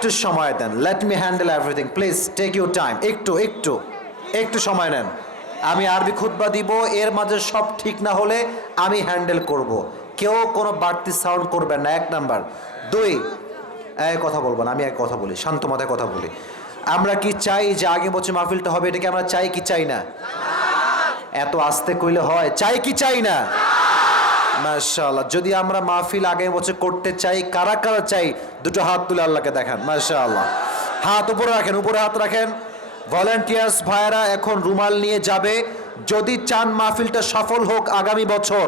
একটু সময় দেন, let me handle everything, please take your time. একটু সময় নেন। আমি আরবি খুতবা দিব, এর মাঝে সব ঠিক না হলে আমি হ্যান্ডেল করব। কেউ কোনো বাড়তি সাউন্ড করবেন না, 1 নাম্বার। 2, কথা বলবো না, আমি এক কথা বলি, শান্ত মাথায় কথা বলি। আমরা কি চাই যে আগে বছর মাহফিলটা হবে, এটাকে আমরা চাই কি চাই না? এত আস্তে কইলে হয়, চাই কি চাই না? মাশাআল্লাহ। যদি আমরা মাহফিল আগামী বছর করতে চাই, কারা কারা চাই দুটো হাত তুলে আল্লাহকে দেখান। মাশাআল্লাহ, হাত উপরে রাখেন, উপরে হাত রাখেন। ভলেন্টিয়ার্স ভাইরা এখন রুমাল নিয়ে যাবে। যদি চান মাহফিলটা সফল হোক আগামী বছর,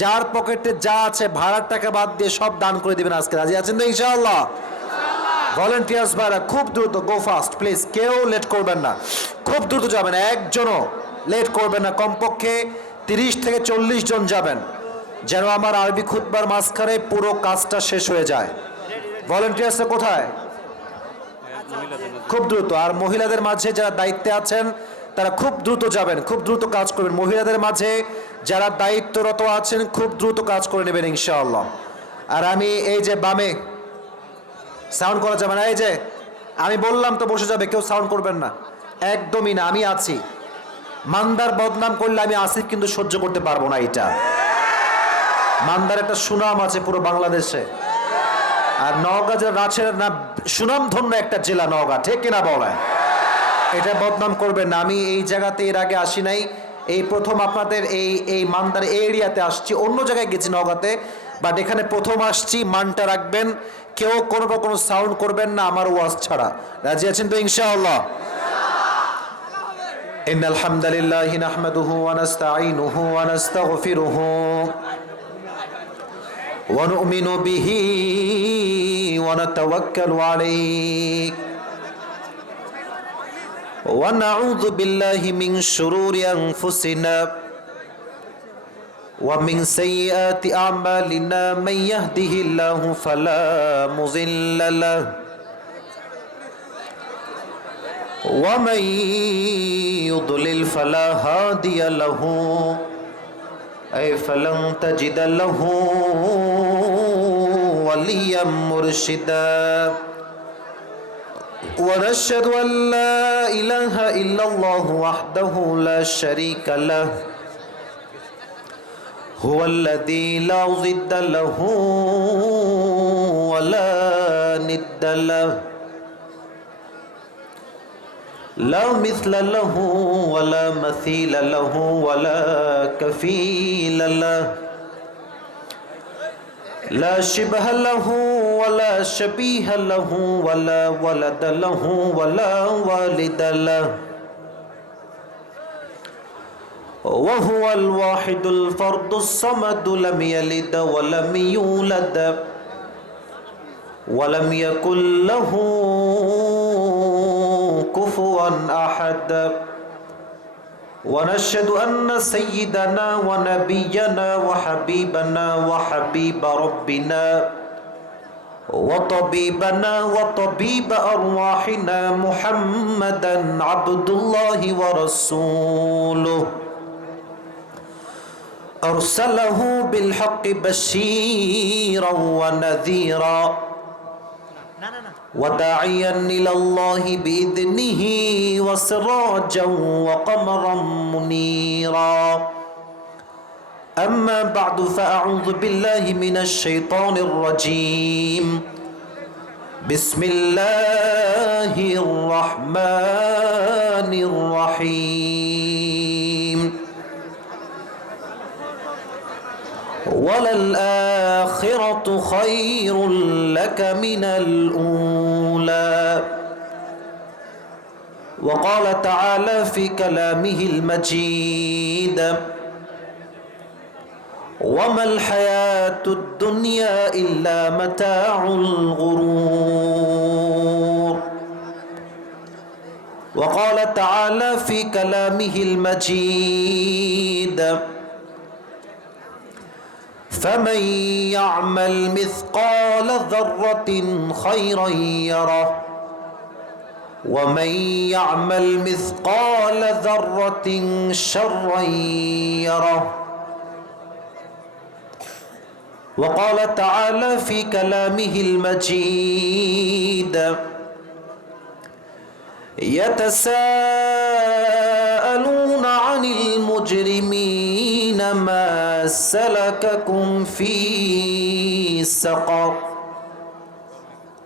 যার পকেটে যা আছে ভাড়ার টাকা বাদ দিয়ে সব দান করে দিবেন আজকে। রাজি আছেন তো ইনশাআল্লাহ? ভলেন্টিয়ার্স ভাইরা খুব দ্রুত, গো ফাস্ট প্লিজ, কেউ লেট করবেন না, খুব দ্রুত যাবেন, একজনও লেট করবেন না। কমপক্ষে 30 থেকে 40 জন যাবেন, যেন আমার আরবি খুতবার মাঝখানে পুরো কাজটা শেষ হয়ে যায়। ভলেন্টিয়ার্সরা কোথায়? খুব দ্রুত। আর মহিলাদের মাঝে যারা দায়িত্বে আছেন তারা খুব দ্রুত যাবেন, খুব দ্রুত কাজ করবেন। মহিলাদের মাঝে যারা দায়িত্বরত আছেন খুব দ্রুত কাজ করে নেবেন ইনশাআল্লাহ। আর আমি এই যে বামে, সাউন্ড করা যাবে না, এই যে আমি বললাম তো বসে যাবে, কেউ সাউন্ড করবেন না, একদমই না। আমি আছি, মান্দার বদনাম করলে আমি আসিফ কিন্তু সহ্য করতে পারবো না। এটা মান্দার একটা সুনাম আছে পুরো বাংলাদেশে, আর নওগাঁ যে রাজের না সুনামধন্য একটা জেলা নওগাঁ, ঠিক কিনা বলেন? এটা বদনাম করবেন না। আমি এই জায়গাতে এর আগে আসি নাই, এই প্রথম আপনাদের এই মান্দার এরিয়াতে আসছি। অন্য জায়গায় গেছি নওগাঁতে, বাট এখানে প্রথম আসছি। মানটা রাখবেন, কেউ কোনো সাউন্ড করবেন না আমার ওয়াজ ছাড়া। রাজি আছেন তো ইনশাআল্লাহ? ইন্নাল হামদালিল্লাহি নাহমাদুহু ওয়া নাস্তাঈনুহু ওয়া নাস্তাগফিরুহু ওয়া নু'মিনু বিহি ওয়া নাতাওয়াক্কালু আলাইহি ওয়া নাউযু বিল্লাহি মিন শুরুরি আনফুসিনা ওয়া মিন সাইয়্যাতি আ'মালিনা মান ইয়াহদিহিল্লাহু ফালা মুযিল্লা লাহু ওয়া মান ইউদ্লিল ফালা হাদিয়া লাহু أي فلن تجد له وليا مرشدا ونشهد أن لا إله إلا الله وحده لا شريك له هو الذي لا ضد له ولا ند له لا مثل له ولا مثيل له ولا كفيل له لا شبه له ولا شبيه له ولا ولد له ولا والد له وهو الواحد الفرد الصمد لم يلد ولم يولد ولم يكن له كفوا أحد ونشهد أن سيدنا ونبينا وحبيبنا وحبيب ربنا وطبيبنا وطبيب أرواحنا محمدا عبد الله ورسوله أرسله بالحق بشيرا ونذيرا وداعيا إلى الله بإذنه وسراجا وقمرا منيرا أما بعد فأعوذ بالله من الشيطان الرجيم بسم الله الرحمن الرحيم وللآخرة خير لك من الأولى وقال تعالى في كلامه المجيد وما الحياة الدنيا إلا متاع الغرور وقال تعالى في كلامه المجيد فمن يعمل مثقال ذرة خيرا يره ومن يعمل مثقال ذرة شرا يره وقال تعالى في كلامه المجيد يتساءلون عن المجرمين ما سلككم في سقر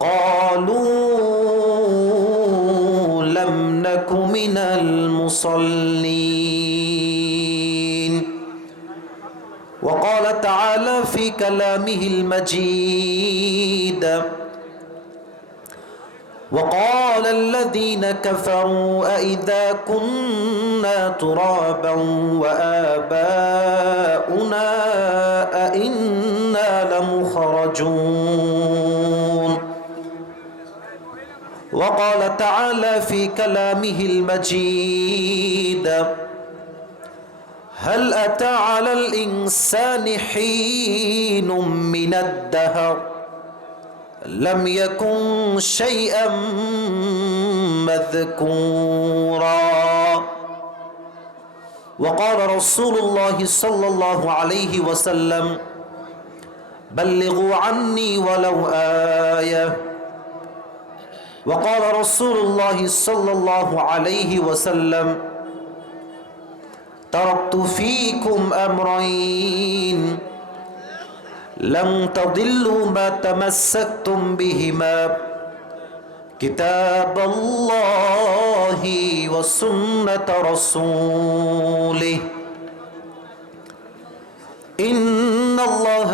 قالوا لم نك من المصلين وقال تعالى في كلامه المجيد وقال الذين كفروا أئذا كنا ترابا وآباؤنا أئنا لمخرجون وقال تعالى في كلامه المجيد هل أتى على الإنسان حين من الدهر لم يكن شيئا مذكورا وقال رسول الله صلى الله عليه وسلم بلغوا عني ولو آية وقال رسول الله صلى الله عليه وسلم تركت فيكم أمرين لن تضلوا ما تمسكتم بهما كتاب الله وسنة رسوله إن الله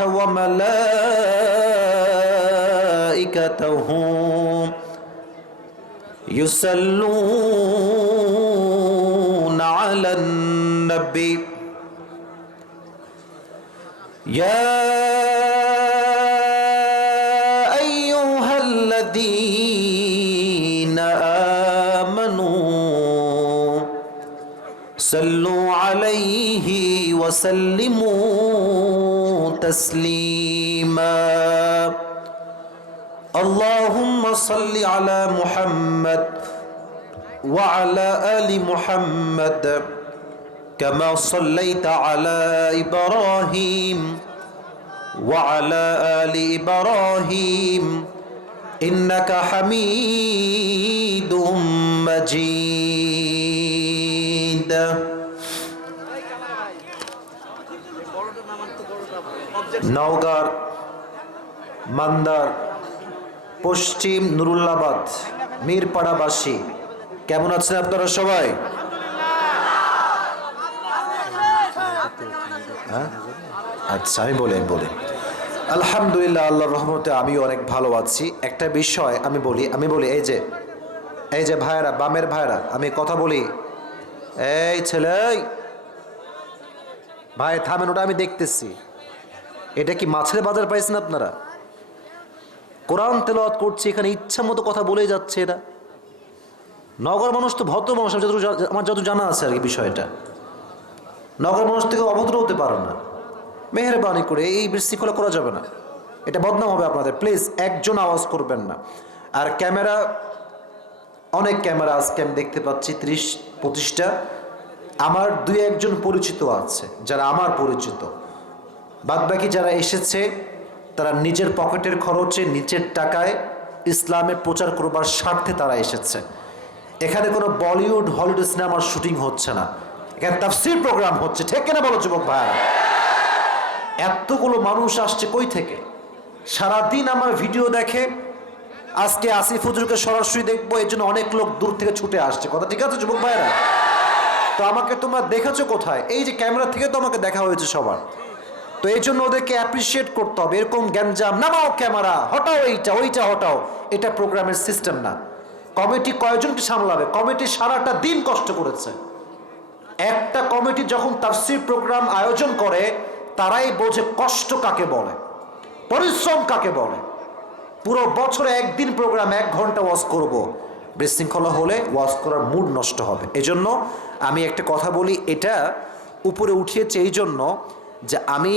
وملائكته يصلون على النبي يا أيها الذين آمنوا صلوا عليه وسلموا تسليما اللهم صل على محمد وعلى آل محمد كما صليت على إبراهيم وعلى آل إبراهيم إنك حميد مجيد নওগাঁর মান্দার পশ্চিম নুরুল্লাবাদ মিরপাড়াবাসী কেমন আছেন আপনারা সবাই? আচ্ছা আমি বলি আলহামদুলিল্লাহ আল্লাহর রহমতে আমিও অনেক ভালো আছি। একটা বিষয় আমি বলি এই যে ভাইরা, বামের ভাইরা, আমি কথা বলি, এই ছেলে ভাই থামেন, ওটা আমি দেখতেছি। এটা কি মাছের বাজার পাইছেন আপনারা? কোরআন তেলাওয়াত করছি, এখানে ইচ্ছা মতো কথা বলে যাচ্ছে এরা। নগর মানুষ তো ভদ্র মানুষ, আমার যত জানা আছে আর কি বিষয়টা। নগর মানুষ থেকে অভদ্র হতে পারে না। মেহেরবানি করে এই বিশৃঙ্খলা করা যাবে না, এটা বদনাম হবে আপনাদের। প্লিজ একজন আওয়াজ করবেন না। আর ক্যামেরা, অনেক ক্যামেরা আজকে আমি দেখতে পাচ্ছি 30-25টা। আমার 2-1জন পরিচিত আছে যারা আমার পরিচিত, বাদবাকি যারা এসেছে তারা নিজের পকেটের খরচে, নিজের টাকায় ইসলামের প্রচার করবার স্বার্থে তারা এসেছে। এখানে কোনো বলিউড হলিউড সিনেমার শুটিং হচ্ছে না, এখানে তাফসীর প্রোগ্রাম হচ্ছে। ঠিক কিনা বলো যুবক ভাই? এতগুলো মানুষ আসছে কই থেকে? সারাদিন আমার ভিডিও দেখে, আজকে আসিফ হুজুরকে সরাসরি দেখবো, এই জন্য অনেক লোক দূর থেকে ছুটে আসছে। কথা ঠিক আছে যুবক ভাইরা? তো আমাকে তোমরা দেখেছো কোথায়? এই যে ক্যামেরা থেকে তো আমাকে দেখা হয়েছে সবার। তো এই জন্য ওদেরকে অ্যাপ্রিসিয়েট করতে হবে। এরকম গ্যাঞ্জাম, নামাও ক্যামেরা, হটাও এইটা, ওইটা হটাও, এটা প্রোগ্রামের সিস্টেম না। কমিটি কয়জনকে সামলাবে? কমিটি সারাটা দিন কষ্ট করেছে। একটা কমিটি যখন তাফসীর প্রোগ্রাম আয়োজন করে তারাই বোঝে কষ্ট কাকে বলে, পরিশ্রম কাকে বলে। পুরো বছরে একদিন প্রোগ্রাম, 1 ঘন্টা ওয়াজ করব, বিশৃঙ্খলা হলে ওয়াজ করার মুড নষ্ট হবে। এজন্য আমি একটা কথা বলি, এটা উপরে উঠিয়েছে এই জন্য যে আমি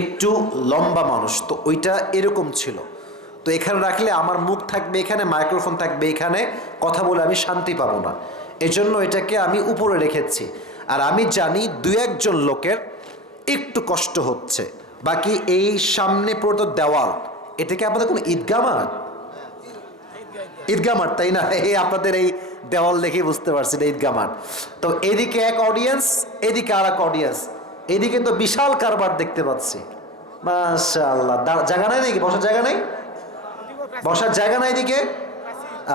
একটু লম্বা মানুষ, তো ওইটা এরকম ছিল। তো এখানে রাখলে আমার মুখ থাকবে এখানে, মাইক্রোফোন থাকবে এখানে, কথা বলে আমি শান্তি পাবো না। এজন্য এটাকে আমি উপরে রেখেছি। আর আমি জানি 2-1জন লোকের একটু কষ্ট হচ্ছে, বাকি এই সামনে পুরো দেওয়াল, এটা কি আপনাদের কোনো ঈদগাহ মাঠ? ঈদগাহ মাঠ, তাই না? এই আপনাদের এই দেওয়াল দেখে বুঝতে পারছি এটা ঈদগাহ মাঠ। তো এদিকে এক অডিয়েন্স, এদিকে আর এক অডিয়েন্স, এদিকে তো বিশাল কারবার দেখতে পাচ্ছি। মাশাআল্লাহ, জায়গা নাই নাকি? বসার জায়গা নাই? বসার জায়গা নাই এদিকে?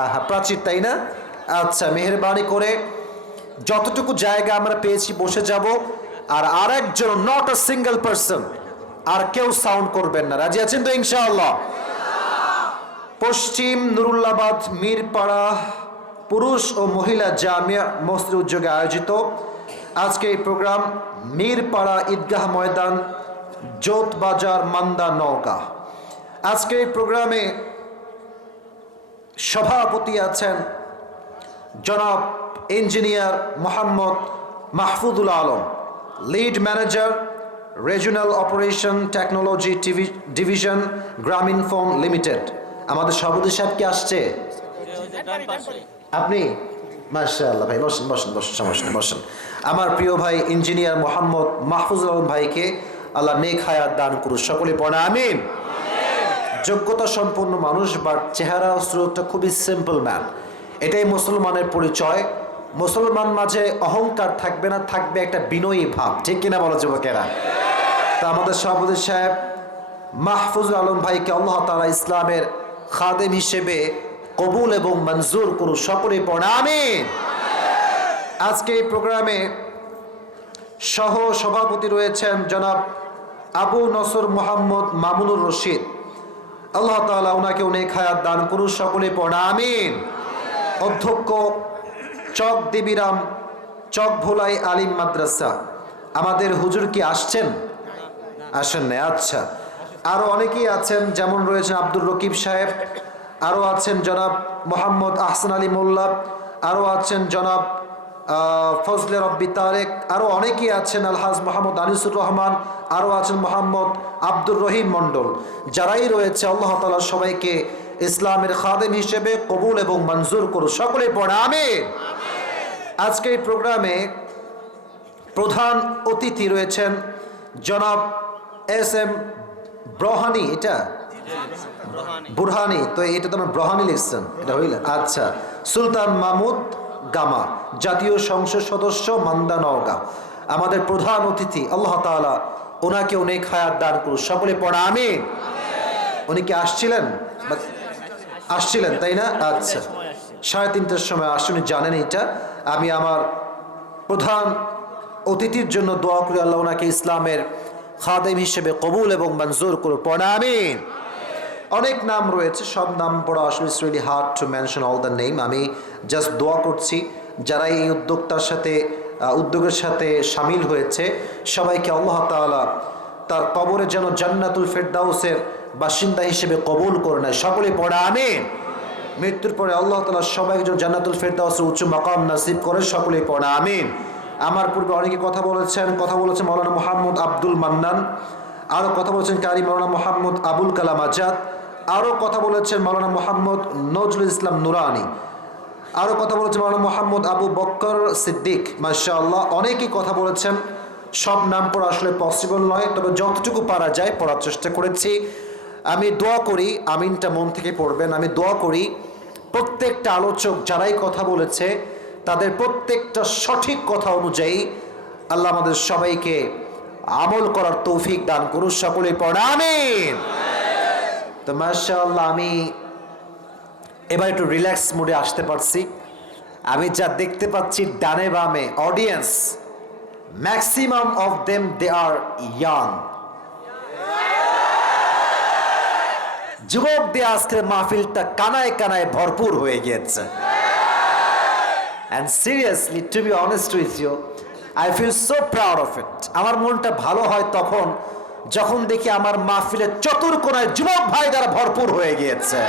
আহা, প্রাচীর, তাই না? আচ্ছা, মেহেরবানি করে যতটুকু জায়গা আমরা পেয়েছি বসে যাব। আর আরেকজন, নট আ সিঙ্গেল পারসন, আর কেউ সাউন্ড করবেন না। রাজি আছেন তো ইনশাআল্লাহ? পশ্চিম নুরুল্লাবাদ মিরপাড়া পুরুষ ও মহিলা জামিয়া মসজিদ উদ্যোগে আয়োজিত আজকে এই প্রোগ্রাম মিরপাড়া ঈদগাহ ময়দান, জোত বাজার, মান্দা, নওগাঁ। আজকে এই প্রোগ্রামে সভাপতি আছেন জনাব engineer Mohammad Mahfuzul Alam, lead manager, regional operation technology division, গ্রামীণ ফোন লিমিটেড। আমাদের সভাপতি সাহেব কি আসছে? আপনি? মাশাআল্লাহ ভাই, বসেন বসেন বসেন, সমস্যা নেই, বসেন। আমার প্রিয় ভাই ইঞ্জিনিয়ার মোহাম্মদ মাহফুজুল আলম ভাইকে আল্লাহ নেক হায়াত দান করুন, সকলে পড়ে আমিন। যোগ্যতা সম্পন্ন মানুষ, বাট চেহারা স্রোতটা খুবই সিম্পল ম্যান, এটাই মুসলমানের পরিচয়। মুসলমান মাঝে অহংকার থাকবে না, থাকবে একটা বিনয়ী ভাব, ঠিক কিনা বলা যুবকেরা? তা আমাদের সভাপতি সাহেব মাহফুজুল আলম ভাইকে আল্লাহ তাআলা ইসলামের খাদেম হিসেবে কবুল এবং মঞ্জুর করুন, সকলে পড়ে আমিন। আজকে এই প্রোগ্রামে সহ সভাপতি রয়েছেন জনাব আবু নসর মোহাম্মদ মামুনুর রশিদ, আল্লাহ তাআলা ওনাকে অনেক হায়াত দান করুন, সকলে পড়ে আমিন। অধ্যক্ষ চক দেবীরাম চক ভোলাই আলিম মাদ্রাসা, আমাদের হুজুর কি আসছেন? আসেন না, আচ্ছা। আরও অনেকেই আছেন, যেমন রয়েছেন আব্দুর রকিব সাহেব, আরও আছেন জনাব মোহাম্মদ আহসান আলী মোল্লা, আরও আছেন জনাব ফজলে রব্বি তারেক, আরও অনেকেই আছেন আলহাজ মোহাম্মদ আনিসুর রহমান, আরও আছেন মোহাম্মদ আব্দুর রহিম মণ্ডল। যারাই রয়েছে আল্লাহ তাআলা সবাইকে ইসলামের খাদেম হিসেবে কবুল এবং মঞ্জুর করুন, সকলে পড়ে আমিন। আজকে এই প্রোগ্রামে প্রধান অতিথি রয়েছেন জনাব এস এম ব্রহানি, এটা বুরহানি, তো এটা তো ব্রহানি লিখছেন, এটা হইল আচ্ছা। সুলতান মাহমুদ গামা, জাতীয় সংসদ সদস্য, মান্দা, নওগাঁ, আমাদের প্রধান অতিথি, আল্লাহ তাআলা ওনাকে অনেক হায়াত দান করুন, সকলে পড়া আমিন। উনি কি আসছিলেন? আসছিলেন, তাই না? আচ্ছা, 3:30টার সময় আসুন, জানেন এটা। আমি আমার প্রধান অতিথির জন্য দোয়া করি, আল্লাহ ওনাকে ইসলামের খাদেম হিসেবে কবুল এবং মঞ্জুর করুন, পড়া আমিন। অনেক নাম রয়েছে, সব নাম পড়া আসলে it's really hard to mention all the name. আমি জাস্ট দোয়া করছি যারা এই উদ্যোগের সাথে সামিল হয়েছে সবাইকে আল্লাহ তাআলা তার কবরে যেন জান্নাতুল ফেরদাউসের বাসিন্দা হিসেবে কবুল করে নেয়, সকলে পড়া আমিন। মৃত্যুর পরে আল্লাহ তাআলা সবাইকে যেন জান্নাতুল ফেরদাউসের উচ্চ মাকাম নসিব করে, সকলে পড়া আমিন। আমার পূর্বে অনেকে কথা বলেছেন মাওলানা মোহাম্মদ আব্দুল মান্নান, আরও কথা বলেছেন কারি মাওলানা মোহাম্মদ আবুল কালাম আজাদ, আরও কথা বলেছেন মাওলানা মোহাম্মদ নজরুল ইসলাম নুরানি, আরও কথা বলেছেন মাওলানা মোহাম্মদ আবু বকর সিদ্দিক। মাশাআল্লাহ, অনেকেই কথা বলেছেন, সব নাম পড়া আসলে পসিবল নয়, তবে যতটুকু পারা যায় পড়ার চেষ্টা করেছি। আমি দোয়া করি, আমিনটা মন থেকে পড়বেন, আমি দোয়া করি প্রত্যেকটা আলোচক যারাই কথা বলেছে তাদের প্রত্যেকটা সঠিক কথা অনুযায়ী আল্লাহ আমাদের সবাইকে আমল করার তৌফিক দান করুন, সকলে পড়া আমিন। তো মাশাআল্লাহ, আমি এবার একটু রিল্যাক্স মুডে আসতে পারছি। আমি যা দেখতে পাচ্ছি ডানে বামে audience, maximum of them they are young. যুবক দিয়ে আজকের মাহফিলটা কানায় কানায় ভরপুর হয়ে গিয়েছে। And seriously, to be honest with you, I feel so proud of it. আমার মনটা ভালো হয় তখন যখন দেখি আমার মাহফিলের চতুর্কোণায় যুবক ভাই দ্বারা ভরপুর হয়ে গিয়েছে।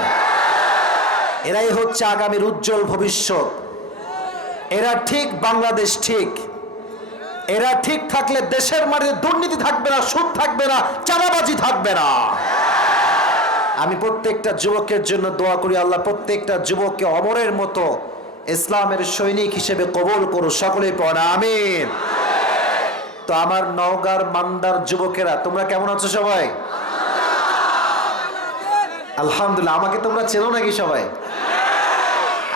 এরাই হচ্ছে আগামীর উজ্জ্বল ভবিষ্যৎ। এরা ঠিক, বাংলাদেশ ঠিক। এরা ঠিক থাকলে দেশের মাটিতে দুর্নীতি থাকবে না, সুদ থাকবে না, চাঁদাবাজি থাকবে না। আমি প্রত্যেকটা যুবকের জন্য দোয়া করি, আল্লাহ প্রত্যেকটা যুবককে অমরের মতো ইসলামের সৈনিক হিসেবে কবুল করুন, সকলে পড়া আমিন। তো আমার নওগাঁর মান্দার যুবকেরা তোমরা কেমন আছো সবাই? আলহামদুলিল্লাহ। আমাকে তোমরা চেনো নাকি সবাই?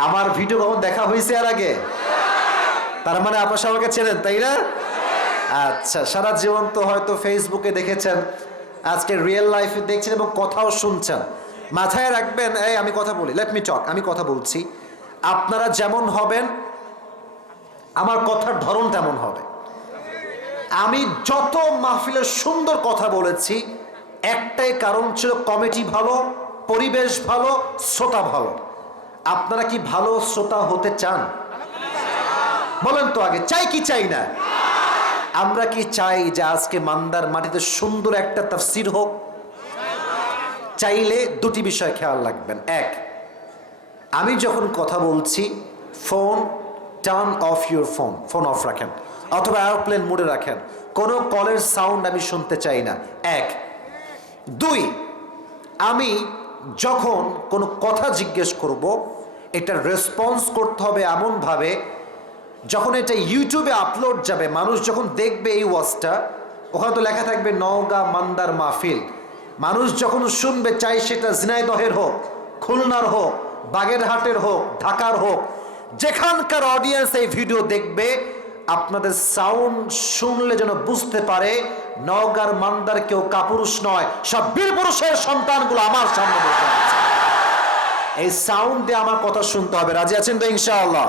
আমার ভিডিও কখন দেখা হয়েছে এর আগে? তার মানে আপনারা সবাইকে চেনেন, তাই না? আচ্ছা, সারা জীবন তো হয়তো ফেসবুকে দেখেছেন, আজকে রিয়েল লাইফে দেখছেন এবং কথাও শুনছেন। মাথায় রাখবেন, এই আমি কথা বলি, লেট মি টক, আমি কথা বলছি, আপনারা যেমন হবেন আমার কথার ধরন তেমন হবে। আমি যত মাহফিলের সুন্দর কথা বলেছি একটাই কারণ ছিল, কমিটি ভালো, পরিবেশ ভালো, শ্রোতা ভালো। আপনারা কি ভালো শ্রোতা হতে চান? বলেন তো আগে, চাই কি চাই না? আমরা কি চাই যে আজকে মান্দার মাটিতে সুন্দর একটা তাফসীর হোক? চাইলে দুটি বিষয় খেয়াল রাখবেন। এক, আমি যখন কথা বলছি phone turn off your phone, phone off রাখেন অথবা এয়ারপ্লেন মোডে রাখেন, কোনো কলের সাউন্ড আমি শুনতে চাই না। এক। দুই, আমি যখন কোনো কথা জিজ্ঞেস করব এটা রেসপন্স করতে হবে এমনভাবে, যখন এটা ইউটিউবে আপলোড যাবে, মানুষ যখন দেখবে এই ওয়াজটা, ওখানে তো লেখা থাকবে নওগাঁ মান্দার মাহফিল। মানুষ যখন শুনবে, চাই সেটা ঝিনাইদহের হোক, খুলনার হোক, বাগেরহাটের হোক, ঢাকার হোক, যেখানকার অডিয়েন্স এই ভিডিও দেখবে, আপনাদের সাউন্ড শুনলে যেন বুঝতে পারে নওগাঁর মান্দার কেউ কাপুরুষ নয়, সব বীর পুরুষের সন্তানগুলো আমার সামনে বসে আছে। এই সাউন্ড দিয়ে আমার কথা শুনতে হবে। রাজি আছেন তো ইনশাআল্লাহ?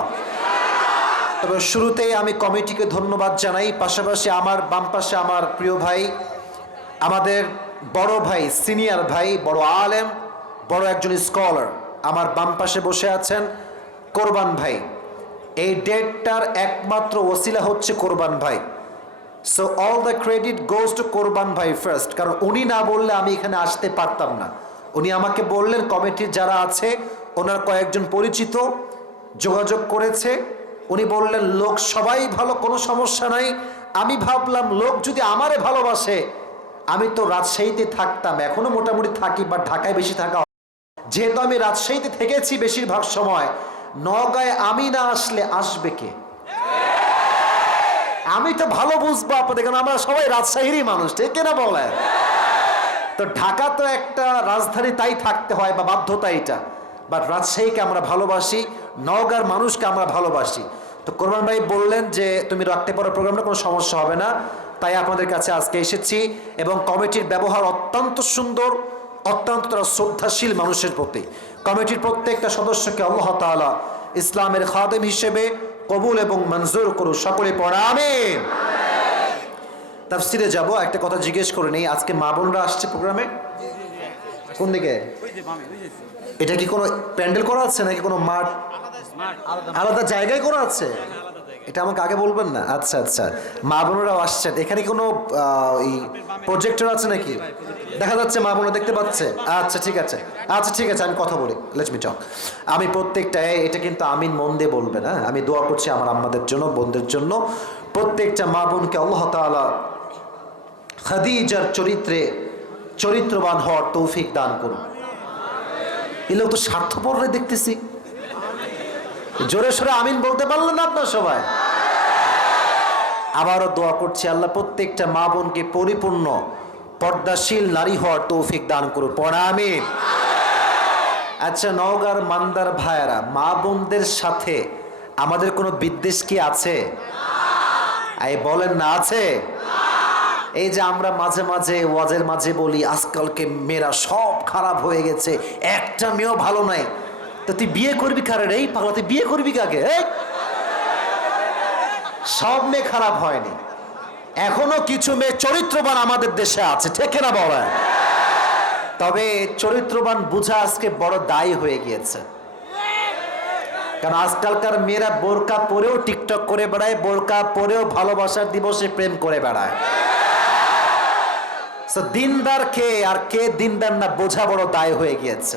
তবে শুরুতেই আমি কমিটিকে ধন্যবাদ জানাই, পাশাপাশি আমার বাম পাশে আমার প্রিয় ভাই, আমাদের বড় ভাই, সিনিয়র ভাই, বড় আলেম, বড় একজন স্কলার, আমার বাম পাশে বসে আছেন কোরবান ভাই। এই ডেটটার একমাত্র ওসিলা হচ্ছে কোরবান ভাই। So all the credit goes to Qurban ভাই ফার্স্ট, কারণ উনি না বললে আমি এখানে আসতে পারতাম না। উনি আমাকে বললেন কমিটির যারা আছে ওনার কয়েকজন পরিচিত যোগাযোগ করেছে, উনি বললেন লোক সবাই ভালো, কোনো সমস্যা নাই। আমি ভাবলাম লোক যদি আমারে ভালোবাসে, আমি তো রাজশাহীতে থাকতাম, এখনো মোটামুটি থাকি, বা ঢাকায় বেশি থাকা, যেহেতু আমি রাজশাহীতে থেকেছি বেশিরভাগ সময়, নওগাঁয় আমি না আসলে আসবে কে? আমি তো ভালো বুঝবো আপনাদের, কারণ আমরা সবাই রাজশাহীরই মানুষ, ঠিক না বলেন? তো ঢাকা তো একটা রাজধানী, তাই থাকতে হয় বা বাধ্যতা এটা, বাট রাজশাহীকে আমরা ভালোবাসি, নওগাঁর মানুষকে আমরা ভালোবাসি। তো কোরবান ভাই বললেন যে তুমি রাখতে পারো প্রোগ্রামটা, কোনো সমস্যা হবে না, তাই আপনাদের কাছে আজকে এসেছি। এবং কমিটির ব্যবহার অত্যন্ত সুন্দর, অত্যন্ত তারা শ্রদ্ধাশীল মানুষের প্রতি। কমিটির প্রত্যেকটা সদস্যকে আল্লাহ তাআলা ইসলামের খাদেম হিসেবে কবুল এবং মঞ্জুর করুন। সকলে পড়া আমিন। তাফসিরে যাব, একটা কথা জিজ্ঞেস করে নেই, আজকে মা বোনরা আসছে প্রোগ্রামে? কোন দিকে? এটা কি কোনো প্যান্ডেল করা আছে নাকি কোনো মাঠ আলাদা জায়গায় করা আছে? এটা আমাকে আগে বলবেন না। আচ্ছা আচ্ছা, মা বোনরাও আসছেন। এখানে কোনো প্রজেক্টর আছে নাকি? দেখা যাচ্ছে মা বোনরা দেখতে পাচ্ছে? আচ্ছা ঠিক আছে, আচ্ছা ঠিক আছে, আমি কথা বলি, লেট মি টক। আমি প্রত্যেকটা, এটা কিন্তু আমিন মন দিয়ে বলবেন, হ্যাঁ? আমি দোয়া করছি আমার আম্মাদের জন্য, বোনদের জন্য, প্রত্যেকটা মা বোনকে আল্লাহ তাআলা খাদিজার চরিত্রে চরিত্রবান হওয়ার তৌফিক দান করুন। এই লোক তো স্বার্থপররে দেখতেছি, জোরে সোরে আমিন বলতে পারলেন না আপনার সবাই? আবারও দোয়া করছি আল্লাহ প্রত্যেকটা মা বোনকে পরিপূর্ণ পর্দাশীল নারী হওয়ার তৌফিক দান করুন। পড়া আমিন। আচ্ছা, নওগাঁর মান্দার ভাইয়েরা, মা বোনদের সাথে আমাদের কোনো বিদ্বেষ কি আছে? এই বলেন না, আছে? এই যে আমরা মাঝে মাঝে ওয়াজের মাঝে বলি আজকালকে মেয়েরা সব খারাপ হয়ে গেছে, একটা মেয়েও ভালো নাই, তো তুই বিয়ে করবি কারে রে? এই পাগলা, তুই বিয়ে করবি কাকে? সব মেয়ে খারাপ হয়নি, এখনো কিছু মেয়ে চরিত্রবান আমাদের দেশে আছে, ঠিক না বলেন? তবে চরিত্রবান বুঝা আজকে বড় দায়ী হয়ে গিয়েছে, কারণ আজকালকার মেয়েরা বোরকা পরেও টিকটক করে বেড়ায়, বোরকা পরেও ভালোবাসার দিবসে প্রেম করে বেড়ায়। দিনদার কে আর কে দিনদার না বোঝা বড় দায় হয়ে গিয়েছে।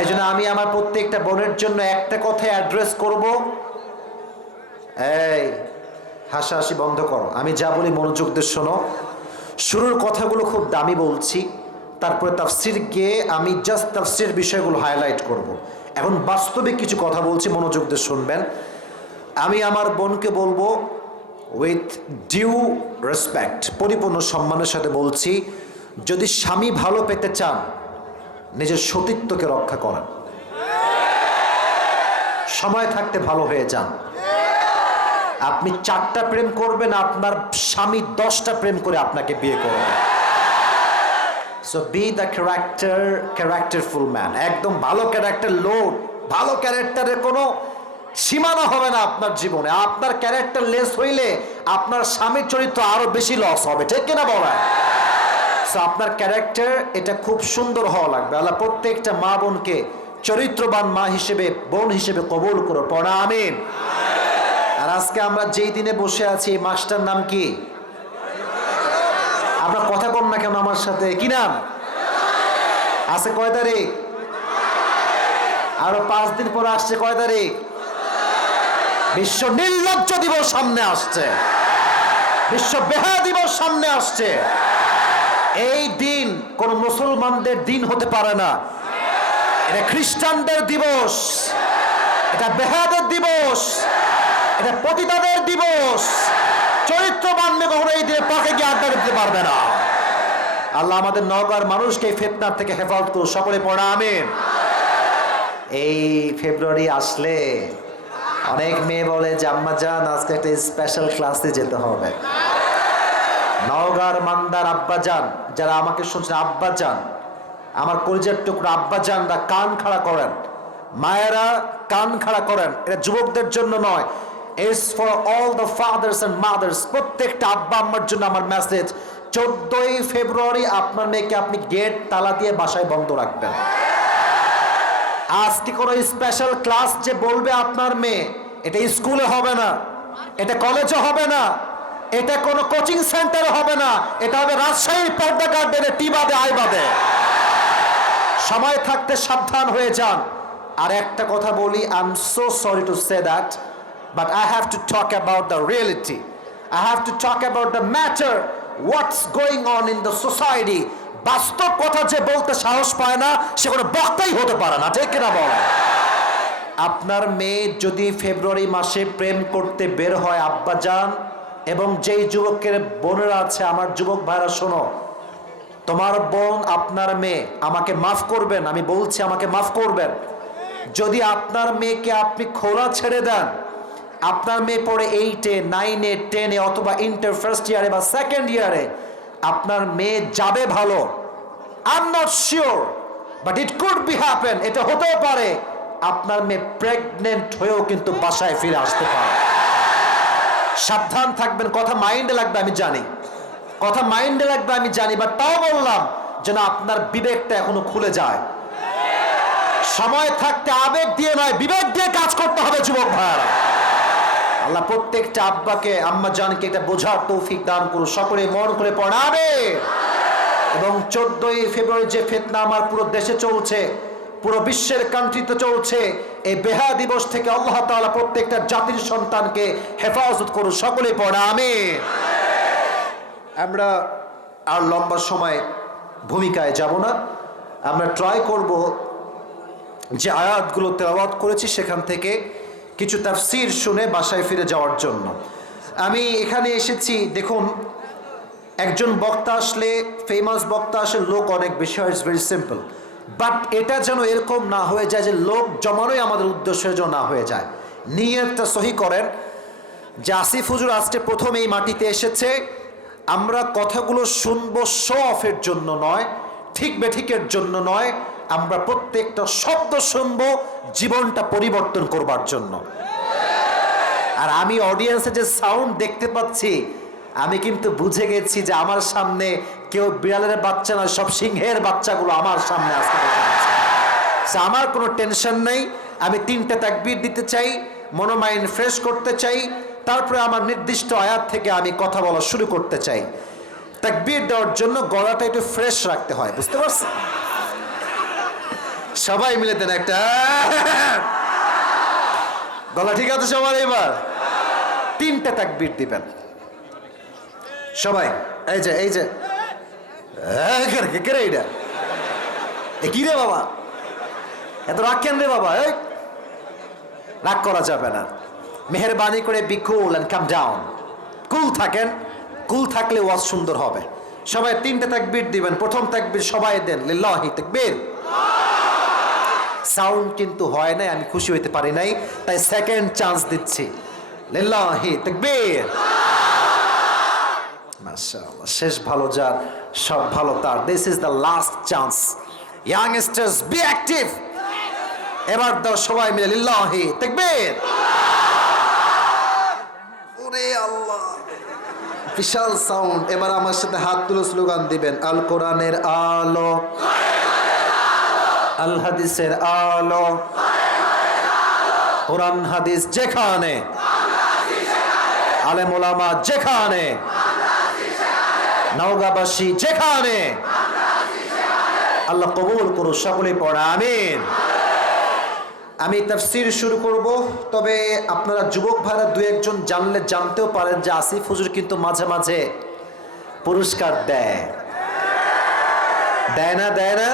এই জন্য আমি আমার প্রত্যেকটা বোনের জন্য একটা কথা অ্যাড্রেস করব, এই হাসাহাসি বন্ধ করো, আমি যা বলি মনোযোগ দিয়ে শোনো। শুরুর কথাগুলো খুব দামি বলছি, তারপরে তাফসির গিয়ে আমি জাস্ট তাফসির বিষয়গুলো হাইলাইট করব। এখন বাস্তবিক কিছু কথা বলছি, মনোযোগ দিয়ে শুনবেন। আমি আমার বোনকে বলবো, উইথ ডিউ রেসপেক্ট, পরিপূর্ণ সম্মানের সাথে বলছি, যদি স্বামী ভালো পেতে চান নিজের সতীত্বকে রক্ষা করেন, সময় থাকতে ভালো হয়ে যান। আপনি 4টা প্রেম করবেন, আপনার স্বামী 10টা প্রেম করে আপনাকে বিয়ে করবে। So B the characterful man. একদম ভালো ক্যারেক্টার লোড, ভালো ক্যারেক্টারের কোনো সীমানা হবে না আপনার জীবনে। আপনার ক্যারেক্টার লেস হইলে আপনার স্বামীর চরিত্র আরো বেশি লস হবে, ঠিক কিনা বলা? সো আপনার ক্যারেক্টার এটা খুব সুন্দর হওয়া লাগবে। আল্লাহ প্রত্যেকটা মা বোনকে চরিত্রবান মা হিসেবে, বোন হিসেবে কবুল করো, পড়া আমিন। আর আজকে আমরা যেই দিনে বসে আছি এই মাসটার নাম কি? আপনার কথা কম না কেন আমার সাথে? কি নাম আছে? কয় তারিখ? আরো 5 দিন পরে আসছে। কয় তারিখ? বিশ্ব নির্লজ্জ দিবস সামনে আসছে, বিশ্ব বেহায়া দিবস সামনে আসছে। এই দিন কোন মুসলমানদের দিন হতে পারে না, এটা খ্রিস্টানদের দিবস, এটা বেহায়াদের দিবস, এটা পতিতাদের দিবস। চরিত্রবান মেয়ে কখনো এই দিনে পাকে গিয়ে আড্ডা দিতে পারবে না। আল্লাহ আমাদের নওগাঁর মানুষকে এই ফিতনার থেকে হেফাজত করুন, সকলে পড়া আমিন। এই ফেব্রুয়ারি আসলে অনেক মেয়ে বলে যে আম্মা জান আজকে একটা স্পেশাল ক্লাসে যেতে হবে। নওগাঁর মান্দার আব্বা জান যারা আমাকে শুনছেন, আব্বা জান, আমার কলিজার টুকরা আব্বা জানরা কান খাড়া করেন, মায়েরা কান খাড়া করেন। এটা যুবকদের জন্য নয়, it's for all the fathers and mothers. প্রত্যেকটা আব্বা আম্মার জন্য আমার মেসেজ, 14ই ফেব্রুয়ারি আপনার মেয়েকে আপনি গেট তালা দিয়ে বাসায় বন্ধ রাখবেন। আজকে কোনো স্পেশাল ক্লাস যে বলবে আপনার মেয়ে, এটা স্কুলে হবে না, এটা কলেজে হবে না, এটা কোনো কোচিং সেন্টারে হবে না, এটা হবে রাজশাহীর পর্দা গার্ডেনে টিবাদে আইবাদে। সময় থাকতে সাবধান হয়ে যান। আর একটা কথা বলি, I am so sorry to say that, but I have to talk about the reality, I have to talk about the matter, what's going on in the society. বাস্তব কথা যে বলতে সাহস পায় না সে কোনো বক্তাই হতে পারে না, ঠিক কিনা বলে? আপনার মেয়ে যদি ফেব্রুয়ারি মাসে প্রেম করতে বের হয় আব্বা যান, এবং যেই যুবকের বোনেরা আছে আমার যুবক ভাইরা, শোনো, তোমার বোন আপনার মেয়ে, আমাকে মাফ করবেন, আমি বলছি আমাকে মাফ করবেন, যদি আপনার মেয়েকে আপনি খোলা ছেড়ে দেন, আপনার মেয়ে পড়ে 8-এ 9-এ 10-এ অথবা ইন্টার ফার্স্ট ইয়ারে বা সেকেন্ড ইয়ারে, আপনার মেয়ে যাবে ভালো, I am not sure, but it could be happen, এটা হতেও পারে আপনার মেয়ে প্রেগনেন্ট হয়েও কিন্তু বাসায় ফিরে আসতে পারে। সাবধান থাকবেন। কথা মাইন্ডে লাগবে আমি জানি, কথা মাইন্ডে লাগবে আমি জানি, বাট তাও বললাম যেন আপনার বিবেকটা এখনো খুলে যায়। সময় থাকতে আবেগ দিয়ে নয়, বিবেক দিয়ে কাজ করতে হবে যুবক ভাইয়ারা। আল্লাহ প্রত্যেকটা আব্বাকে আম্মা জানকে এটা বোঝার তৌফিক দান করুন, সকলে মন করে পড়াবে। এবং 14ই ফেব্রুয়ারি যে ফিতনা আমার পুরো দেশে চলছে, পুরো বিশ্বের কান্ট্রিতে চলছে, এই বেহায়া দিবস থেকে আল্লাহ তাআলা প্রত্যেকটা জাতির সন্তানকে হেফাজত করুন, সকলে পড়া আমিন। আমরা আর লম্বা সময় ভূমিকায় যাব না, আমরা ট্রাই করব যে আয়াতগুলো তেলাওয়াত করেছি সেখান থেকে কিছু তাফসীর শুনে বাসায় ফিরে যাওয়ার জন্য। আমি এখানে এসেছি, দেখুন, একজন বক্তা আসলে, ফেমাস বক্তা আসলে লোক অনেক বেশি হয়, ইটস ভেরি সিম্পল, বাট এটা যেন এরকম না হয়ে যায় যে লোক জমানোই আমাদের উদ্দেশ্য যেন না হয়ে যায়। নিয়তটা সহি করেন যে আসিফ হুজুর আজকে প্রথম এই মাটিতে এসেছে, আমরা কথাগুলো শুনবো শো অফের জন্য নয়, ঠিক বেঠিকের জন্য নয়, আমরা প্রত্যেকটা শব্দ শুনবো জীবনটা পরিবর্তন করবার জন্য। আর আমি অডিয়েন্সে যে সাউন্ড দেখতে পাচ্ছি, আমি কিন্তু বুঝে গেছি যে আমার সামনে কেউ বিড়ালের বাচ্চা না, সব সিংহের বাচ্চাগুলো আমার সামনে আসতে পারছে। আমার কোনো টেনশন নেই, আমি 3টে তাকবীর দিতে চাই, মনোমাইন্ড ফ্রেশ করতে চাই, তারপরে আমার নির্দিষ্ট আয়াত থেকে আমি কথা বলা শুরু করতে চাই। তাকবীর দেওয়ার জন্য গলাটা একটু ফ্রেশ রাখতে হয়, বুঝতে পারছেন? সবাই মিলে দেন একটা গলা, ঠিক আছে সবার? এবার 3টে তাকবীর দিবেন সবাই। এই যে এইটা কি রে বাবা, এত রাগ কেন রে বাবা? রাগ করা যাবে না, মেহেরবানি করে be cool and calm down. Cool থাকেন, কুল থাকলে ওয়াজ সুন্দর হবে। সবাই 3টে তাকবীর দিবেন। প্রথম তাকবীর সবাই দেন, লিল্লাহি তাকবীর। সাউন্ড কিন্তু হয় নাই, আমি খুশি হইতে পারি নাই, তাই সেকেন্ড চান্স দিচ্ছি, লিল্লাহি তাকবীর। মাশাআল্লাহ, শেষ ভালো যার সব ভালো তার। This is the last chance. Youngsters be active. এবার দাও সবাই মিলে লিল্লাহি তাকবীর। ওরে আল্লাহ, বিশাল সাউন্ড। এবার আমার সাথে হাত তুলে স্লোগান দিবেন, আল কোরআনের আলো, আল হাদিসের আলো, কোরআন হাদিস যেখানে, আলেম ওলামা যেখানে, নওগাঁবাসী যেখানে, আল্লাহ কবুল করুন। সকলে পড়া আমিন। আমি তাফসীর শুরু করব, তবে আপনারা যুবক ভাইরা 2-1 জানলে জানতেও পারেন যে আসিফ হুজুর কিন্তু মাঝে মাঝে পুরস্কার দেয়, দেয় না, দেয় না?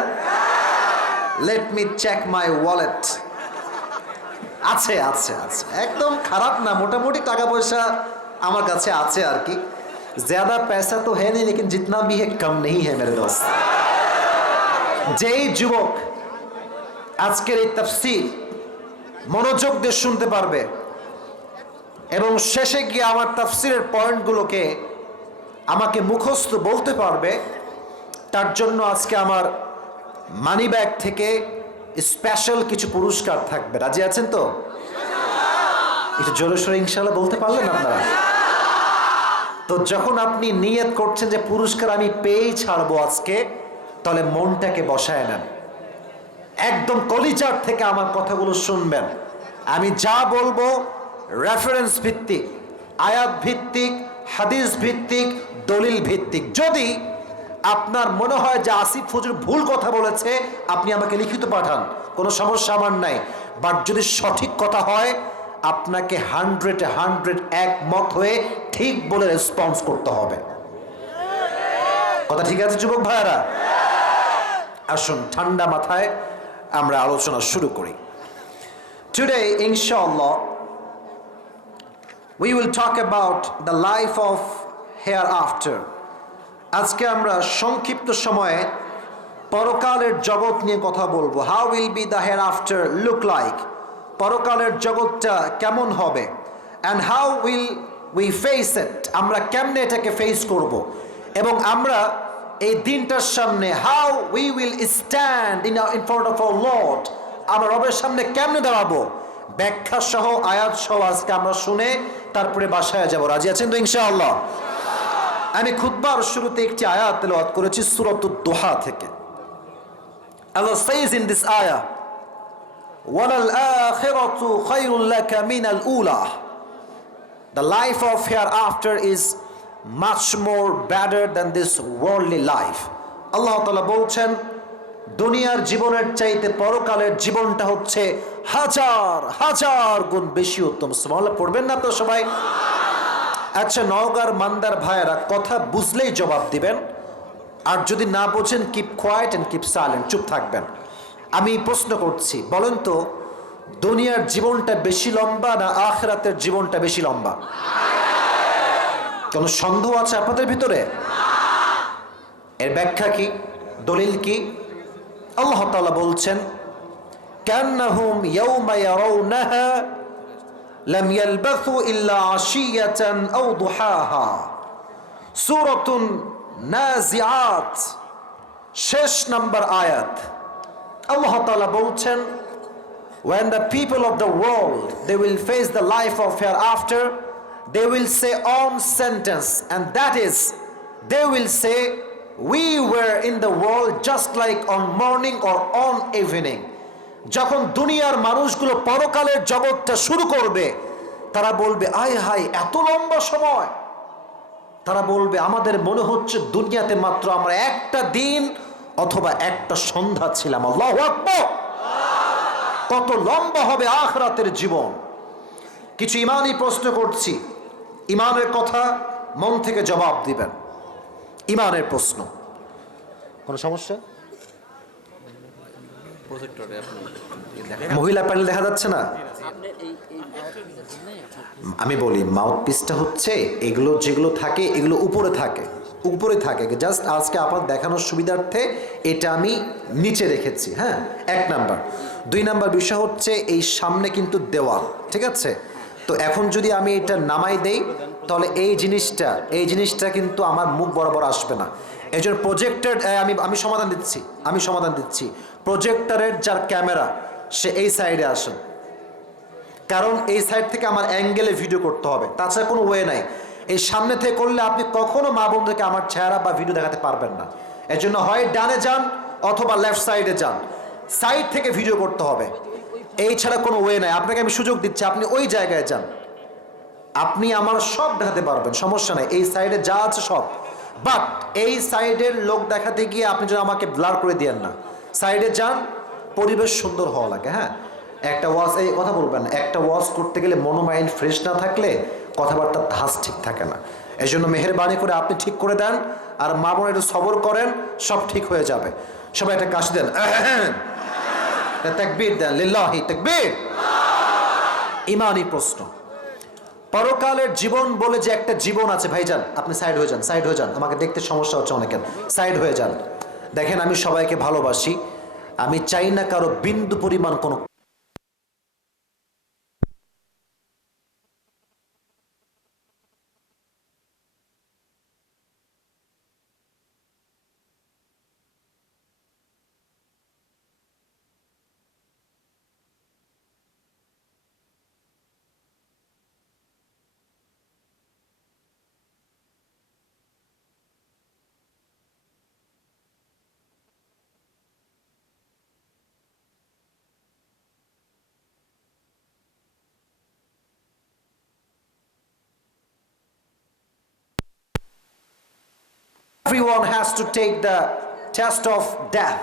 Let me check my wallet. আছে আছে আছে, একদম খারাপ না, মোটামুটি টাকা পয়সা আমার কাছে আছে আর কি। ज़्यादा पैसा तो है नहीं, लेकिन जितना भी है कम नहीं है मेरे दोस्त। যেই যুবক আজকের এই তাফসীর মনোযোগ দিয়ে শুনতে পারবে এবং শেষে গিয়ে আমার তাফসীরের পয়েন্টগুলোকে আমাকে মুখস্থ বলতে পারবে, তার জন্য আজকে আমার মানি ব্যাগ থেকে স্পেশাল কিছু পুরস্কার থাকবে। রাজি আছেন তো? একটু জোরে সোরে ইনশাআল্লাহ বলতে পারলেন আপনারা? তো যখন আপনি নিয়ত করছেন যে পুরস্কার আমি পেয়েই ছাড়বো আজকে, তাহলে মনটাকে বসায় নেন, একদম কলিজার থেকে আমার কথাগুলো শুনবেন। আমি যা বলবো রেফারেন্স ভিত্তিক, আয়াত ভিত্তিক, হাদিস ভিত্তিক, দলিল ভিত্তিক। যদি আপনার মনে হয় যে আসিফ হুজুর ভুল কথা বলেছে, আপনি আমাকে লিখিত পাঠান, কোনো সমস্যা আমার নাই। বাট যদি সঠিক কথা হয়, আপনাকে 100 একমত হয়ে ঠিক বলে রেসপন্স করতে হবে। কথা ঠিক আছে যুবক ভাইয়ারা? আসুন ঠান্ডা মাথায় আমরা আলোচনা শুরু করি। টুডে ইনশাআল্লাহ we will talk about the life of hereafter. আজকে আমরা সংক্ষিপ্ত সময়ে পরকালের জগৎ নিয়ে কথা বলবো। How will be the hereafter look like? পরকালের জগৎটা কেমন হবে? And how will we face it? আমরা কেমনে এটাকে ফেস করব? এবং আমরা এই দিনটার সামনে how we will stand in front of our Lord, আমরা রবের সামনে কেমনে দাঁড়াবো, ব্যাখ্যা সহ আয়াত সহ আজকে আমরা শুনে তারপরে বাসায় যাব। রাজি আছেন তো ইনশাআল্লাহ? আমি খুতবার শুরুতে একটি আয়াত তেলাওয়াত করেছি সূরাতুদ দুহা থেকে। Allah says in this ayah, ওয়ালাল আখিরাতু Khairul লাকা মিনাল উলা। The life of hereafter is much more better than this worldly life. আল্লাহ তাআলা বলছেন দুনিয়ার জীবনের চাইতে পরকালের জীবনটা হচ্ছে হাজার হাজার গুণ বেশি উত্তম। সুবহানাল্লাহ পড়বেন না আপনারা সবাই? আচ্ছা, নওগাঁর মান্দার ভাইয়েরা কথা বুঝলেই জবাব দিবেন, আর যদি না বোঝেন keep quiet and keep silent, চুপ থাকবেন। আমি প্রশ্ন করছি, বলেন তো দুনিয়ার জীবনটা বেশি লম্বা না আখিরাতের জীবনটা বেশি লম্বা? কোনো সন্দেহ আছে আপনাদের ভিতরে? এর ব্যাখ্যা কি, দলিল কি? আল্লাহ তাআলা বলছেন কান্নাহুম ইয়াওমা ইয়ারাউনাহা লাম ইয়ালবাসু ইল্লা আশিয়াতান আও দুহাহা। সূরাতুন নাজিআত শেষ নাম্বার আয়াত। আল্লাহ তাআলা বলছেন when the people of the world they will face the life of hereafter, they will say on sentence, and that is they will say we were in the world just like on morning or on evening. যখন দুনিয়ার মানুষগুলো পরকালের জগৎটা শুরু করবে, তারা বলবে আয় হায় এত লম্বা সময়। তারা বলবে আমাদের মনে হচ্ছে দুনিয়াতে মাত্র আমরা একটা দিন অথবা একটা সন্ধ্যা ছিলাম। আল্লাহু আকবার! কত লম্বা হবে আখিরাতের জীবন। কিছু ইমানি প্রশ্ন করছি, ইমানের কথা মন থেকে জবাব দিবেন। ইমানের প্রশ্ন, কোনো সমস্যা? মহিলা প্যানেল দেখা যাচ্ছে না? আমি বলি মাউথ পিসটা হচ্ছে এগুলো যেগুলো থাকে এগুলো উপরে থাকে, উপরে থাকে, জাস্ট আজকে আপনার দেখানোর সুবিধার্থে এটা আমি নিচে রেখেছি। হ্যাঁ, 1 নাম্বার। 2 নাম্বার বিষয় হচ্ছে এই সামনে কিন্তু দেওয়াল, ঠিক আছে? তো এখন যদি আমি এটা নামাই দেই তাহলে এই জিনিসটা কিন্তু আমার মুখ বরাবর আসবে না। এই জন্য প্রজেক্টের আমি সমাধান দিচ্ছি প্রজেক্টরের যার ক্যামেরা সে এই সাইডে আসেন, কারণ এই সাইড থেকে আমার অ্যাঙ্গেলে ভিডিও করতে হবে, তাছাড়া কোনো ওয়ে নাই। এই সামনে থেকে করলে আপনি কখনো মা বোনদেরকে আমার চেহারা বা ভিডিও দেখাতে পারবেন না। এর জন্য হয় ডানে যান অথবা লেফট সাইডে যান, সাইড থেকে ভিডিও করতে হবে, এই ছাড়া কোনো ওয়ে নাই। আপনাকে আমি সুযোগ দিচ্ছি, আপনি ওই জায়গায় যান, আপনি আমার সব দেখাতে পারবেন, সমস্যা নাই, এই সাইডে যা আছে সব। বাট এই সাইডের লোক দেখাতে গিয়ে আপনি যেন আমাকে ব্লার করে দিয়েন না, সাইডে যান, পরিবেশ সুন্দর হওয়া লাগে। হ্যাঁ, একটা ওয়াজ, এই কথা বলবেন না, একটা ওয়াজ করতে গেলে মনো মাইন্ড ফ্রেশ না থাকলে কথাবার্তার ধাঁচ ঠিক থাকে না। এই জন্য মেহেরবানি করে আপনি ঠিক করে দেন, আর মা বোন একটু সবর করেন, সব ঠিক হয়ে যাবে। সবাই একটা কাশি দেন, তাকবীর দেন, লিল্লাহি তাকবীর। ইমানি প্রশ্ন, পরকালের জীবন বলে যে একটা জীবন আছে, ভাইজান আপনি সাইড হয়ে যান, আমাকে দেখতে সমস্যা হচ্ছে অনেকের, সাইড হয়ে যান। দেখেন আমি সবাইকে ভালোবাসি, আমি চাই না কারো বিন্দু পরিমাণ কোনো everyone has to take the test of death.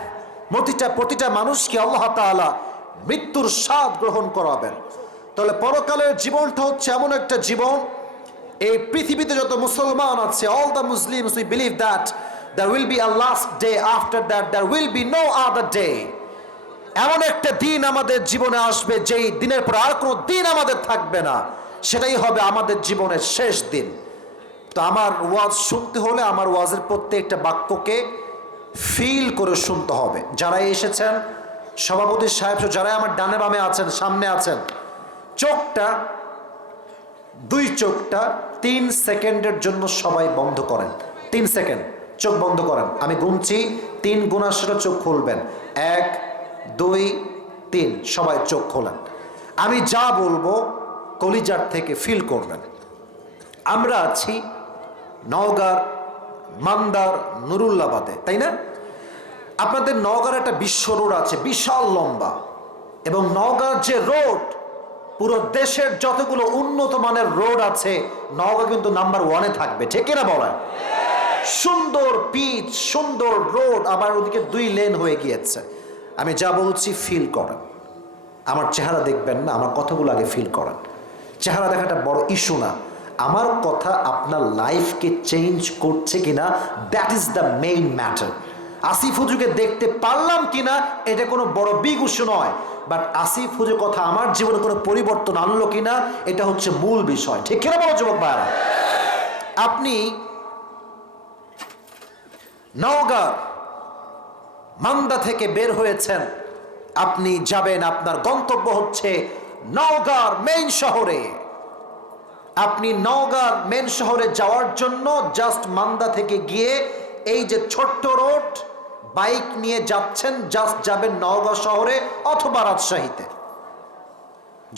প্রতিটা মানুষকে আল্লাহ তাআলা মৃত্যুর স্বাদ গ্রহণ করাবেন। তাহলে পরকালের জীবনটা হচ্ছে এমন একটা জীবন, এই পৃথিবীতে যত মুসলমান আছে, all the Muslims we believe that there will be a last day, after that there will be no other day. এমন একটা দিন আমাদের জীবনে আসবে যেই দিনের পর আর কোনো দিন আমাদের থাকবে না, সেটাই হবে আমাদের জীবনের শেষ দিন। তো আমার ওয়াজ শুনতে হলে আমার ওয়াজের প্রত্যেকটা বাক্যকে ফিল করে শুনতে হবে। যারা এসেছেন, সভাপতি সাহেব যারা আমার ডানে বামে আছেন, সামনে আছেন, দুই চোখটা 3 সেকেন্ডের জন্য সবাই বন্ধ করেন। 3 সেকেন্ড চোখ বন্ধ করেন, আমি গুনছি, 3 গুণার সাথে চোখ খুলবেন। 1 2 3, সবাই চোখ খোলেন। আমি যা বলবো কলিজার থেকে ফিল করবেন। আমরা আছি নওগাঁর মান্দার নুরুল্লাবাদে, তাই না? আপনাদের নওগাঁর একটা বিশ্ব রোড আছে, বিশাল লম্বা, এবং নওগাঁর যে রোড, পুরো দেশের যতগুলো উন্নত মানের রোড আছে নওগাঁ কিন্তু নাম্বার 1-এ থাকবে, ঠিক কিনা বলেন? সুন্দর পিচ, সুন্দর রোড, আবার ওদিকে 2 লেন হয়ে গিয়েছে। আমি যা বলছি ফিল করেন, আমার চেহারা দেখবেন না, আমার কথাগুলো আগে ফিল করেন। চেহারা দেখাটা বড় ইস্যু না, আমার কথা আপনার লাইফকে চেঞ্জ করছে কিনা, that is the main matter. Asif হুজুরকে দেখতে পারলাম কিনা এটা কোনো বড় বিগ ইস্যু নয়, বাট আসিফ হুজুর কথা আমার জীবনে কোনো পরিবর্তন আনলো কিনা এটা হচ্ছে মূল বিষয়, ঠিক কিনা বলো যুবক ভাইরা? আপনি নওগাঁ মান্দা থেকে বের হয়েছেন, আপনি যাবেন, আপনার গন্তব্য হচ্ছে নওগাঁর মেইন শহরে। আপনি নওগাঁর মেন শহরে যাওয়ার জন্য জাস্ট মান্দা থেকে গিয়ে এই যে ছোট্ট রোড, বাইক নিয়ে যাচ্ছেন, জাস্ট যাবেন নওগাঁ শহরে অথবা রাজশাহীতে।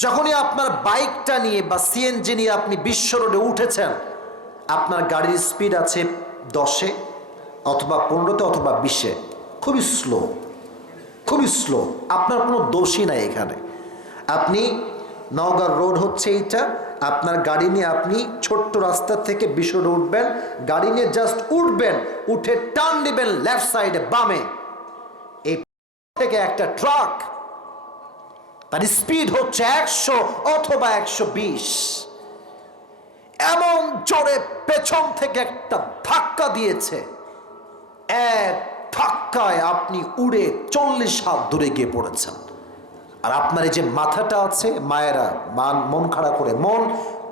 যখনই আপনার বাইকটা নিয়ে বা সিএনজি নিয়ে আপনি বিশ্ব রোডে উঠেছেন, আপনার গাড়ির স্পিড আছে 10-এ অথবা 15-তে অথবা 20-এ, খুবই স্লো, আপনার কোনো দোষই নাই এখানে। আপনি নওগাঁ রোড হচ্ছে এইটা, আপনার গাড়ি নিয়ে আপনি ছোট্ট রাস্তা থেকে বিশ্ব রোডে উঠবেন, গাড়ি নিয়ে জাস্ট উঠবেন, উঠে টার্ন দিবেন লেফট সাইডে বামে, এই থেকে একটা ট্রাক, তার স্পিড হচ্ছে 100 অথবা 120, এমন জোরে পেছন থেকে একটা ধাক্কা দিয়েছে, এক ধাক্কায় আপনি উড়ে 40 হাত দূরে গিয়ে পড়েছেন। আর আপনার এই যে মাথাটা আছে, মায়েরা মন খাড়া করে, মন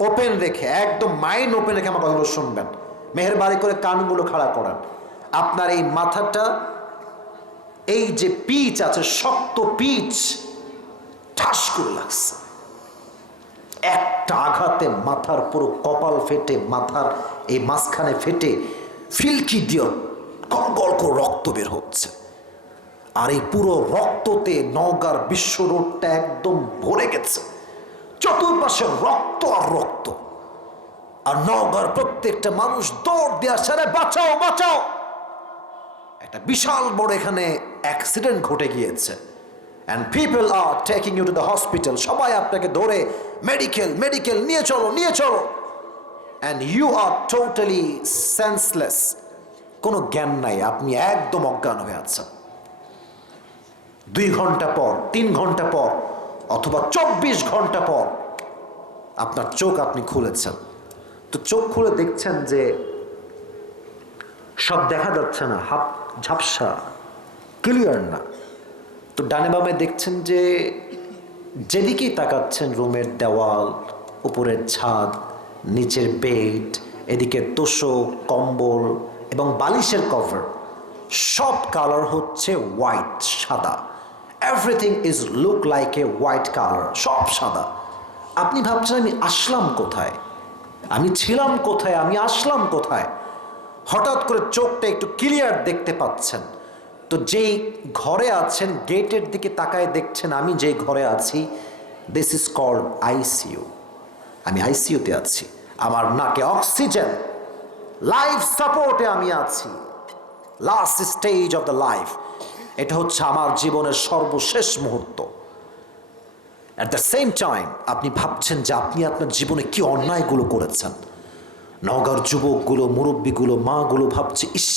ওপেন রেখে, একদম মাইন্ড ওপেন রেখে আমার কথাগুলো শুনবেন, মেহেরবানি করে কানগুলো খাড়া করেন। আপনার এই মাথাটা, এই যে পিচ আছে, শক্ত পিচ, ঠাস করে লাগছে, একটা আঘাতে মাথার পুরো কপাল ফেটে, মাথার এই মাঝখানে ফেটে ফিলকি দিয়ে গল করে রক্ত বের হচ্ছে। আর এই পুরো রক্ততে নওগাঁর বিশ্ব রোডটা একদম ভরে গেছে, চতুর্পাশে রক্ত আর রক্ত। আর নওগাঁর প্রত্যেকটা মানুষ দৌড় দিয়ে আসছে, বাঁচাও বাঁচাও। একটা বিশাল বড় এখানে অ্যাক্সিডেন্ট ঘটে গিয়েছে, and people are taking you to the hospital. সবাই আপনাকে ধরে মেডিকেল নিয়ে চলো, and you are totally senseless. কোনো জ্ঞান নাই, আপনি একদম অজ্ঞান হয়ে আছেন। 2 ঘন্টা পর, 3 ঘন্টা পর, অথবা 24 ঘন্টা পর আপনার চোখ আপনি খুলেছেন। তো চোখ খুলে দেখছেন যে সব দেখা যাচ্ছে না, ঝাপসা, ক্লিয়ার না। তো ডানে বামে দেখছেন যে যেদিকেই তাকাচ্ছেন, রুমের দেওয়াল, উপরের ছাদ, নিচের বেড, এদিকে তোষক, কম্বল এবং বালিশের কভার, সব কালার হচ্ছে হোয়াইট, সাদা। Everything is look like a white colour, সব সাদা। আপনি ভাবছেন আমি আসলাম কোথায়, আমি ছিলাম কোথায়, আমি আসলাম কোথায়? হঠাৎ করে চোখটা একটু ক্লিয়ার দেখতে পাচ্ছেন। তো যেই ঘরে আছেন, গেটের দিকে তাকায় দেখছেন আমি যেই ঘরে আছি, দিস ইজ কল্ড আইসিইউ। আমি আইসিইউতে আছি, আমার নাকে অক্সিজেন, লাইফ সাপোর্টে আমি আছি, last stage of the life. এটা হচ্ছে আমার জীবনের সর্বশেষ মুহূর্ত। অ্যাট দ্য সেম টাইম আপনি ভাবছেন যে আপনি আপনার জীবনে কি অন্যায়গুলো করেছেন। নওগাঁর যুবকগুলো, মুরব্বীগুলো, মাগুলো ভাবছে, ইস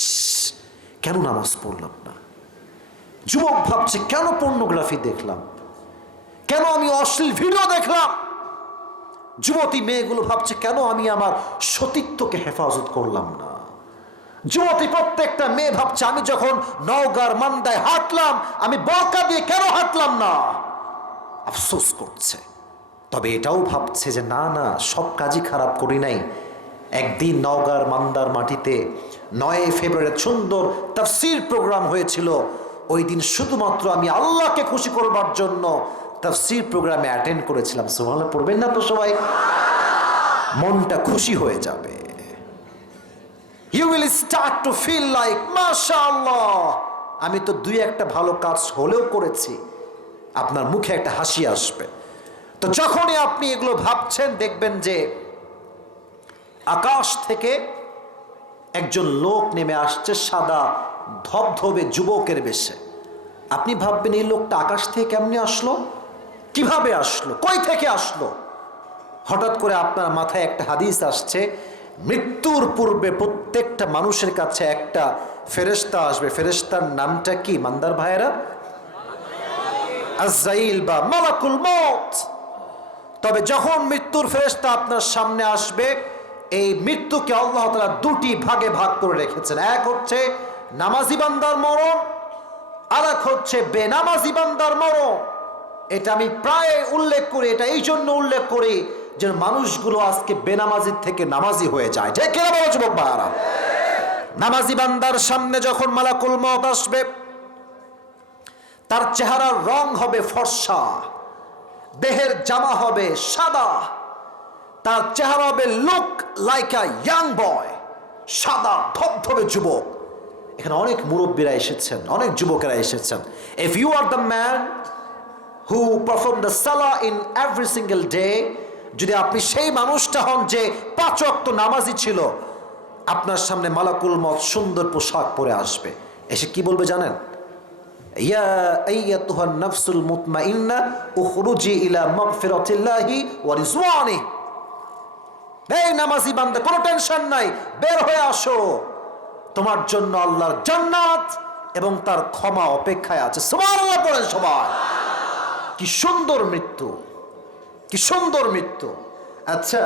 কেন নামাজ পড়লাম না। যুবক ভাবছে কেন পর্নোগ্রাফি দেখলাম, কেন আমি অশ্লীল ভিডিও দেখলাম। যুবতী মেয়েগুলো ভাবছে কেন আমি আমার সতীত্বকে হেফাজত করলাম না। যুবতী প্রত্যেকটা মেয়ে ভাবছে আমি যখন নওগাঁর মান্দায় হাঁটলাম, আমি বরকা দিয়ে কেন হাঁটলাম না, আফসোস করছে। তবে এটাও ভাবছে যে না না, সব কাজই খারাপ করি নাই। একদিন নওগাঁর মান্দার মাটিতে 9 ফেব্রুয়ারি সুন্দর তাফসীর প্রোগ্রাম হয়েছিল। ওই দিন শুধুমাত্র আমি আল্লাহকে খুশি করবার জন্য তাফসীর প্রোগ্রামে অ্যাটেন্ড করেছিলাম। সুবহানাল্লাহ পড়বেন না তো সবাই? মনটা খুশি হয়ে যাবে। You will start to feel like মাশাআল্লাহ, আমি তো 2-1টা ভালো কাজ হলেও করেছি। আপনার মুখে একটা হাসি আসবে। তো যখনই আপনি এগুলো ভাবছেন, দেখবেন যে আকাশ থেকে একজন লোক নেমে আসছে, সাদা ধবধবে যুবকের বেশে। আপনি ভাববেন এই লোকটা আকাশ থেকে কেমনে আসলো, কিভাবে আসলো, কই থেকে আসলো। হঠাৎ করে আপনার মাথায় একটা হাদিস আসছে, মৃত্যুর পূর্বে প্রত্যেকটা মানুষের কাছে একটা ফেরেশতা আসবে। ফেরেশতার নামটা কি মান্দার ভাইয়েরা? আজরাইল বা মালাকুল মউত। তবে যখন মৃত্যুর ফেরেশতা আপনার সামনে আসবে, এই মৃত্যুকে আল্লাহ তাআলা 2টি ভাগে ভাগ করে রেখেছেন। এক হচ্ছে নামাজি বান্দার মরণ, আর এক হচ্ছে বেনামাজি বান্দার মরণ। এটা আমি প্রায় উল্লেখ করি, এটা এই জন্য উল্লেখ করি যে মানুষগুলো আজকে বেনামাজির থেকে নামাজি হয়ে যায়। ঠিক কিনা বলো যুবক ভাইরা? নামাজি বান্দার সামনে যখন মালাকুল মউত আসবে, তার চেহারার রং হবে ফর্সা, দেহের জামা হবে সাদা, তার চেহারা হবে লুক লাইক আ ইয়াং বয়, সাদা ধবধবে যুবক। এখানে অনেক মুরব্বীরা এসেছেন, অনেক যুবকেরা এসেছেন। If you are the man who perform the সালাহ ইন এভরি সিঙ্গেল ডে, যদি আপনি সেই মানুষটা হন যে 5 ওয়াক্ত নামাজি ছিল, আপনার সামনে মালাকুল মউত সুন্দর পোশাক পরে আসবে। এসে কি বলবে জানেন? ইয়া আইয়াতুহান নাফসুল মুতমাইন্না উখরুজি ইলা মাগফিরাতিল্লাহি ওয়া রিজওয়ানি। এই নামাজি বান্দা, কোনো টেনশন নাই, বের হয়ে আসো, তোমার জন্য আল্লাহর জান্নাত এবং তার ক্ষমা অপেক্ষায় আছে। সুবহানাল্লাহ পড়েন সবাই। কি সুন্দর মৃত্যু, কি সুন্দর মৃত্যু। আচ্ছা,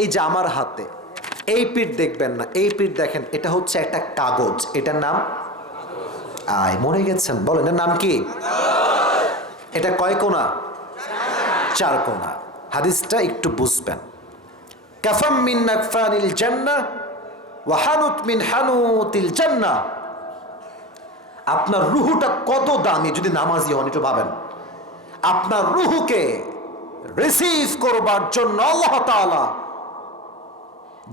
এই যে আমার হাতে এই পিঠ দেখবেন না, এই পিঠ দেখেন, এটা হচ্ছে একটা কাগজ। এটার নাম মরে গেছেন, বলেন এর নাম কি? এটা কয় কোনা? 4 কোনা। হাদিসটা একটু বুঝবেন। কাফাম মিন নাকফানিল জান্নাহ ওয়া হানুত মিন হানুতিল জান্নাহ। আপনার রুহুটা কত দামি যদি নামাজি হন, একটু ভাবেন। আপনার রুহুকে রিসিভ করবার জন্য আল্লাহ তাআলা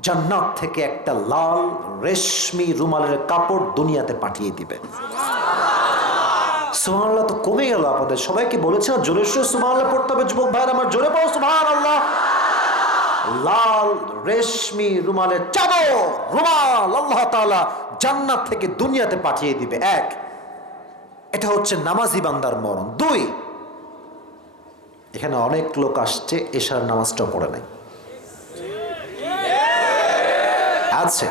জান্নাত থেকে একটা লাল রেশমি রুমালের কাপড় দুনিয়াতে পাঠিয়ে দিবে। সুবহানাল্লাহ তো কমে গেল আপনাদের। সবাইকে বলেছে না জোরে সোরে সুবহানাল্লাহ পড়তে হবে? যুবক ভাইরা আমার জোরে পড়ো সুবহানাল্লাহ। লাল রেশমি রুমালের চাদর রুমাল আল্লাহ তাআলা জান্নাত থেকে দুনিয়াতে পাঠিয়ে দিবে। 1, এটা হচ্ছে নামাজি বান্দার মরণ। 2, এখানে অনেক লোক আসছে এশার নামাজটা পড়ে নাই। আছে,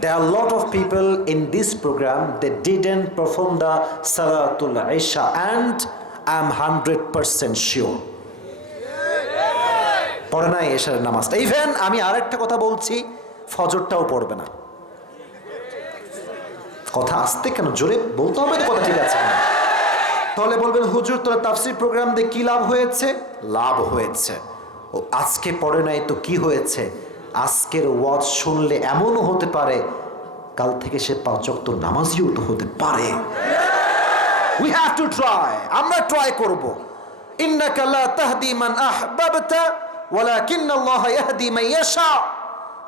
there are a lot of people in this program that didn't perform the Salatul Isha and I'm 100% sure পড়ে নাই এশার নামাজটা। ইভেন আমি আরেকটা কথা বলছি, ফজরটাও পড়বে না। কথা আসতে কেন? জোরে বলতে হবে তো, কথা ঠিক আছে। তাহলে বলবেন হুজুর তোরা তাফসীর প্রোগ্রাম দিয়ে কি লাভ হয়েছে? লাভ হয়েছে। ও আজকে পড়ে নাই তো কি হয়েছে? আজকের ওয়াজ শুনলে এমনও হতে পারে কাল থেকে সে 5 ওয়াক্ত নামাজিও তো হতে পারে। We have to try. আমরা ট্রাই করব। ইন্নাকা লা তাহদি মান আহবাবতা ওয়ালাকিন্নাল্লাহা ইয়াহদি মান ইয়াশা।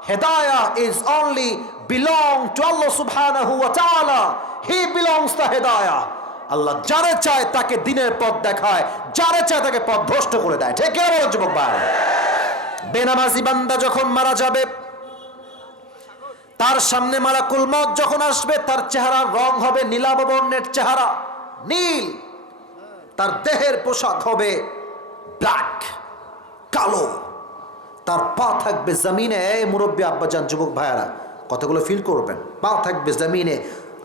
হেদায়াহ ইজ অনলি বিলং টু আল্লাহ সুবহানাহু ওয়া তাআলা। হি বিলংস দ্য হেদায়াহ। আল্লাহ যারে চায় তাকে দিনের পথ দেখায়, যারে চায় তাকে পথ ভ্রষ্ট করে দেয়। ঠিক কি বলেন যুবক ভাই? বেনামাজি বান্দা যখন মারা যাবে, তার সামনে মালাকুল মউত যখন আসবে, তার চেহারার রং হবে নীলাভ বর্ণের চেহারা, নীল। তার দেহের পোশাক হবে ব্ল্যাক, কালো। তার পা থাকবে জমিনে। মুরব্বী আব্বাজান যুবক ভাইয়ারা কথাগুলো ফিল করবেন। পা থাকবে জমিনে,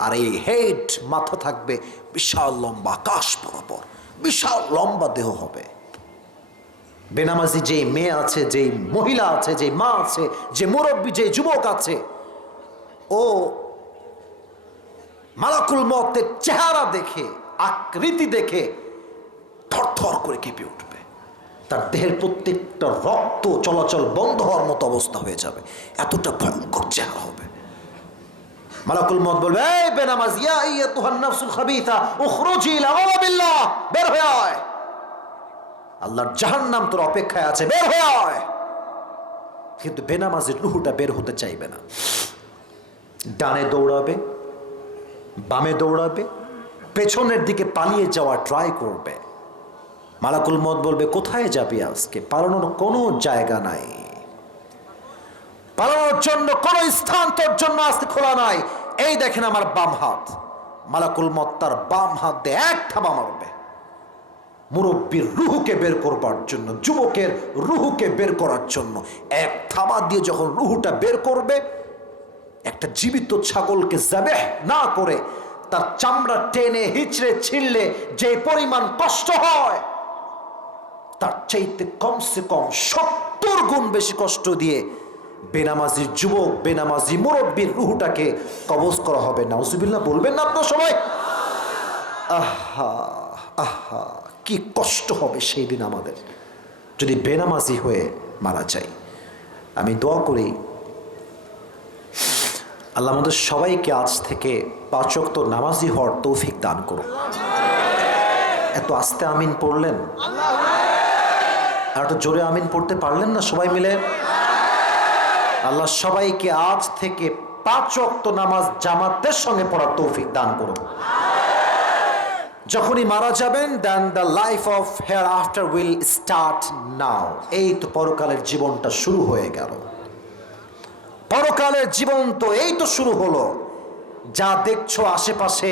আর এই হেড মাথা থাকবে বিশাল লম্বা, আকাশ বরাবর বিশাল লম্বা দেহ হবে। বেনামাজি যে মেয়ে আছে, যে মহিলা আছে, যে মা আছে, যে মুরব্বী, যে যুবক আছে, ও মালাকুল মউতের চেহারা দেখে, আকৃতি দেখে থরথর করে কেঁপে উঠবে। তার দেহের প্রত্যেকটা রক্ত চলাচল বন্ধ হওয়ার মতো অবস্থা হয়ে যাবে। এতটা ভয়ঙ্কর চেহারা হবে। মালাকুল মউত বলবে, এই বেনামাজি, ইয়া আইয়াতুহান নাফসুল খাবিথা উখরুজি ইলা গাযাবিল্লাহ, বের হয়ে আয়, আল্লাহর জাহান্নাম তোর অপেক্ষায় আছে, বের হয়ে আয়। কিন্তু বেনামাজির রুহটা বের হতে চাইবে না। ডানে দৌড়াবে, বামে দৌড়াবে, পেছনের দিকে পালিয়ে যাওয়া ট্রাই করবে। মালাকুল মউত বলবে, কোথায় যাবি আজকে? পালানোর কোনো জায়গা নাই, পালানোর জন্য কোনো স্থান তোর জন্য আজকে খোলা নাই। এই দেখেন আমার বাম হাত। মালাকুল মউত তার বাম হাত দিয়ে এক থাবা মারবে। মুরব্বীর রুহুকে বের করবার জন্য, যুবকের রুহুকে বের করার জন্য এক থাবা দিয়ে যখন রুহুটা বের করবে, একটা জীবিত ছাগলকে যাবেহ না করে তার চামড়া টেনে হিচড়ে ছিঁড়লে যে পরিমাণ কষ্ট হয়, তার চাইতে কমসে কম 70 গুণ বেশি কষ্ট দিয়ে বেনামাজি যুবক, বেনামাজি মুরব্বীর রুহুটাকে কবজ করা হবে। নাউজুবিল্লাহ বলবেন না আপনার সবাই? আহা আহা, কি কষ্ট হবে সেই দিন আমাদের যদি বেনামাজি হয়ে মারা যাই। আমি দোয়া করি আল্লাহ আমাদের সবাইকে আজ থেকে 5 ওয়াক্ত নামাজি হওয়ার তৌফিক দান করুন। এত আস্তে আমিন পড়লেন, আর একটু জোরে আমিন পড়তে পারলেন না সবাই মিলে? আল্লাহ সবাইকে আজ থেকে 5 ওয়াক্ত নামাজ জামাতের সঙ্গে পড়ার তৌফিক দান করুন। যখনই মারা যাবেন, then the life of hereafter will start now. এই তো পরকালের জীবনটা শুরু হয়ে গেল। পরকালের জীবন তো এই তো শুরু হলো। যা দেখছো আশেপাশে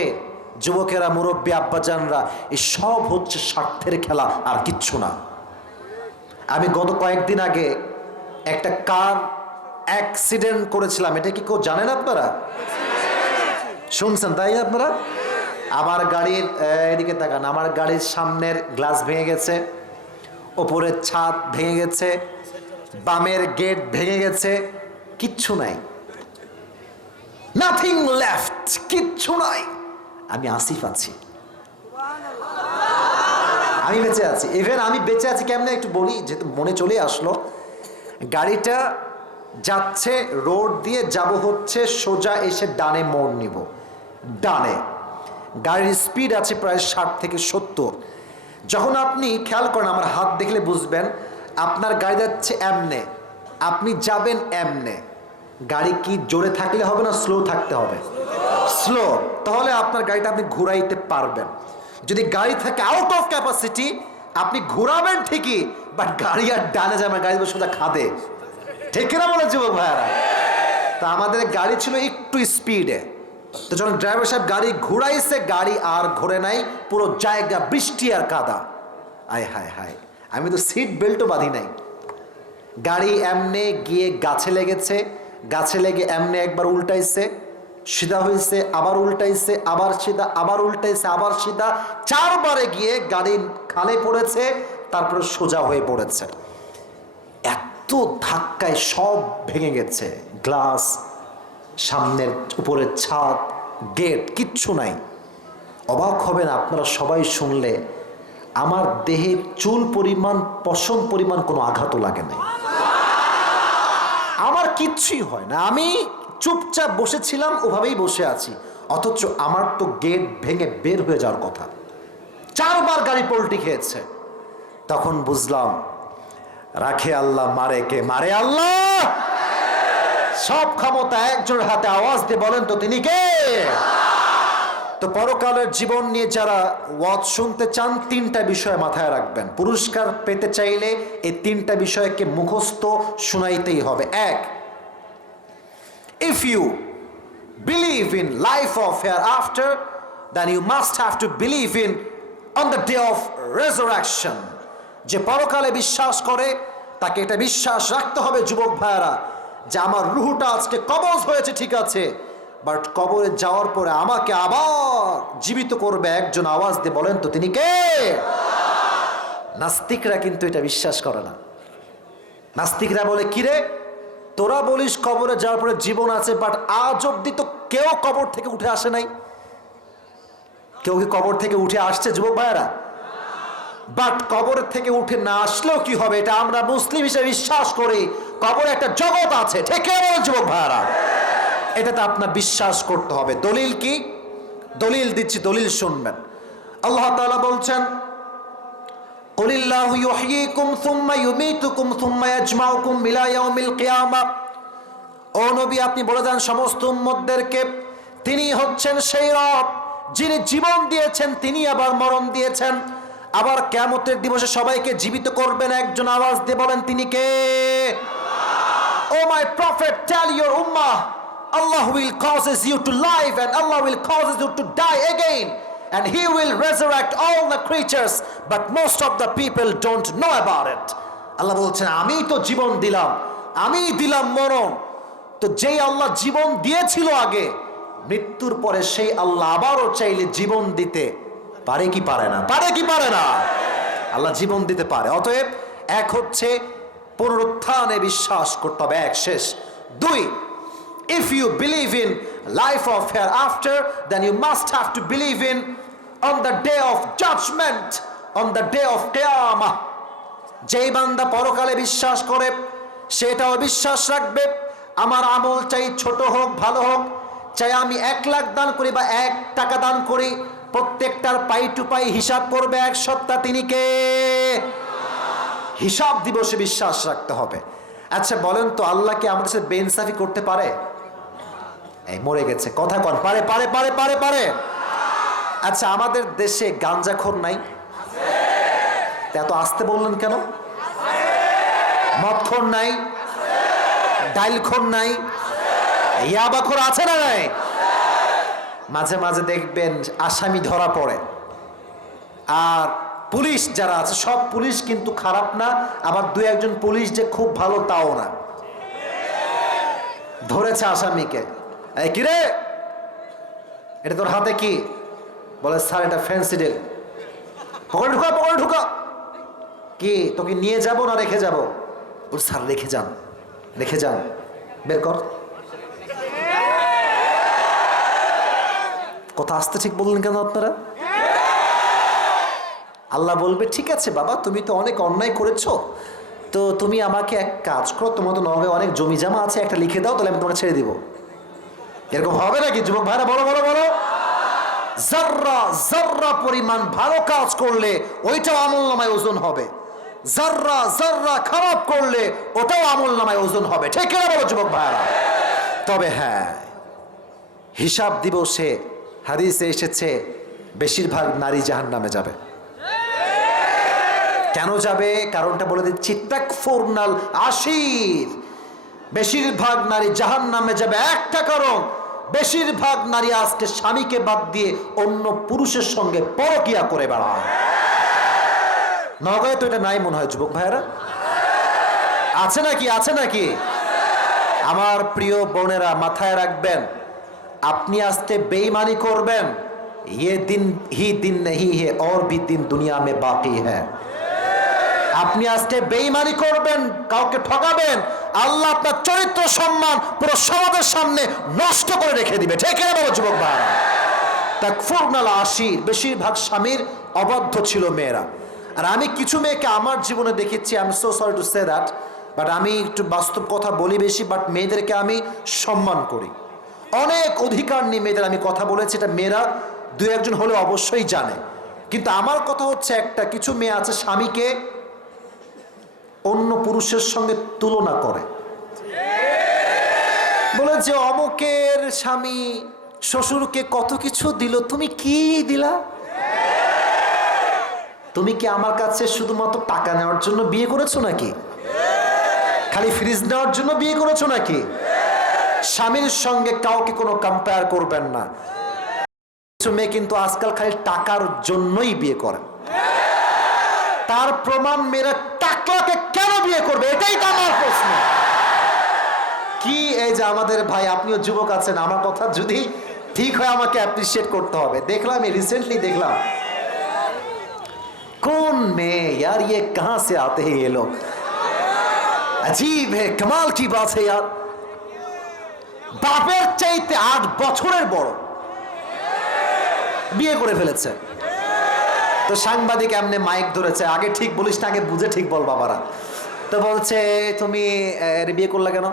যুবকেরা, মুরব্বী আব্বাজানরা, এই সব হচ্ছে স্বার্থের খেলা, আর কিচ্ছু না। আমি গত কয়েকদিন আগে একটা কার অ্যাক্সিডেন্ট করেছিলাম। এটা কি কেউ জানেন? আপনারা শুনছেন তাই? আপনারা আমার গাড়ির এদিকে তাকান। আমার গাড়ির সামনের গ্লাস ভেঙে গেছে, ওপরের ছাদ ভেঙে গেছে, বামের গেট ভেঙে গেছে, কিচ্ছু নাই, নাথিং লেফট, কিচ্ছু নাই। আমি আসিফ আছি। আমি বেঁচে আছি। ইভেন আমি বেঁচে আছি কেমনে একটু বলি, যেহেতু মনে চলে আসলো। গাড়িটা যাচ্ছে রোড দিয়ে, যাব হচ্ছে সোজা, এসে ডানে মোড় নিব। ডানে গাড়ির স্পিড আছে প্রায় 60 থেকে 70। যখন আপনি খেয়াল করেন, আমার হাত দেখলে বুঝবেন আপনার গাড়ি যাচ্ছে এমনে, আপনি যাবেন এমনে। গাড়ি কি জোরে থাকলে হবে না স্লো থাকতে হবে? স্লো। তাহলে আপনার গাড়িটা আপনি ঘুরাইতে পারবেন। যদি গাড়ি থাকে আউট অফ ক্যাপাসিটি, আপনি ঘুরাবেন ঠিকই, বাট গাড়ি আর ডানে যাবে, গাড়ি সোজা খাদে। ঠিক না বলে যুবক ভাইয়ারা? তা আমাদের গাড়ি ছিল একটু স্পিডে, তো যখন ড্রাইভার সাহেব গাড়ি ঘুরাইছে, গাড়ি আর ঘোরে নাই, পুরো জায়গা বৃষ্টি আর কাদা। আয় হায় হায়, আমি তো সিট বেল্টও বাঁধি নাই। গাড়ি এমনে গিয়ে গাছে লেগেছে, গাছে লেগে এমনে একবার উল্টাইছে, সিধা হয়েছে, আবার উল্টাইছে, আবার সিধা, আবার উল্টাইছে, আবার সিধা, 4 বারে গিয়ে গাড়ি খালে পড়েছে, তারপরে সোজা হয়ে পড়েছে। এত ধাক্কায় সব ভেঙে গেছে, গ্লাস, সামনের উপরের ছাদ, গেট, কিচ্ছু নাই। অবাক হবেন আপনারা সবাই শুনলে, আমার দেহে চুল পরিমাণ, পশম পরিমাণ কোনো আঘাতও লাগে নাই। আমার কিচ্ছুই হয় না, আমি চুপচাপ বসেছিলাম, ওভাবেই বসে আছি। অথচ আমার তো গেট ভেঙে বের হয়ে যাওয়ার কথা। 4 বার গাড়ি পল্টি খেয়েছে। তখন বুঝলাম, রাখে আল্লাহ, মারে কে? মারে আল্লাহ। সব ক্ষমতা একজনের হাতে। আওয়াজ দিয়ে বলেন তো তিনি কে? তো পরকালের জীবন নিয়ে যারা ওয়াজ শুনতে চান, 3টা বিষয় মাথায় রাখবেন। পুরস্কার পেতে চাইলে এই 3টা বিষয়কে মুখস্থ শোনাইতেই হবে। 1, if you believe in life of hereafter, then you must have to believe in on the day of resurrection. যে পরকালে বিশ্বাস করে তাকে এটা বিশ্বাস রাখতে হবে যুবক ভাইয়ারা, যে আমার রুহটা আজকে কবজ হয়েছে ঠিক আছে, বাট কবরে যাওয়ার পরে আমাকে আবার জীবিত করবে একজন। আওয়াজ দিয়ে বলেন তো তিনি কে? নাস্তিকরা কিন্তু এটা বিশ্বাস করে না। নাস্তিকরা বলে, কিরে তোরা বলিস কবরে যাওয়ার পরে জীবন আছে, বাট আজ অব্দি তো কেউ কবর থেকে উঠে আসে নাই। কেউ কি কবর থেকে উঠে আসছে যুবক ভাইয়ারা? বাট কবর থেকে উঠে না আসলেও কি হবে, এটা আমরা মুসলিম হিসেবে বিশ্বাস করি, কবরে একটা জগৎ আছে। ঠিক আছে যুবক ভাইয়ারা? এটাতে আপনার বিশ্বাস করতে হবে। দলিল কি? দলিল দিচ্ছি, দলিল শুনবেন। আল্লাহ তাআলা বলছেন, কুলিল্লাহু ইউহয়িকুম সুম্মা ইউমীতুকুম সুম্মা ইয়াজমাউকুম ইলা ইয়াউমিল কিয়ামা। ও নবী, আপনি বলে দেন সমস্ত উম্মতদেরকে, তিনি হচ্ছেন সেই রব যিনি জীবন দিয়েছেন, তিনি আবার মরণ দিয়েছেন, আবার কিয়ামতের দিবসে সবাইকে জীবিত করবেন একজন। আওয়াজ দিয়ে বলেন তিনি কে? O my prophet, tell your উম্মাহ, Allah will causes you to live and Allah will causes you to die again, and He will resurrect all the creatures, but most of the people don't know about it. Allah বলছেন, আমি তো জীবন দিলাম, আমি দিলাম মরণ। তো যেই আল্লাহ জীবন দিয়েছিল আগে, মৃত্যুর পরে সেই আল্লাহ আবারও চাইলে জীবন দিতে পারে কি পারে না? পারে কি পারে না? আল্লাহ জীবন দিতে পারে। অতএব এক হচ্ছে পুনরুত্থানে বিশ্বাস করতে হবে, এক শেষ। 2, if you believe in life of hereafter, then you must have to believe in on the day of judgment, on the day of qiyamah. যেই বান্দা পরকালে বিশ্বাস করে সেটাও বিশ্বাস রাখবে, আমার আমল চাই ছোট হোক ভালো হোক, চাই আমি 1 লাখ দান করি বা 1 টাকা দান করি, প্রত্যেকটার পাই টু পাই হিসাব করবে এক সত্তা, তিনি কে? হিসাব দিবসে বিশ্বাস রাখতে হবে। আচ্ছা বলেন তো, আল্লাহ কি আমাদের সাথে বেইনসাফি করতে পারে? এই মরে গেছে কথা কন, পারে পারে পারে পারে পারে। আচ্ছা আমাদের দেশে গাঞ্জাখোর নাই? এত আসতে বললেন কেন? মদখোর নাই? ডাইলখোর নাই? ইয়াবাখোর আছে না নাই? মাঝে মাঝে দেখবেন আসামি ধরা পড়ে, আর পুলিশ যারা আছে, সব পুলিশ কিন্তু খারাপ না, আবার 2-1 পুলিশ যে খুব ভালো তাও না। ধরেছে আসামিকে, এই কিরে এটা তোর হাতে কি? বলে স্যার এটা ফেন্সিডিল। পকেটে ঢুকা, পকেটে ঢুকা। কি তোকে নিয়ে যাব না রেখে যাব? বল স্যার রেখে যান, রেখে যান, বের কর। কথা আসতে ঠিক বললেন কেন আপনারা? আল্লাহ বলবে ঠিক আছে বাবা, তুমি তো অনেক অন্যায় করেছো, তো তুমি আমাকে এক কাজ করো, তোমার তো নবে অনেক জমি জমা আছে, একটা লিখে দাও, তাহলে আমি তোমাকে ছেড়ে দিব। এরকম হবে নাকি যুবক ভাইরা? বলো বলো বলো। জাররা জাররা পরিমাণ ভালো কাজ করলে ওইটাও আমলনামায় ওজন হবে, জাররা জাররা খারাপ করলে ওটাও আমলনামায় ওজন হবে। ঠিক কিনা বলো যুবক ভাইরা? তবে হ্যাঁ, হিসাব দিবসে হাদিসে এসেছে বেশিরভাগ নারী জাহান্নামে যাবে। কেন যাবে? কারণটা বলে দিচ্ছি। তাকফুরনাল আশির, বেশিরভাগ নারী জাহান্নামে যাবে একটা কারণ, বেশিরভাগ নারী আজকে স্বামীকে বাদ দিয়ে অন্য পুরুষের সঙ্গে পরকিয়া করে বেড়ায়। নগরে তো এটা নাই মনে হয় যুবক ভাইয়েরা, আছে নাকি? আছে নাকি? আমার প্রিয় বোনেরা মাথায় রাখবেন, আপনি আজকে বেঈমানি করবেন, ये दिन ही दिन नहीं है और भी दिन दुनिया में बाकी है। আপনি আজকে বেঈমানি করবেন, কাউকে ঠকাবেন, আল্লাহ আপনার চরিত্র সম্মান পুরো সমাজের সামনে নষ্ট করে রেখে দিবে। ঠিক কিনা বলো যুবক ভাইরা? তাকফুরনাল আশির, বেশিরভাগ স্বামীর অবাধ্য ছিল মেয়েরা। আর আমি কিছু মেয়েকে আমার জীবনে দেখেছি, I am so sorry to say that, but আমি একটু বাস্তব কথা বলি বেশি, বাট মেয়েদেরকে আমি সম্মান করি, অনেক অধিকার নিয়ে মেয়েদের আমি কথা বলেছি, এটা মেয়েরা দু একজন হলে অবশ্যই জানে। কিন্তু আমার কথা হচ্ছে একটা, কিছু মেয়ে আছে স্বামীকে অন্য পুরুষের সঙ্গে তুলনা করে, বলে যে অমুকের স্বামী শ্বশুরকে কত কিছু দিল, তুমি কি দিলা? তুমি কি আমার কাছে শুধুমাত্র টাকা নেওয়ার জন্য বিয়ে করেছো নাকি? খালি ফ্রিজ নেওয়ার জন্য বিয়ে করেছো নাকি? স্বামীর সঙ্গে কাউকে কোনো কম্পেয়ার করবেন না। কিছু মেয়ে কিন্তু আজকাল খালি টাকার জন্যই বিয়ে করে, তার প্রমাণ মেয়েরা টাকলাকে কেন বিয়ে করবে, এটাই তো আমার প্রশ্ন। কি এই যে আমাদের ভাই, আপনিও যুবক আছেন, আমার কথা যদি ঠিক হয় আমাকে অ্যাপ্রিসিয়েট করতে হবে। দেখলাম রিসেন্টলি দেখলাম কোন মেয়ে, यार ये कहां से आते हैं ये लोग, अजीब है, कमाल की बात है यार, বাপের চাইতে 8 বছরের বড় বিয়ে করে ফেলেছে। তো সাংবাদিক এমনি মাইক ধরেছে, আগে ঠিক বলিস না, আগে বুঝে ঠিক বল বাবারা। তো বলছে তুমি বিয়ে করলা কেন?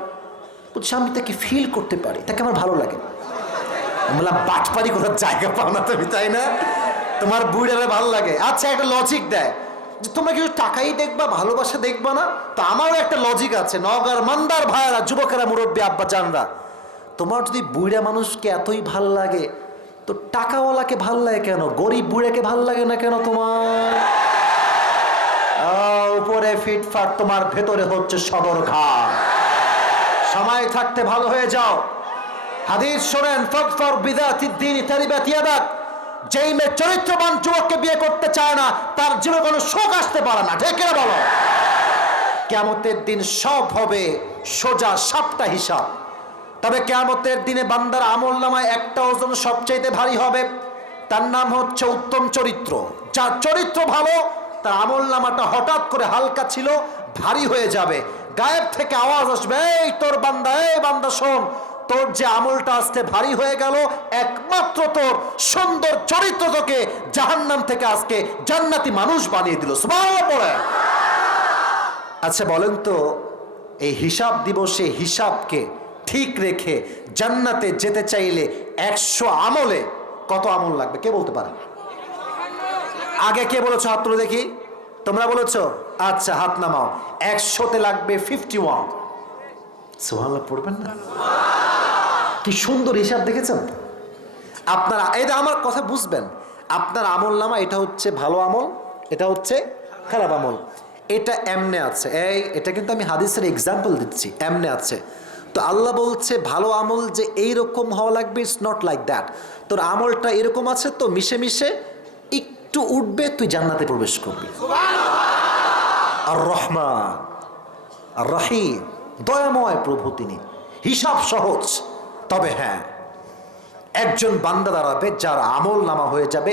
বলছে আমি তাকে ফিল করতে পারি, তাকে আমার ভালো লাগে। বললাম বাটপারি করার জায়গা পাও না তুমি, তাই না? তোমার বুড়ারে ভালো লাগে। আচ্ছা একটা লজিক দেয় যে তোমরা কিছু টাকাই দেখবা, ভালোবাসা দেখবা না। তো আমারও একটা লজিক আছে, নগর মান্দার ভাইয়েরা, যুবকেরা, মুরব্বী আব্বা জানরা, তোমার যদি বুড়া মানুষকে এতই ভাল লাগে, তো টাকাওয়ালাকে ভাল লাগে কেন? গরিব বুড়াকে ভাল লাগে না কেন তোমার? উপরে ফিটফাট, তোমার ভেতরে হচ্ছে সদর ঘাট। সময় থাকতে ভালো হয়ে যাও। হাদিস শোনেন, ফাদফার বিযাতিদ দীনি তারিবাত ইয়াদাক, যেই মেয়ে চরিত্রবান যুবককে বিয়ে করতে চায় না, তার জীবনে কোনো শোক আসতে পারে না। ঠিক কিনা বলো? কিয়ামতের দিন সব হবে সোজা সাপটা হিসাব। তবে কিয়ামতের দিনে বান্দার আমলনামায় একটা ওজন সবচাইতে ভারী হবে, তার নাম হচ্ছে উত্তম চরিত্র। যার চরিত্র ভালো, তার আমলনামাটা হঠাৎ করে হালকা ছিল ভারী হয়ে যাবে। গায়েব থেকে আওয়াজ আসবে, এই তোর বান্দা, এই বান্দা শোন, তোর যে আমলটা আজকে ভারী হয়ে গেল, একমাত্র তোর সুন্দর চরিত্র তোকে জাহান্নাম থেকে আজকে জান্নাতি মানুষ বানিয়ে দিল। সুবহানাল্লাহ পড়ে। আচ্ছা বলেন তো, এই হিসাব দিবসে হিসাবকে ঠিক রেখে জান্নাতে যেতে চাইলে 100 আমলে কত আমল লাগবে? কে বলতে পারে? আগে কে বলেছো? হাত তুলে দেখি। তোমরা বলেছো? আচ্ছা হাত নামাও। 100তে লাগবে 51। সুবহানাল্লাহ পড়বেন না? কি সুন্দর হিসাব দেখেছেন আপনারা? এটা আমার কথা বুঝবেন, আপনার আমল নামা এটা হচ্ছে ভালো আমল, এটা হচ্ছে খারাপ আমল, এটা এমনে আছে। এটা কিন্তু আমি হাদিসের এক্সাম্পল দিচ্ছি, এমনে আছে। তো আল্লাহ বলছে ভালো আমল যে এইরকম হওয়া লাগবে, ইটস নট লাইক দ্যাট। তোর আমলটা এরকম আছে তো মিশে মিশে একটু উঠবে, তুই জান্নাতে প্রবেশ করবি। আর রহমান আর রহিম, দয়াময় প্রভু তিনি, হিসাব সহজ। তবে হ্যাঁ, একজন বান্দা দাঁড়াবে যার আমল নামা হয়ে যাবে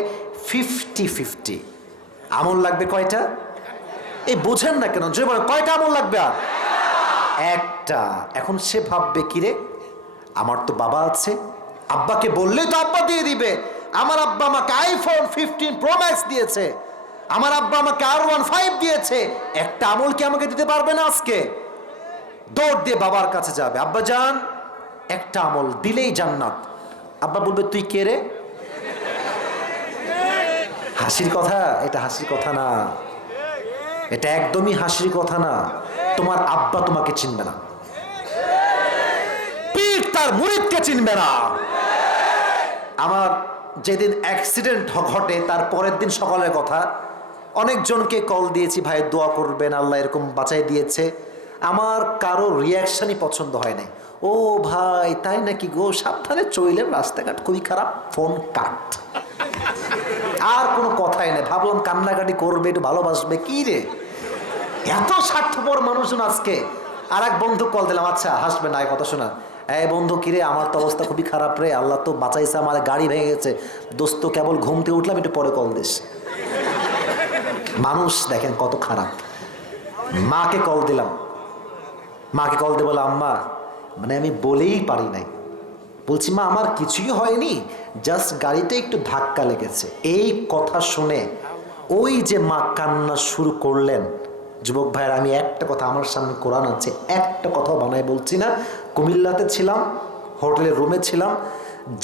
50-50। আমল লাগবে কয়টা? এই বোঝেন না কেন? যে বলে কয়টা আমল লাগবে? আর একটা। এখন সে ভাববে কিরে, আমার তো বাবা আছে, আব্বাকে বললেই তো আব্বা দিয়ে দিবে। আমার আব্বা আমাকে আইফোন 15 প্রো ম্যাক্স দিয়েছে, আমার আব্বা আমাকে R15 দিয়েছে, একটা আমল কি আমাকে দিতে পারবে না? আজকে দৌড় দিয়ে বাবার কাছে যাবে, আব্বা জান একটা আমল দিলেই জান্নাত। আব্বা বলবে তুই কে রে? হাসির কথা? এটা হাসির কথা না, এটা একদমই হাসির কথা না। তোমার আব্বা তোমাকে চিনবে না, পীর তার মুরিদকে চিনবে না। আমার যেদিন অ্যাক্সিডেন্ট ঘটে তার পরের দিন সকালের কথা, অনেকজনকে কল দিয়েছি, ভাই দোয়া করবেন, আল্লাহ এরকম বাঁচাই দিয়েছে। আমার কারো রিয়াকশনই পছন্দ হয় নাই। ও ভাই তাই নাকি গো, সাবধানে চইলেন, রাস্তাঘাট খুবই খারাপ, ফোন কাট। আর কোনো কথাই নেই। ভাবলাম কান্নাকাটি করবে, একটু ভালোবাসবে, কি রে এত স্বার্থপর মানুষজন আজকে। আর এক বন্ধু কল দিলাম, আচ্ছা হাসবে না, কথা শোনা। এই বন্ধু কিরে, আমার তো অবস্থা খুবই খারাপ রে, আল্লাহ তো বাঁচাইছে, আমার গাড়ি ভেঙে গেছে, দোস্ত কেবল ঘুম থেকে উঠলাম, একটু পরে কল দিস। মানুষ দেখেন কত খারাপ। মাকে কল দিলাম, মাকে কল দিয়ে বললাম আম্মা, মানে আমি বলেই পারি নাই, বলছি মা আমার কিছুই হয়নি, জাস্ট গাড়িটা একটু ধাক্কা লেগেছে। এই কথা শুনে ওই যে মা কান্না শুরু করলেন। যুবক ভাইয়ের, আমি একটা কথা, আমার সামনে কোরআন আছে, একটা কথাও বানায় বলছি না। কুমিল্লাতে ছিলাম, হোটেলের রুমে ছিলাম,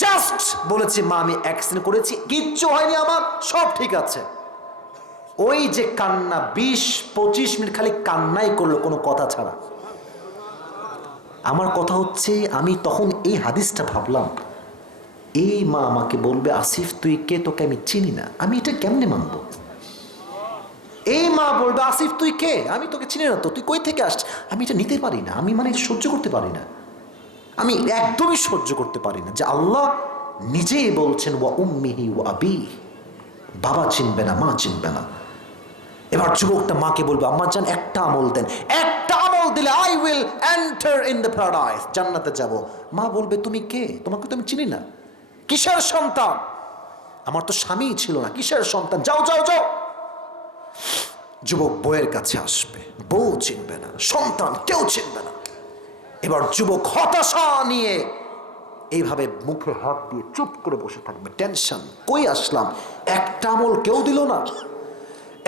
জাস্ট বলেছি মা আমি অ্যাক্সিডেন্ট করেছি, কিচ্ছু হয়নি আমার, সব ঠিক আছে। ওই যে কান্না 20-25 মিনিট খালি কান্নাই করলো, কোনো কথা ছাড়া। আমার কথা হচ্ছে, আমি তখন এই হাদিসটা ভাবলাম, এই মা আমাকে বলবে আসিফ তুই কে, তোকে আমি চিনি না, আমি এটা কেমনে মানবো? এই মা বলবে আসিফ তুই কে, আমি তোকে চিনি না তো, তুই কই থেকে আসছিস? আমি এটা নিতে পারি না, আমি মানে সহ্য করতে পারি না, আমি একদমই সহ্য করতে পারি না যে আল্লাহ নিজেই বলছেন ওয়া উম্মিহি ওয়া আবি, বাবা চিনবে না, মা চিনবে না। এবার যুবকটা মাকে বলবে আম্মা জান একটা আমল দেন, একটা আমল দিলে I will enter in the paradise, জান্নাতে যাব। মা বলবে তুমি কে, তোমাকে তো আমি চিনি না, কিসের সন্তান? আমার তো স্বামী ছিল না, কিসের সন্তান? যাও যাও যাও। যুবক বউয়ের কাছে আসবে, বউ চিনবে না, সন্তান কেউ চিনবে না। এবার যুবক হতাশা নিয়ে এইভাবে মুখে হাত দিয়ে চুপ করে বসে থাকবে, টেনশন, কই আসলাম, একটা আমল কেউ দিল না।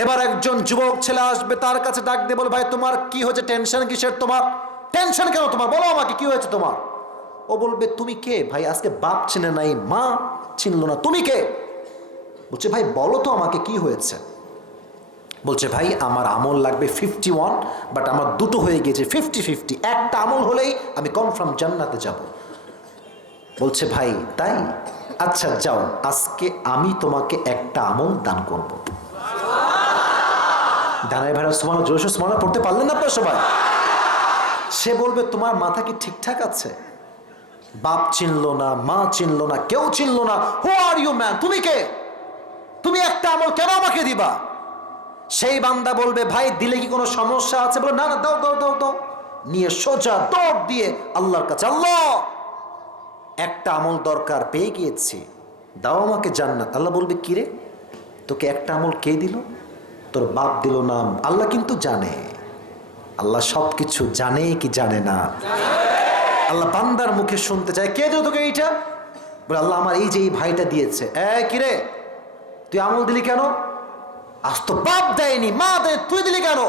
এবার একজন যুবক ছেলে আসবে, তার কাছে ডাক দিয়ে বলে ভাই তোমার কি হয়েছে, টেনশন কিসের, তোমার টেনশন কেন তোমার, বলো আমাকে কি হয়েছে তোমার। ও বলবে তুমি কে ভাই, আজকে বাপ চিনে নাই, মা চিনলো না, তুমি কে? বলছে ভাই বলো তো আমাকে কি হয়েছে। বলছে ভাই আমার আমল লাগবে 51, বাট আমার দুটো হয়ে গেছে 50-50, একটা আমল হলেই আমি কনফার্ম জান্নাতে যাব। বলছে ভাই তাই, আচ্ছা যাও, আজকে আমি তোমাকে একটা আমল দান করব। দানাই ভাইরা সুবহানাল্লাহ, জোরে সুবহানাল্লাহ পড়তে পারলেন না আপনারা সবাই? সে বলবে তোমার মাথা কি ঠিকঠাক আছে? বাপ চিনলো না, মা চিনলো না, কেউ চিনলো না, হু আর ইউ ম্যান, তুমি কে, তুমি একটা আমল কেন আমাকে দিবা? সেই বান্দা বলবে ভাই দিলে কি কোনো সমস্যা আছে? বলে না না, দাও দাও দাও দাও। নিয়ে সোজা দৌড় দিয়ে আল্লাহর কাছে, আল্লাহ একটা আমল দরকার, পেয়ে গিয়েছি, দাও আমাকে জান্নাত। আল্লাহ বলবে কি রে, তোকে একটা আমল কে দিল? তোর বাপ দিল না। আল্লাহ কিন্তু জানে, আল্লাহ সবকিছু জানে কি জানে না? আল্লাহ বান্দার মুখে শুনতে চায়, কে দিল তোকে এইটা? বলে আল্লাহ আমার এই যে এই ভাইটা দিয়েছে। কি রে তুই আমল দিলি কেন? আজ তো বাপ দেয়নি, মা দেয়, তুই দিলি কেন?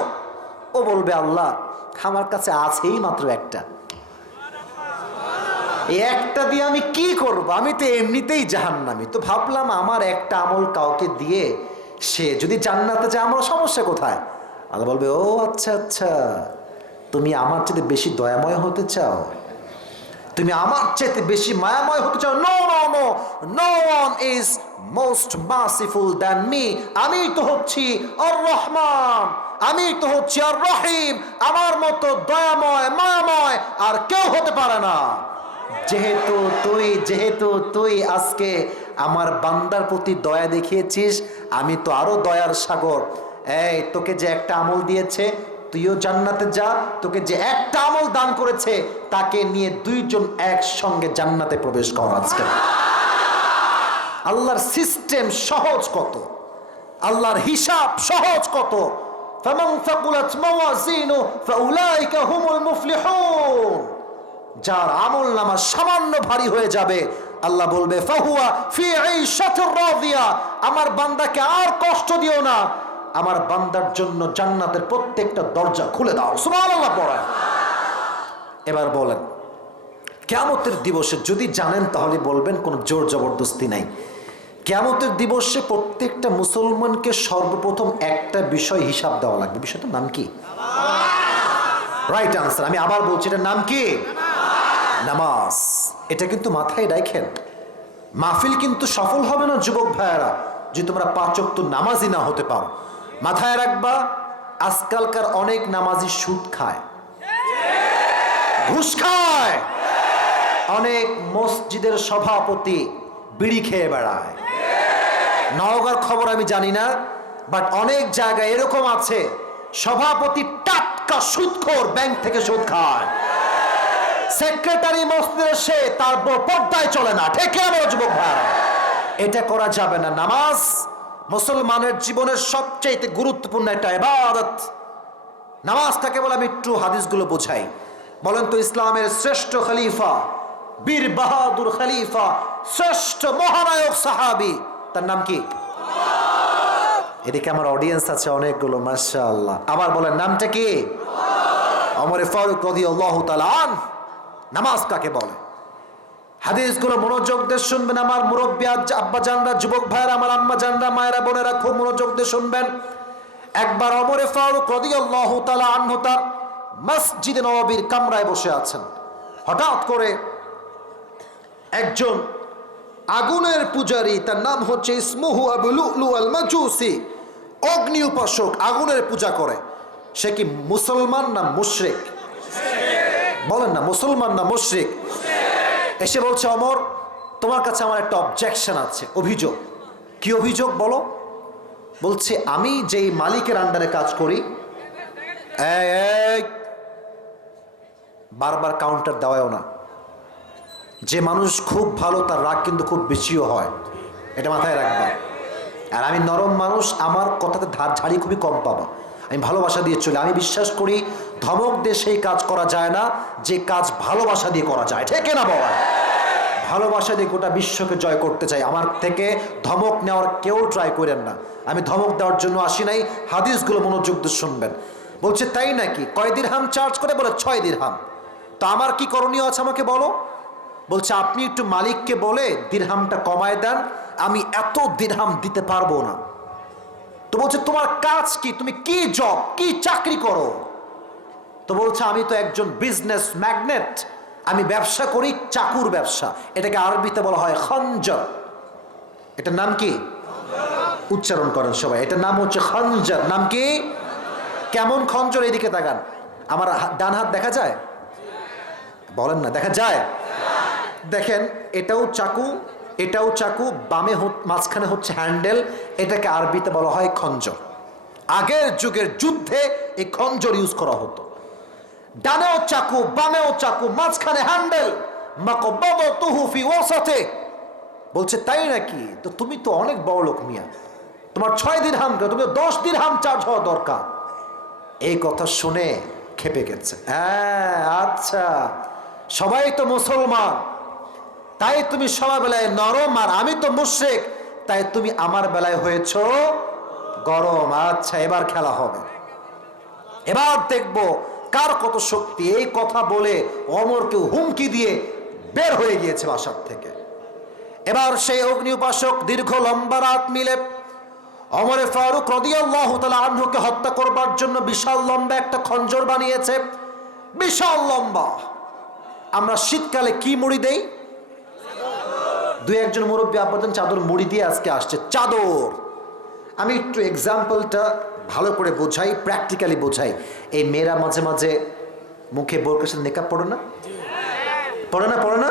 ও বলবে আল্লাহ আমার কাছে আছেই মাত্র একটা, এই একটা দিয়ে আমি কি করব, আমি তো এমনিতেই জাহান্নামী, তো ভাবলাম আমার একটা আমল কাউকে দিয়ে সে যদি জান্নাতে যায়, আমার সমস্যা কোথায়? আল্লাহ বলবে ও আচ্ছা আচ্ছা, তুমি আমার চেয়ে বেশি দয়াময় হতে চাও, তুমি আমার চেয়ে বেশি মায়াময় হতে চাও? No no no, no one is most merciful than me. আমি তো হচ্ছি আর রহমান, আমি তো হচ্ছি আর রহিম, আমার মতো দয়াময় মায়াময় আর কেউ হতে পারে না। যেহেতু তুই আজকে আমার বান্দার প্রতি দয়া দেখিয়েছিস, আমি তো আরো দয়ার সাগর। এই তোকে যে একটা আমল দিয়েছে, তুইও জান্নাতে যা, তোকে যে একটা আমল দান করেছে তাকে নিয়ে দুইজন একসঙ্গে জান্নাতে প্রবেশ কর। আজকে আল্লাহর সিস্টেম সহজ কত, আল্লাহর হিসাব সহজ কত। ফামান সাকুলাত মাওয়াজিনু ফাউলাইকা হুমুল মুফলিহুন, যার আমল নামা সামান্য ভারী হয়ে যাবে, আল্লাহ বলবে ফাহুয়া ফি ঈশাতির রাদিয়া, আমার বান্দাকে আর কষ্ট দিও না, আমার বান্দার জন্য জান্নাতের প্রত্যেকটা দরজা খুলে দাও। সুবহানাল্লাহ পড়েন। এবার বলেন, কিয়ামতের দিবসে যদি জানেন তাহলে বলবেন, কোনো জোর জবরদস্তি নাই। কিয়ামতের দিবসে প্রত্যেকটা মুসলমানকে সর্বপ্রথম একটা বিষয় হিসাব দেওয়া লাগবে। বিষয়টার নাম কি? Right answer. আমি আবার বলছি, এটার নাম কি? নামাজ। এটা কিন্তু মাথায় রাখেন। মাহফিল কিন্তু সফল হবে না যুবক ভাইয়েরা যদি তোমরা 5 ওয়াক্ত নামাজি না হতে পারো। মাথায় রাখবা, আজকালকার অনেক নামাজি সুদ খায়, ঘুষ খায়, অনেক মসজিদের সভাপতি বিড়ি খেয়ে বেড়ায়। নওগাঁর খবর আমি জানি না, বাট অনেক জায়গায় এরকম আছে সভাপতি টাটকা সুদখোর, ব্যাংক থেকে সুদ খায়। সেক্রেটারি মসজিদের সে তার পর্দায় চলে না। ঠিক আমার যুবক ভাইরা, এটা করা যাবে না। নামাজ মুসলমানের জীবনের সবচেয়ে গুরুত্বপূর্ণ একটা ইবাদত। নামাজটাকে বলে আমি একটু হাদিসগুলো বোঝাই। বলেন তো, ইসলামের শ্রেষ্ঠ খলিফা, বীর বাহাদুর খলিফা, শ্রেষ্ঠ মহানায়ক সাহাবী, তার নাম কি? এদিকে আমার অডিয়েন্স আছে অনেকগুলো, মাশাআল্লাহ। আবার বলেন, নামটা কি? ওমর ফারুক রাদিয়াল্লাহু তাআলা আনহু। নামাজ কাকে বলে? হাদিসগুলো মনোযোগ দিয়ে শুনবেন আমার মুরব্বী আব্বা জানরা, যুবক ভাইরা, আমার আম্মা জানরা, মায়েরা, বোনেরা, খুব মনোযোগ দিয়ে শুনবেন। একবার ওমর ফারুক রাদিয়াল্লাহু তাআলা আনহু তার মসজিদে নববীর কামরায় বসে আছেন। হঠাৎ করে একজন আগুনের পূজারী, তার নাম হচ্ছে ইসমুহু আবু লুলু আল মাজুসি, অগ্নি উপাসক, আগুনের পূজা করে। সে কি মুসলমান না মুশরিক? বলেন না, মুসলমান না মুশরিক? এসে বলছে, ওমর তোমার কাছে আমার একটা অবজেকশন আছে, অভিযোগ। কি অভিযোগ বলো? বলছে, আমি যেই মালিকের আন্ডারে কাজ করি, বারবার কাউন্টার দেওয়াও না। যে মানুষ খুব ভালো তার রাগ কিন্তু খুব বেশিও হয়, এটা মাথায় রাখবা। আর আমি নরম মানুষ, আমার কথাতে ধার ঝাড়ি খুবই কম পাবা। আমি ভালোবাসা দিয়ে চলি। আমি বিশ্বাস করি ধমক দিয়ে সেই কাজ করা যায় না যে কাজ ভালোবাসা দিয়ে করা যায়। ঠিক না বাবা? ভালোবাসা দিয়ে গোটা বিশ্বকে জয় করতে চাই। আমার থেকে ধমক নেওয়ার কেউ ট্রাই করেন না। আমি ধমক দেওয়ার জন্য আসি নাই। হাদিসগুলো মনোযোগ দিয়ে শুনবেন। বলছে, তাই নাকি? কয় দিরহাম চার্জ করে? বলে 6 দিরহাম। তো আমার কি করণীয় আছে আমাকে বলো। বলছে, আপনি একটু মালিককে বলে দিরহামটা কমায় দেন, আমি এত দিরহাম দিতে পারবো না। তো বলছে, তোমার কাজ কি? তুমি কি জব, কি চাকরি করো? তো বলছে, আমি তো একজন বিজনেস ম্যাগনেট, আমি ব্যবসা করি, চাকুর ব্যবসা। এটাকে আরবিতে বলা হয় খঞ্জর। এটার নাম কি? উচ্চারণ করেন সবাই। এটার নাম হচ্ছে খঞ্জর। নাম কি? কেমন খঞ্জর? এদিকে তাকান। আমার ডান হাত দেখা যায়? বলেন না, দেখা যায়? দেখেন, এটাও চাকু, এটাও চাকু, বামে মাঝখানে হচ্ছে হ্যান্ডেল। এটাকে আরবিতে বলা হয় খঞ্জর। আগের যুগের যুদ্ধে এই খঞ্জর ইউজ করা হতো। ডানেও চাকু, বামেও চাকু, মাঝখানে হ্যান্ডেল। মাকবাদাতুহু ফি ওয়াসাতে। বলছে, তাই নাকি? তো তুমি তো অনেক বড় লোক মিয়া, তোমার 6 দিরহাম, তুমি 10 দিরহাম চার্জ হওয়া দরকার। এই কথা শুনে খেপে গেছে। হ্যাঁ, আচ্ছা, সবাই তো মুসলমান, তাই তুমি সবার বেলায় নরম, আর আমি তো মুশরিক, তাই তুমি আমার বেলায় হয়েছ গরম। আচ্ছা, এবার খেলা হবে, এবার দেখবো কার কত শক্তি। এই কথা বলে ওমরকে হুমকি দিয়ে বের হয়ে গিয়েছে বাসার থেকে। এবার সেই অগ্নি উপাসক দীর্ঘ লম্বা রাত মিলে ওমর ফারুক রাদিয়াল্লাহু তাআলা আনহুকে হত্যা করবার জন্য বিশাল লম্বা একটা খঞ্জর বানিয়েছে। বিশাল লম্বা। আমরা শীতকালে কি মুড়ি দেই? 2-1 মুরব্বী আব্বাজান চাদর মুড়ি দিয়ে আজকে আসছে, চাদর। আমি একটু এক্সাম্পলটা ভালো করে বোঝাই, প্র্যাকটিক্যালি বোঝাই। এই মেয়েরা মাঝে মাঝে মুখে বোরকার সাথে নেকাব পড়ে না? পড়ে না? পড়ে না?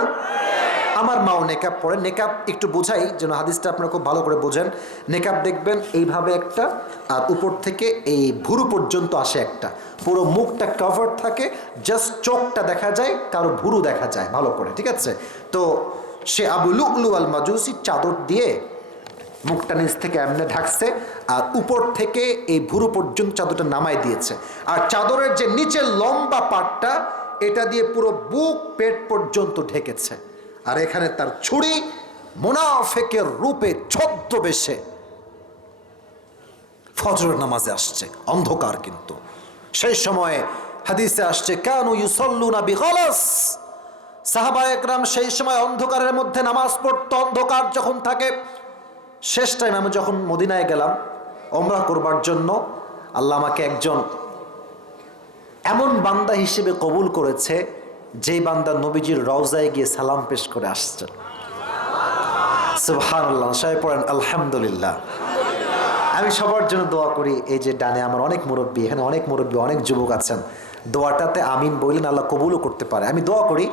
আমার মাও নেকাব পড়ে। নেকাব একটু বোঝাই যেন হাদিসটা আপনারা খুব ভালো করে বোঝেন। নেকাব দেখবেন এইভাবে একটা, আর উপর থেকে এই ভুরু পর্যন্ত আসে একটা, পুরো মুখটা কভার থাকে, জাস্ট চোখটা দেখা যায়, কারো ভুরু দেখা যায় ভালো করে। ঠিক আছে? তো সে আবু লুলু আল মাজুসি চাদর দিয়ে মুখটা নিচ থেকে এমনি ঢাকছে, আর উপর থেকে এই ভুরু পর্যন্ত চাদরটা নামাই দিয়েছে। আর চাদরের যে নিচের লম্বা পাটটা, এটা দিয়ে পুরো বুক পেট পর্যন্ত ঢেকেছে। আর এখানে তার ছুরি মুনাফিকের রূপে ছদ্মবেশে ফজরের নামাজে আসছে, অন্ধকার কিন্তু সেই সময়ে হাদিসে আসছে কানু ইউসাল্লুনা বিগলাস, সাহাবায়ে একরাম সেই সময় অন্ধকারের মধ্যে নামাজ পড়তো। অন্ধকার যখন থাকে, শেষ টাইম আমি যখন মদিনায় গেলাম ওমরা করবার জন্য, আল্লাহ আমাকে একজন এমন বান্দা হিসেবে কবুল করেছে যেই বান্দা নবীজির রওজায় গিয়ে সালাম পেশ করে আসছে। সুবহানাল্লাহ, সবাই পড়েন আলহামদুলিল্লাহ। আমি সবার জন্য দোয়া করি, এই যে ডানে আমার অনেক মুরব্বী, এখানে অনেক মুরব্বী, অনেক যুবক আছেন, দোয়াটাতে আমিন বললেন আল্লাহ কবুলও করতে পারে। আমি দোয়া করি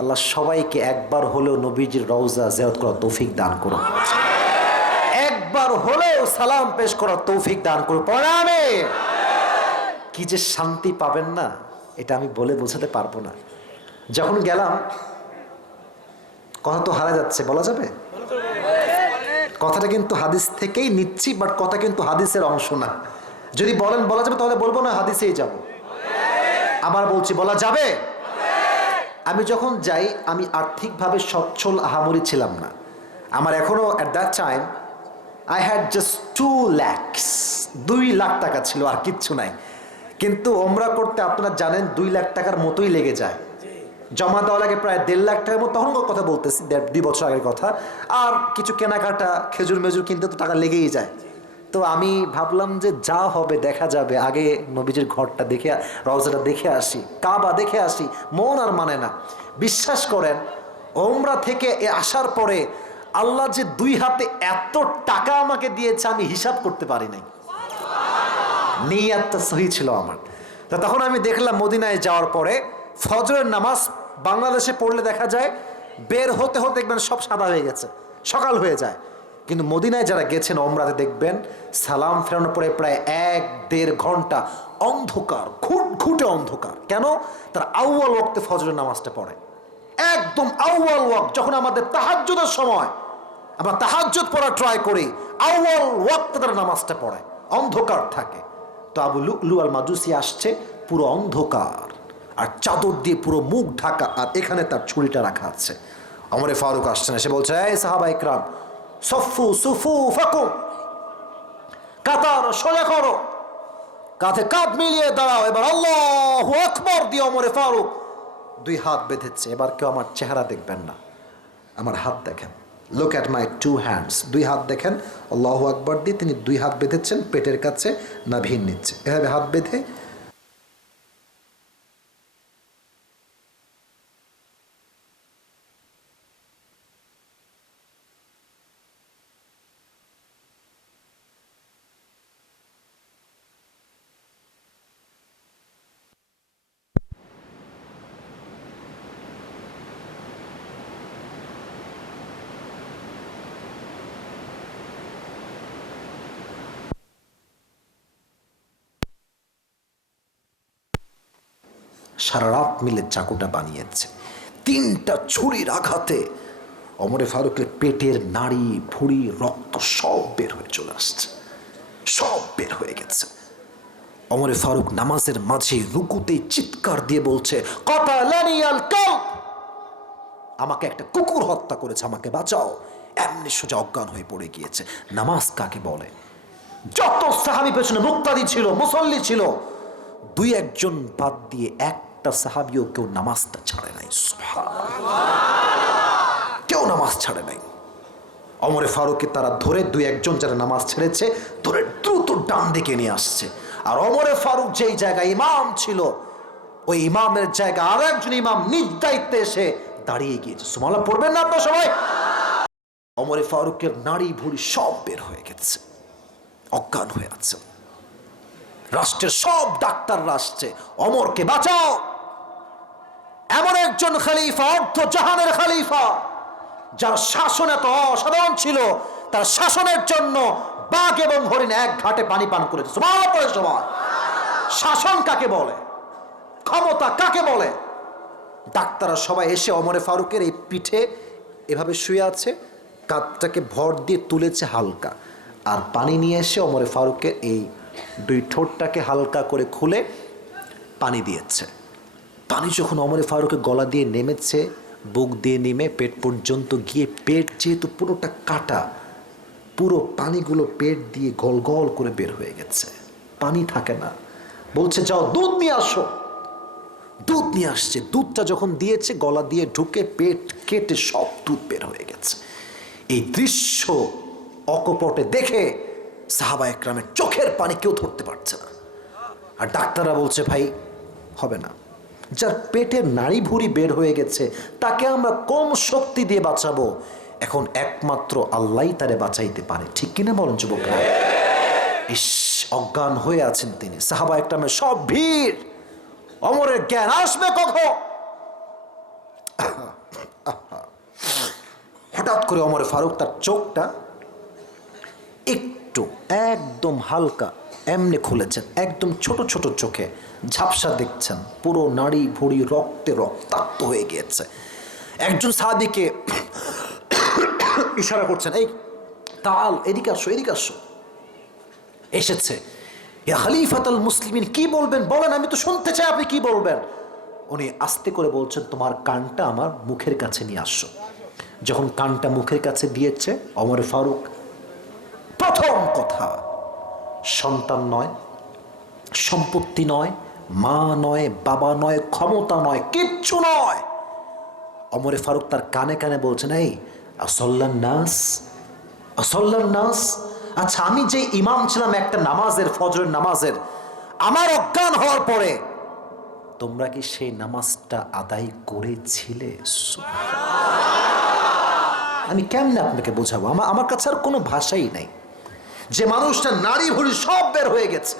আল্লাহ সবাইকে একবার হলেও নবীজির রওজা জিয়ারত করার তৌফিক দান করুন, একবার হলেও সালাম পেশ করার তৌফিক দান করুন। পড়ে আমিন। কি যে শান্তি পাবেন না, এটা আমি বলে বোঝাতে পারবো না। যখন গেলাম, কথা তো হারা যাচ্ছে, বলা যাবে? কথাটা কিন্তু হাদিস থেকেই নিচ্ছি, বাট কথা কিন্তু হাদিসের অংশ না। যদি বলেন বলা যাবে তাহলে বলবো না, হাদিসেই যাব। আবার বলছি, বলা যাবে। আমি যখন যাই, আমি আর্থিকভাবে সচ্ছল আহামরি ছিলাম না। আমার এখনো at that time I had just 2 lakhs, 2 lakh টাকা ছিল, আর কিচ্ছু নাই। কিন্তু ওমরা করতে আপনারা জানেন 2 লাখ টাকার মতোই লেগে যায়। জমা দেওয়া লাগে প্রায় 1.5 লাখ টাকার মতো, তখনকার কথা বলতেছি, 1.5-2 বছর আগের কথা। আর কিছু কেনাকাটা, খেজুর মেজুর কিনতে তো টাকা লেগেই যায়। তো আমি ভাবলাম যে যা হবে দেখা যাবে, আগে নবীজির ঘরটা দেখে, রওজাটা দেখে আসি, কাবা দেখে আসি। মন আর মানে না। বিশ্বাস করেন, ওমরা থেকে আসার পরে আল্লাহ যে 2 হাতে এত টাকা আমাকে দিয়েছে আমি হিসাব করতে পারি নাই। নিয়াতটা সহি ছিল আমার। তো তখন আমি দেখলাম মদিনায় যাওয়ার পরে ফজরের নামাজ বাংলাদেশে পড়লে দেখা যায় বের হতে হতে দেখবেন সব সাদা হয়ে গেছে, সকাল হয়ে যায়। কিন্তু মদিনায় যারা গেছেন ওমরাতে দেখবেন সালাম ফেরানোর পরে প্রায় 1-1.5 ঘন্টা অন্ধকার, ঘুটঘুটে অন্ধকার। কেন? তার আউয়াল ওয়াক্তে ফজরের নামাজটা পড়ে, একদম আউয়াল ওয়াক্ত। যখন আমাদের তাহাজ্জুদের সময় আমরা তাহাজ্জুদ পড়া ট্রাই করি, আউয়াল ওয়াক্তে তারা নামাজটা পড়ে, অন্ধকার থাকে। তো আবু লুলু আল মাজুসি আসছে, পুরো অন্ধকার আর চাদর দিয়ে পুরো মুখ ঢাকা, আর এখানে তার ছুরিটা রাখা আছে। ওমরে ফারুক আসছেন, এসে বলছে এই সাহাবা ইকরাম, সফু সুফু ফাকুম, কাতার সোজা করো, কাঁধে কাঁধ মিলিয়ে দাঁড়াও, এবার আল্লাহু আকবার দিয়ে ওমরে ফারুক 2 হাত বেঁধেছে। এবার কেউ আমার চেহারা দেখবেন না, আমার হাত দেখেন, লুক অ্যাট মাই 2 hands, 2 হাত দেখেন। আল্লাহু আকবার দিয়ে তিনি 2 হাত বেঁধেছেন পেটের কাছে, নাভির নিচ্ছে, এভাবে হাত বেঁধে সারা রাত মিলে চাকুটা বানিয়েছে। 3টা ছুরির আঘাতে ওমরে ফারুকের পেটের নাড়ি ভুঁড়ি রক্ত সব বের হয়ে চলে আসছে, সব বের হয়ে গেছে। ওমরে ফারুক নামাজের মাঝে রুকুতে চিৎকার দিয়ে বলছে কাতালানি আল কালব, আমাকে একটা কুকুর হত্যা করেছে, আমাকে বাঁচাও। এমনি সোজা অজ্ঞান হয়ে পড়ে গিয়েছে। নামাজ কাকে বলে? যত সাহাবী পেছনে মুক্তাদি ছিল, মুসল্লি ছিল, 2-1 জন বাদ দিয়ে একটা সাহাবীও কেউ নামাজটা ছাড়ে নাই। কেউ নামাজ ছাড়ে নাই। ওমরে ফারুককে তারা ধরে 2-1 জন যারা নামাজ ছেড়েছে ধরে দ্রুত ডান দিকে নিয়ে আসছে। আর ওমরে ফারুক যেই জায়গায় ইমাম ছিল, ওই ইমামের জায়গায় আর একজন ইমাম নিজ দায়িত্বে এসে দাঁড়িয়ে গিয়েছে। সুবহানাল্লাহ পড়বেন না আপনারা সবাই? ওমরে ফারুকের নাড়ি ভুঁড়ি সব বের হয়ে গেছে, অজ্ঞান হয়ে আছে। রাষ্ট্রের সব ডাক্তাররা আসছে, ওমরকে বাঁচাও। এমন একজন খলিফা, অর্ধ জাহানের খলিফা, যার শাসন এত অসাধারণ ছিল, তার শাসনের জন্য বাঘ এবং হরিণ এক ঘাটে পানি পান করেছে। সুবহানাল্লাহ সবাই। শাসন কাকে বলে? ক্ষমতা কাকে বলে? ডাক্তাররা সবাই এসে ওমরে ফারুকের এই পিঠে এভাবে শুয়ে আছে, কাঁধটাকে ভর দিয়ে তুলেছে হালকা, আর পানি নিয়ে এসে ওমরে ফারুকের এই 2 ঠোঁটটাকে হালকা করে খুলে পানি দিয়েছে। পানি যখন ওমরে ফারুকের গলা দিয়ে নেমেছে, বুক দিয়ে নেমে পেট পর্যন্ত গিয়ে, পেট যেহেতু পুরোটা কাটা, পুরো পানিগুলো পেট দিয়ে গল গল করে বের হয়ে গেছে, পানি থাকে না। বলছে যাও দুধ নিয়ে আসো। দুধ নিয়ে আসছে, দুধটা যখন দিয়েছে গলা দিয়ে ঢুকে পেট কেটে সব দুধ বের হয়ে গেছে। এই দৃশ্য অকপটে দেখে সাহাবা একরামের চোখের পানি কেউ ধরতে পারছে না। আর ডাক্তাররা বলছে ভাই হবে না, যার পেটের নাড়ি ভুঁড়ি বের হয়ে গেছে তাকে আমরা কম শক্তি দিয়ে বাঁচাবো, এখন একমাত্র আল্লাহই তারে বাঁচাইতে পারে। ঠিক কিনা বলেন যুবকরা? ইস, অজ্ঞান হয়ে আছেন তিনি। সাহাবা একরামের সব ভিড়, ওমরের জ্ঞান আসবে কখন? হঠাৎ করে ওমর ফারুক তার চোখটা একটু একদম হালকা এমনি খুলেছেন, একদম ছোট ছোট চোখে ঝাপসা দেখছেন, পুরো নাড়ি ভুঁড়ি রক্তে রক্তাক্ত হয়ে গিয়েছে। একজন সাহাবীকে ইশারা করছেন, এই তাল এদিকে আসো, এদিকে আসো। এসেছে, ইয়া খলিফাতুল মুসলিমিন, কি বলবেন বলেন, আমি তো শুনতে চাই আপনি কি বলবেন। উনি আস্তে করে বলছেন, তোমার কানটা আমার মুখের কাছে নিয়ে আসো। যখন কানটা মুখের কাছে দিয়েছে ওমর ফারুক, প্রথম কথা, সন্তান নয়, সম্পত্তি নয়, মা নয়, বাবা নয়, ক্ষমতা নয়, কিচ্ছু নয়, ওমর ফারুক তার কানে কানে বলছেন, এই আসল্লান নাস, আসল্লান নাস। আচ্ছা, আমি যে ইমাম ছিলাম একটা নামাজের, ফজরের নামাজের, আমার অজ্ঞান হওয়ার পরে তোমরা কি সেই নামাজটা আদায় করেছিলে? আমি কেমনে আপনাকে বোঝাবো, আমার কাছে আর কোনো ভাষাই নাই। যে মানুষটা নারী ভুঁড়ি সব বের হয়ে গেছে,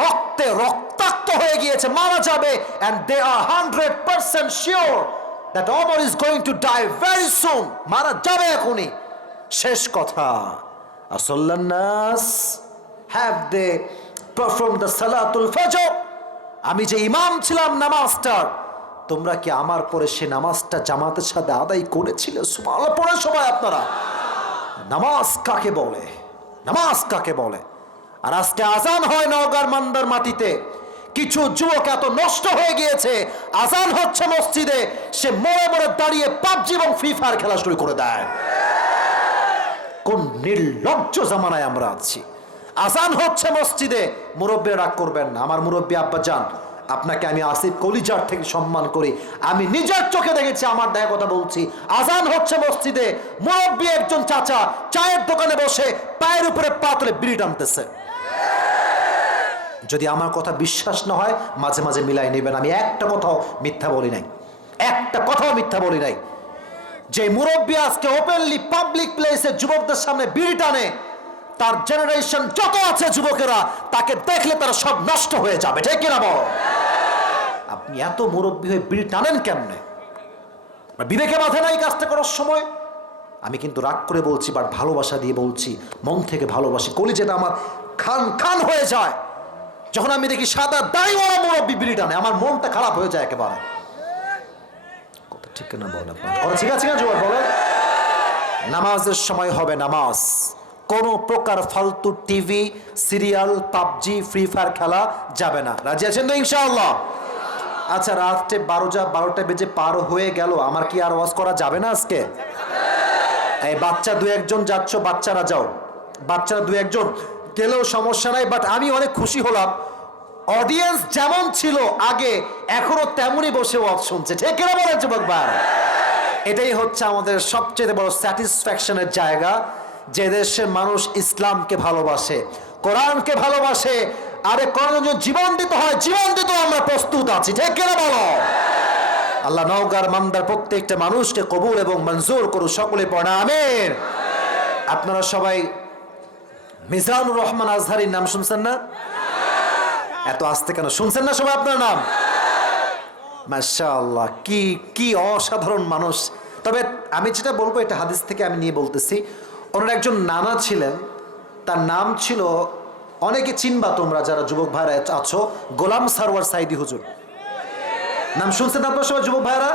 রক্তে রক্তাক্ত হয়ে গিয়েছে, মারা যাবে, and they are 100% sure that Omar is going to die very soon, মারা যাবে এখনই। শেষ কথা, আসল্লান নাস, have they performed the salatul fajr? আমি যে ইমাম ছিলাম নামাজটার, তোমরা কি আমার পরে সে নামাজটা জামাতের সাথে আদায় করেছিলে? সুবহানাল্লাহ পড়ে সবাই আপনারা। নামাজ কাকে বলে, নামাজ কাকে বলে? আর আজকে আজান হয় নওগাঁর মান্দার মাটিতে, কিছু যুবক এত নষ্ট হয়ে গিয়েছে, আজান হচ্ছে মসজিদে, সে মোড়ে মোড়ে দাঁড়িয়ে পাবজি এবং ফ্রি ফায়ার খেলা শুরু করে দেয়। কোন নির্লজ্জ জামানায় আমরা আছি। আজান হচ্ছে মসজিদে, মুরব্বী রাগ করবেন না, আমার মুরব্বী আব্বা যান, আপনাকে আমি আসিফ কলিজার থেকে সম্মান করি, আমি নিজের চোখে দেখেছি, আমার দেখা কথা বলছি। আজান হচ্ছে মসজিদে, মুরব্বী একজন চাচা চায়ের দোকানে বসে পায়ের উপরে পা তুলে বিড়ি টানতেছে। যদি আমার কথা বিশ্বাস না হয় মাঝে মাঝে মিলাই নেবেন, আমি একটা কথাও মিথ্যা বলি নাই, একটা কথাও মিথ্যা বলি নাই। যে মুরব্বী আজকে ওপেনলি পাবলিক প্লেসে যুবকদের সামনে বিড়ি টানে, তার জেনারেশন যত আছে যুবকেরা, তাকে দেখলে তারা সব নষ্ট হয়ে যাবে। ঠিক কিনা বল? আপনি এত মুরব্বী হয়ে বিড়ি টানেন কেমনে? বিবেকে মাথা নাই কাজটা করার সময়? আমি কিন্তু রাগ করে বলছি, বাট ভালোবাসা দিয়ে বলছি, মন থেকে ভালোবাসি, কলিজাটা আমার খান খান হয়ে যায় যখন আমি দেখি সাদা দাড়িওয়ালা মুরব্বী বিড়ি টানে, আমার মনটা খারাপ হয়ে যায় একেবারে। কথা ঠিক না বলেন আপনারা? ঠিক আছে না জোয়ার বলেন? নামাজের সময় হবে নামাজ, কোনো প্রকার ফালতু TV serial PUBG free fire খেলা যাবে না। রাজি আছেন তো ইনশাআল্লাহ? আচ্ছা, রাত্রে 12টা বেজে পার হয়ে গেল, আমার কি আর ওয়াজ করা যাবে না আজকে? এই বাচ্চা দু একজন যাচ্ছ, বাচ্চারা যাও, বাচ্চারা দু একজন গেলেও সমস্যা নাই, বাট আমি অনেক খুশি হলাম, অডিয়েন্স যেমন ছিল আগে এখনো তেমনই বসে ওয়াজ শুনছে। ঠিক কিনা বলেন যুবক ভাই? এটাই হচ্ছে আমাদের সবচেয়ে বড় স্যাটিসফ্যাকশনের জায়গা, যে দেশের মানুষ ইসলামকে ভালোবাসে, কোরআনকে ভালোবাসে, আরে কোরআনের জন্য জীবন দিতে হয়, জীবন দিতে আমরা প্রস্তুত আছি। ঠিক কিনা বলো? আল্লাহ নওগাঁর মান্দার প্রত্যেকটা মানুষকে কবুল এবং মঞ্জুর করুন, সকলে পড়া আমিন। আপনারা সবাই মিজানুর রহমান আজহারির নাম শুনছেন না? এত আস্তে কেন শুনছেন না সবাই আপনার নাম? মাশাআল্লাহ, কি কি অসাধারণ মানুষ। তবে আমি যেটা বলবো এটা হাদিস থেকে আমি নিয়ে বলতেছি, ওনার একজন নানা ছিলেন, তার নাম ছিল, অনেকে চিনবা তোমরা যারা যুবক ভাইরা আছো, গোলাম সারওয়ার সাইদি হুজুর। নাম শুনছেন আপনার সবাই যুবক ভাইরা?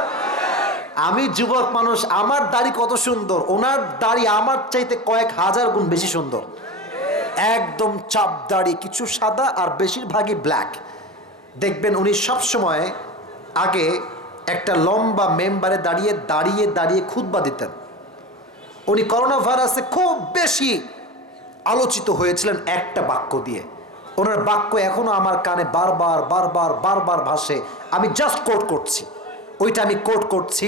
আমি যুবক মানুষ, আমার দাড়ি কত সুন্দর, ওনার দাড়ি আমার চাইতে কয়েক হাজার গুণ বেশি সুন্দর, একদম চাপ দাড়ি, কিছু সাদা আর বেশিরভাগই ব্ল্যাক। দেখবেন উনি সবসময় আগে একটা লম্বা মেম্বারে দাঁড়িয়ে দাঁড়িয়ে দাঁড়িয়ে খুতবা দিতেন। উনি করোনা ভাইরাসে খুব বেশি আলোচিত হয়েছিলেন একটা বাক্য দিয়ে। ওনার বাক্য এখনো আমার কানে বারবার বারবার বারবার ভাসে। আমি জাস্ট কোট করছি, ওইটা আমি কোট করছি,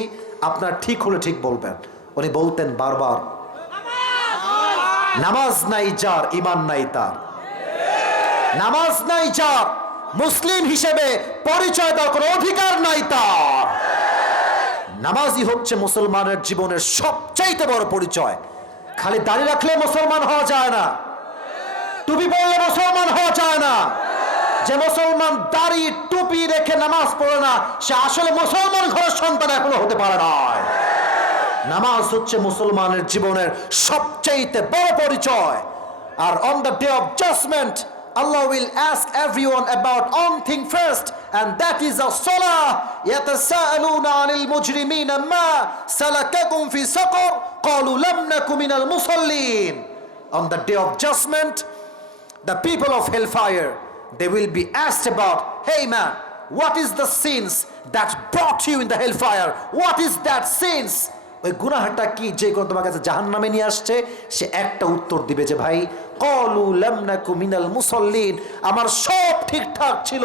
আপনার ঠিক হলে ঠিক বলবেন। উনি বলতেন বারবার, নামাজ নাই যার ঈমান নাই তার, নামাজ নাই যার মুসলিম হিসেবে পরিচয় দেওয়ার কোনো অধিকার নাই তার। নামাজই হচ্ছে মুসলমানের জীবনের সবচাইতে বড় পরিচয়। খালি দাড়ি রাখলে মুসলমান হওয়া যায় না, টুপি পরলে মুসলমান হওয়া যায় না। যে মুসলমান দাড়ি টুপি রেখে নামাজ পড়ে না, সে আসলে মুসলমান ঘরের সন্তান এখনো হতে পারে না। নামাজ হচ্ছে মুসলমানের জীবনের সবচাইতে বড় পরিচয়। আর on the day of judgment, Allah will ask everyone about one thing first, and that is a salah. يتساءلون عن المجرمين ما سلككم في سقر قالوا لم نكن من المصلين. On the day of judgment, the people of hellfire, they will be asked about, hey man, what is the sins that brought you in the hellfire? What is that sins? ওই গুনাহটা কি যে কোন তোমার কাছে জাহান্নামে নিয়ে আসছে? সে একটা উত্তর দিবে যে ভাই ক্বালু লাম নাকু মিনাল মুসাল্লিন, আমার সব ঠিকঠাক ছিল,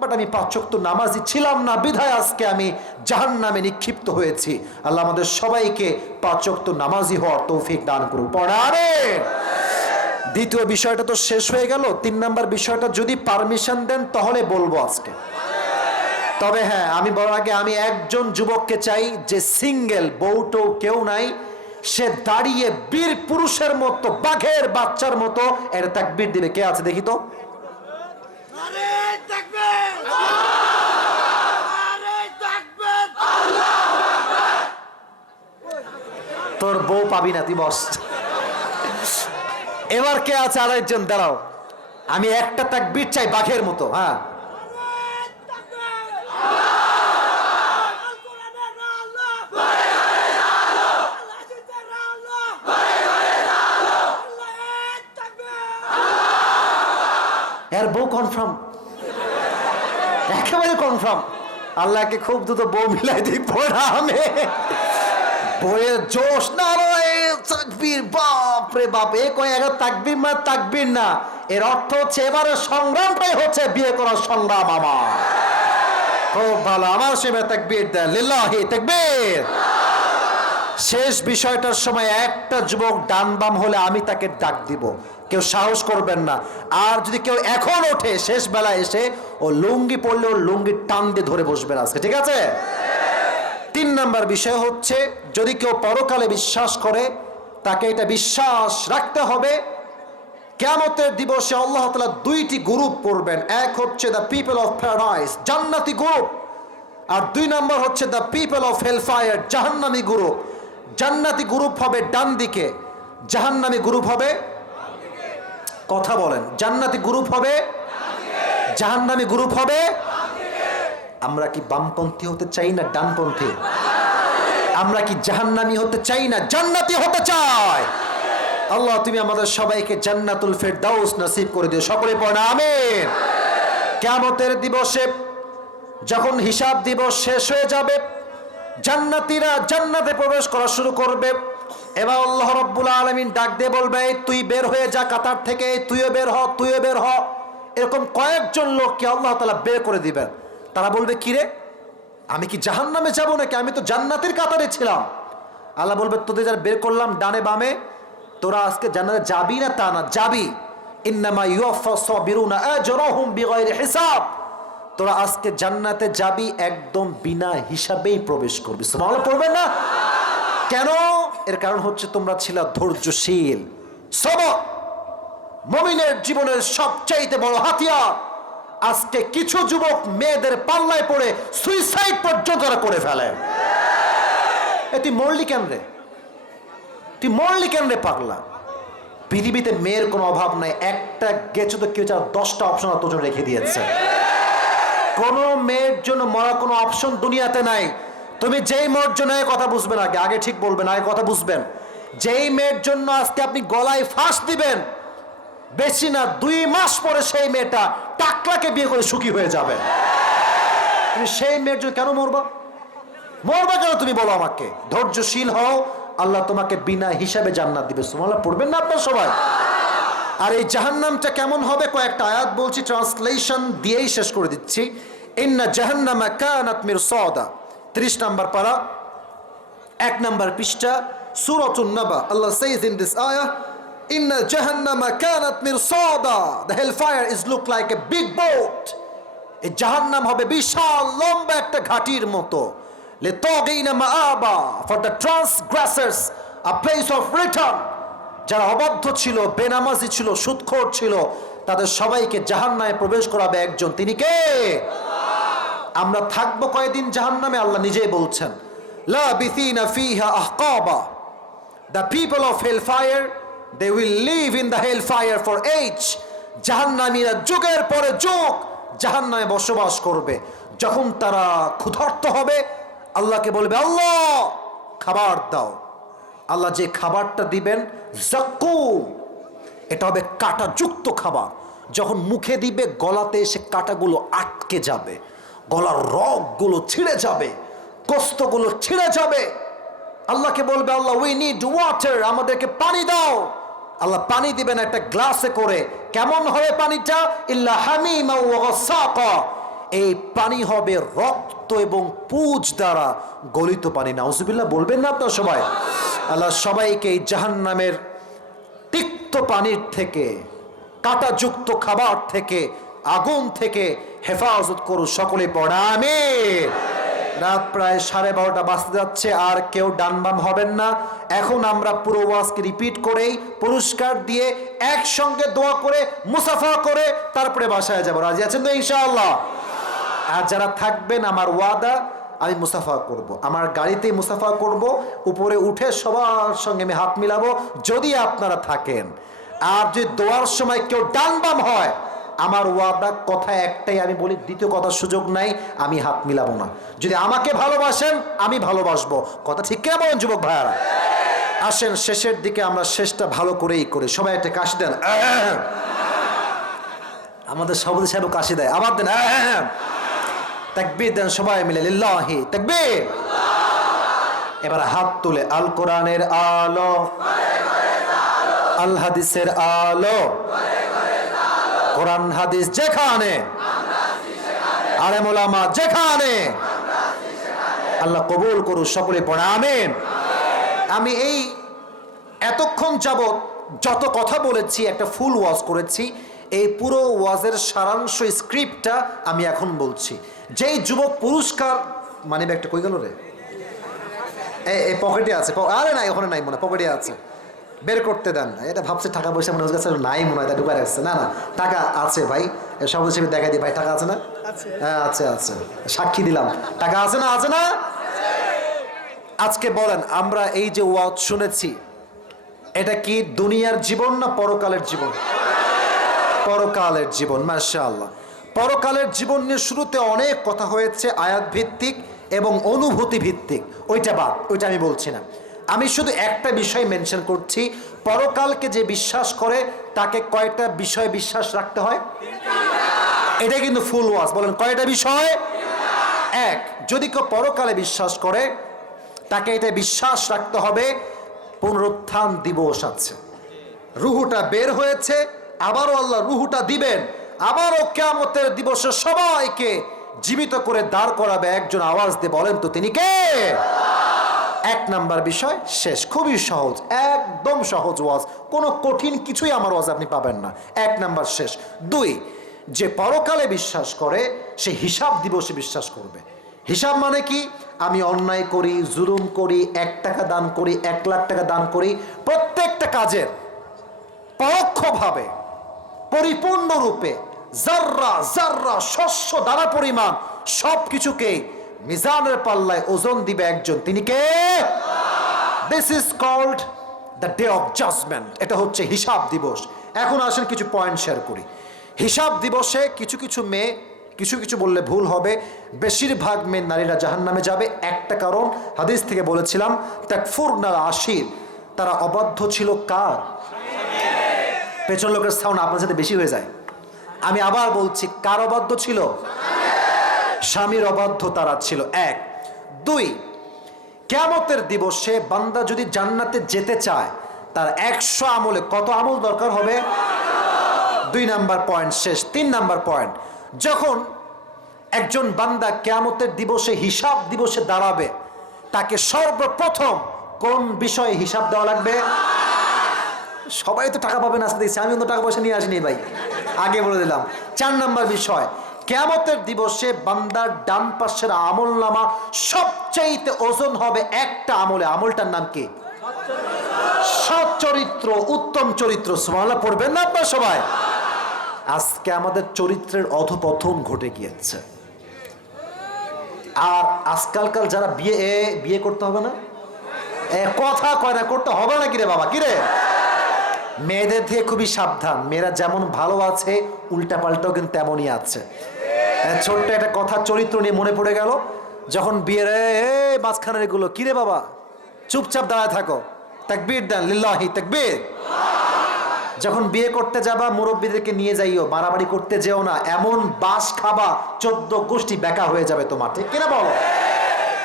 বাট আমি পাঁচ ওয়াক্ত নামাজি ছিলাম না, বিধায় আজকে আমি জাহান্নামে নিক্ষিপ্ত হয়েছি। আল্লাহ আমাদের সবাইকে পাঁচ ওয়াক্ত নামাজি হওয়ার তৌফিক দান করুন। পড়াবেন। দ্বিতীয় বিষয়টা তো শেষ হয়ে গেল, 3 নাম্বার বিষয়টা যদি পারমিশন দেন তাহলে বলবো আজকে। তবে হ্যাঁ, আমি বলার আগে আমি একজন যুবককে চাই যে সিঙ্গেল, বউটো কেউ নাই, সে দাঁড়িয়ে বীর পুরুষের মতো, বাঘের বাচ্চার মতো এর তাকবীর দিবে। কে আছে দেখি তো? তোর বউ পাবি না, তুই বস। এবার কে আছে? আরেকজন দাঁড়াও, আমি একটা তাকবীর চাই বাঘের মতো। হ্যাঁ, এর বউ কনফার্ম, একেবারে কনফার্ম। আল্লাহকে খুব দ্রুত বউ মিলাই দিই। পড়ামে বইয়ের জোশ না, তাকবীর, বাপ রে বাপ। এ কয় এর তাকবীর না, তাকবীর না, এর অর্থ হচ্ছে এবারে সংগ্রামটাই হচ্ছে বিয়ে করার সংগ্রাম। আমার খুব ভালো, আমার সেবা তাকবীর দেন, লিল্লাহি তাকবীর। শেষ বিষয়টার সময় একটা যুবক ডান বাম হলে আমি তাকে ডাক দিব, কেউ সাহস করবেন না। আর যদি কেউ এখন ওঠে শেষ বেলা এসে, ও লুঙ্গি পরলে ওর লুঙ্গি টান দিয়ে ধরে বসবেন আজকে, ঠিক আছে? 3 নাম্বার বিষয় হচ্ছে, যদি কেউ পরকালে বিশ্বাস করে তাকে এটা বিশ্বাস রাখতে হবে কিয়ামতের দিবসে আল্লাহ তাআলা 2টি গ্রুপ করবেন। এক হচ্ছে দ্য পিপল অফ প্যারাডাইস, জান্নাতি গ্রুপ, আর 2 নাম্বার হচ্ছে দ্য পিপল অফ হেলফায়ার, জাহান্নামী গ্রুপ। জান্নাতি গ্রুপ হবে ডান দিকে, জাহান্নামী গ্রুপ হবে, কথা বলেন, জান্নাতি গ্রুপ হবে, জাহান্নামী গ্রুপ হবে। আমরা কি বামপন্থী হতে চাই না ডানপন্থী? আমরা কি জাহান্নামী হতে চাই না জান্নাতি হতে চাই? আল্লাহ তুমি আমাদের সবাইকে জান্নাতুল ফেরদাউস নসিব করে দিও। সকলে পড়া আমিন। কিয়ামতের দিবসে যখন হিসাব দিবস শেষ হয়ে যাবে, জান্নাতীরা জান্নাতে প্রবেশ করা শুরু করবে। এবার আল্লাহ রাব্বুল আলামিন ডাক দিয়ে বলবে, তুই বের হয়ে যা কাতার থেকে, তুইও বের হ, তুইও বের হ। এরকম কয়েকজন লোককে আল্লাহ তাআলা বের করে দিবেন। তারা বলবে, কিরে আমি কি জাহান্নামে যাব নাকি? আমি তো জান্নাতের কাতারে ছিলাম। আল্লাহ বলবে, তোদের যারা বের করলাম ডানে বামে, তোরা আজকে জান্নাতে যাবি না তা না, যাবি। ইন্নামা ইউওয়াফাস সাবিরুনা আজরাহুম বিগাইরি হিসাব, তোরা আজকে জান্নাতে যাবি, একদম বিনা হিসাবেই প্রবেশ করবি। সুবহানাল্লাহ পড়বেন না কেন? এর কারণ হচ্ছে তোমরা ছিলা ধৈর্যশীল। সবর মুমিনের জীবনের সবচাইতে বড় হাতিয়ার। আজকে কিছু যুবক মেয়েদের পাল্লায় পড়ে সুইসাইড পর্যন্ত করে ফেলে। তুই মরলি কেন রে? তুই মরলি কেন রে পাগলা? পৃথিবীতে মেয়ের কোনো অভাব নাই, একটা গেছো তো কেউ 10টা অপশন তোর জন্য রেখে দিয়েছে। কোনো মেয়ের জন্য মরা কোনো অপশন দুনিয়াতে নাই। তুমি যেই মেয়ের জন্য কথা বুঝবেন, আগে ঠিক বলবেন, আগে কথা বুঝবেন। যেই মেয়ের জন্য আজকে আপনি গলায় ফাঁস দিবেন, বেশি না 2 মাস পরে সেই মেয়েটা টাকলাকে বিয়ে করে সুখী হয়ে যাবে। তুমি সেই মেয়ের জন্য কেন মরবা? মরবা কেন তুমি বলো আমাকে? ধৈর্যশীল হও, আল্লাহ তোমাকে বিনা হিসাবে জান্নাত দিবে। সুবহানাল্লাহ পড়বেন না আপনারা সবাই? আর এই জাহান্নামটা কেমন হবে কয়েকটা আয়াত বলছি, ট্রান্সলেশন দিয়েই শেষ করে দিচ্ছি। ইন্না জাহান্নামা কানাত মিরসাদা, 30 নম্বর পারা, 1 নম্বর পৃষ্ঠা, সূরাতুন নাবা। আল্লাহ says in this ayah, inna jahannama kanat mirsada, the hellfire is look like a big boat. এই জাহান্নাম হবে বিশাল লম্বা একটা ঘাটির মতো। লিতাগিনা মাআবা, for the transgressors a place of return। যারা অবাধ্য ছিল, বেনামাজি ছিল, সুদখোর ছিল, তাদের সবাইকে জাহান্নামে প্রবেশ করাবে একজন, তিনি কে? আমরা থাকবো কয়দিন জাহান্নামে? আল্লাহ নিজেই বলছেন, লাবিথিনা ফিহা আহকাবা, the people of hellfire, they will live in the hellfire for age। জাহান্নামীরা যুগের পরে যুগ জাহান্নামে বসবাস করবে। যখন তারা ক্ষুধার্ত হবে, আল্লাহকে বলবে, আল্লাহ খাবার দাও। আল্লাহ যে খাবারটা দিবেন যাকুম, এটা হবে কাঁটাযুক্ত খাবার। যখন মুখে দিবে, গলাতে এসে কাঁটাগুলো আটকে যাবে, গলার রগগুলো ছিঁড়ে যাবে, গোস্তগুলো ছিঁড়ে যাবে। আল্লাহকে বলবে, আল্লাহ উই নিড ওয়াটার, আমাদেরকে পানি দাও। আল্লাহ পানি দিবেন একটা গ্লাসে করে। কেমন হবে পানিটা? ইল্লা হামিমা ওয়া গাসাকা, এই পানি হবে রক্ত এবং পুজ দ্বারা গলিত পানি। নাউজুবিল্লাহ বলবেন না আপনারা সবাই? আল্লাহ সবাইকে এই জাহান্নামের তিক্ত পানির থেকে, কাঁটাযুক্ত খাবার থেকে, আগুন থেকে হেফাজত করুন। সকলে পড়া আমিন। রাত প্রায় 12:30 বাজতে যাচ্ছে, আর কেউ ডানবাম হবেন না। এখন আমরা পুরো ওয়াজকে রিপিট করেই পুরস্কার দিয়ে একসঙ্গে দোয়া করে মুসাফা করে তারপরে বাসায় যাব। রাজি আছেন তো ইনশাআল্লাহ? আর যারা থাকবেন, আমার ওয়াদা, আমি মুসাফা করব, আমার গাড়িতেই মুসাফা করব, উপরে উঠে সবার সঙ্গে আমি হাত মিলাবো যদি আপনারা থাকেন। আর যদি দোয়ার সময় কেউ ডানবাম হয়, আমার ওয়াদা কথা একটাই, আমি বলি, দ্বিতীয় কথার সুযোগ নাই, আমি হাত মিলাবো না। যদি আমাকে ভালোবাসেন, আমি ভালোবাসবো। কথা ঠিক কিনা বলেন যুবক ভাইয়ারা? আসেন শেষের দিকে আমরা শেষটা ভালো করেই করি। সবাই একটা কাশি দেন। আমাদের সভাপতি সাহেব কাশি দেয়, আবার দেন। তাকবীর দেন সবাই মিলে, লিল্লাহি তাকবীর। এবার হাত তুলে, আল কোরআনের আলো, আল হাদিসের আলো, কোরআন হাদিস যেখানে, আলেম ওলামা যেখানে, আল্লাহ কবুল করুন। সকলে পড়ে আমিন। আমি এই এতক্ষণ যাবত যত কথা বলেছি, একটা ফুল ওয়াজ করেছি, এই পুরো ওয়াজের সারাংশ স্ক্রিপ্টটা আমি এখন বলছি। যেই যুবক পুরস্কার, মানে একটা কই গেল রে? এই পকেটে আছে। আরে নাই, ওখানে নাই মনে, পকেটে আছে, বের করতে দেন। এটা ভাবছে টাকা পয়সা মনে হচ্ছে নাই, মনে হয় তা ঢুকায় রাখছে। না না, টাকা আছে ভাই, সব হিসেবে দেখাই দিই ভাই, টাকা আছে না? হ্যাঁ আছে, আছে, সাক্ষী দিলাম, টাকা আছে না? আছে না? আজকে বলেন, আমরা এই যে ওয়াজ শুনেছি, এটা কি দুনিয়ার জীবন না পরকালের জীবন? পরকালের জীবন। মাশাআল্লাহ। পরকালের জীবন নিয়ে শুরুতে অনেক কথা হয়েছে, আয়াত ভিত্তিক এবং অনুভূতি ভিত্তিক। ওইটা বাদ, ওইটা আমি বলছি না। আমি শুধু একটা বিষয় মেনশন করছি, পরকালকে যে বিশ্বাস করে তাকে কয়টা বিষয় বিশ্বাস রাখতে হয়? এটা কিন্তু ফুল ওয়াজ। বলেন কয়টা বিষয়? এক, যদি কেউ পরকালে বিশ্বাস করে তাকে এটা বিশ্বাস রাখতে হবে, পুনরুত্থান দিবস আছে, রুহুটা বের হয়েছে, আবারও আল্লাহ রুহুটা দিবেন, আবারও কিয়ামতের দিবসে সবাইকে জীবিত করে দাঁড় করাবে। একজন আওয়াজ দিয়ে বলেন তো তিনি কে? এক নাম্বার বিষয় শেষ। খুবই সহজ, একদম সহজ ওয়াজ, কোনো কঠিন কিছুই আমার ওয়াজ আপনি পাবেন না। এক নাম্বার শেষ। দুই, যে পরকালে বিশ্বাস করে সে হিসাব দিবসে বিশ্বাস করবে। হিসাব মানে কি? আমি অন্যায় করি, জুলুম করি, 1 টাকা দান করি, 1 লাখ টাকা দান করি, প্রত্যেকটা কাজের পরোক্ষভাবে, পরিপূর্ণরূপে, জাররা জাররা, শস্য দানা পরিমাণ সব কিছুকে মিজানের পাল্লায় ওজন দিবে একজন, তিনি কে? This is called the day of judgement. এটা হচ্ছে হিসাব দিবস। এখন আসেন কিছু পয়েন্ট শেয়ার করি। হিসাব দিবসে কিছু কিছু মেয়ে, কিছু কিছু বললে ভুল হবে, বেশিরভাগ মেয়ে নারীরা জাহান্নামে যাবে। একটা কারণ হাদিস থেকে বলেছিলাম, তাকফুরনাল আশির, তারা অবাধ্য ছিল কার? পেছন লোকের সাউন্ড আপনার সাথে বেশি হয়ে যায়। আমি আবার বলছি, কার অবাধ্য ছিল? স্বামীর অবাধ্য তারা ছিল। এক। দুই, কিয়ামতের দিবসে বান্দা যদি জান্নাতে যেতে চায় তার 100 আমলে কত আমল দরকার হবে? 2 নাম্বার পয়েন্ট শেষ। 3 নাম্বার পয়েন্ট, যখন একজন বান্দা কিয়ামতের দিবসে হিসাব দিবসে দাঁড়াবে তাকে সর্বপ্রথম কোন বিষয়ে হিসাব দেওয়া লাগবে? সবাই তো টাকা পাবে না, আসতে দিচ্ছে, আমি অন্য টাকা পয়সা নিয়ে আসিনি ভাই, আগে বলে দিলাম। 4 নাম্বার বিষয়, কিয়ামতের দিবসে বান্দার ডান পাশের আমলনামা সবচাইতে ওজন হবে একটা আমলে, আমলটার নাম কি? সৎ চরিত্র, উত্তম চরিত্র। সুবহানাল্লাহ পড়বেন না আপনারা সবাই? আজকে আমাদের চরিত্রের অধপতন ঘটে গিয়েছে। আর আজকালকাল যারা বিয়ে করতে হবে না, কথা কয় না, করতে হবে না কিরে বাবা, কিরে? মেয়েদের থেকে খুবই সাবধান, মেয়েরা যেমন ভালো আছে উল্টা পাল্টাও কিন্তু তেমনই আছে। ছোট্ট একটা কথা চরিত্র নিয়ে মনে পড়ে গেল, যখন বিয়ের মাঝখানের এগুলো, কিরে বাবা চুপচাপ দাঁড়ায় থাকো, তাকবীর দেন, লিল্লাহি তাকবীর। যখন বিয়ে করতে যাবা মুরব্বীদেরকে নিয়ে যাইও, মারামারি করতে যেও না, এমন বাস খাবা 14 গোষ্ঠী বেকা হয়ে যাবে তোমার, ঠিক কিনা বলো?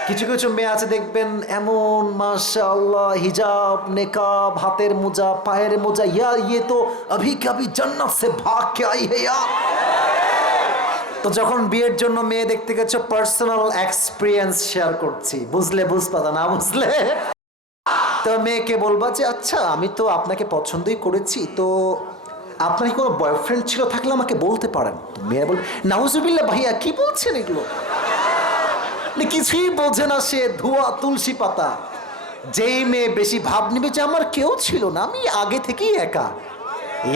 কিছু কিছু মেয়ে আছে দেখবেন এমন মাশাআল্লাহ, হিজাব, নেকাব, হাতের মোজা, পায়ের মোজা, ইয়ে তো अभी कभी जन्नत से भाग के आई है यार। তো যখন বিয়ের জন্য মেয়ে দেখতে গেছো, পার্সোনাল এক্সপিরিয়েন্স শেয়ার করছি, বুঝলে বুঝপাতা, না বুঝলে তো মেয়েকে বলবা যে আচ্ছা আমি তো আপনাকে পছন্দই করেছি, তো আপনার কি কোনো বয়ফ্রেন্ড ছিল, থাকলে আমাকে বলতে পারেন। মেয়ে বলবে নাউজুবিল্লাহ ভাইয়া কি বলছেন এগুলো, কিছুই বোঝে না সে, ধোয়া তুলসী পাতা। যেই মেয়ে বেশি ভাব নিবে যে আমার কেউ ছিল না, আমি আগে থেকেই একা।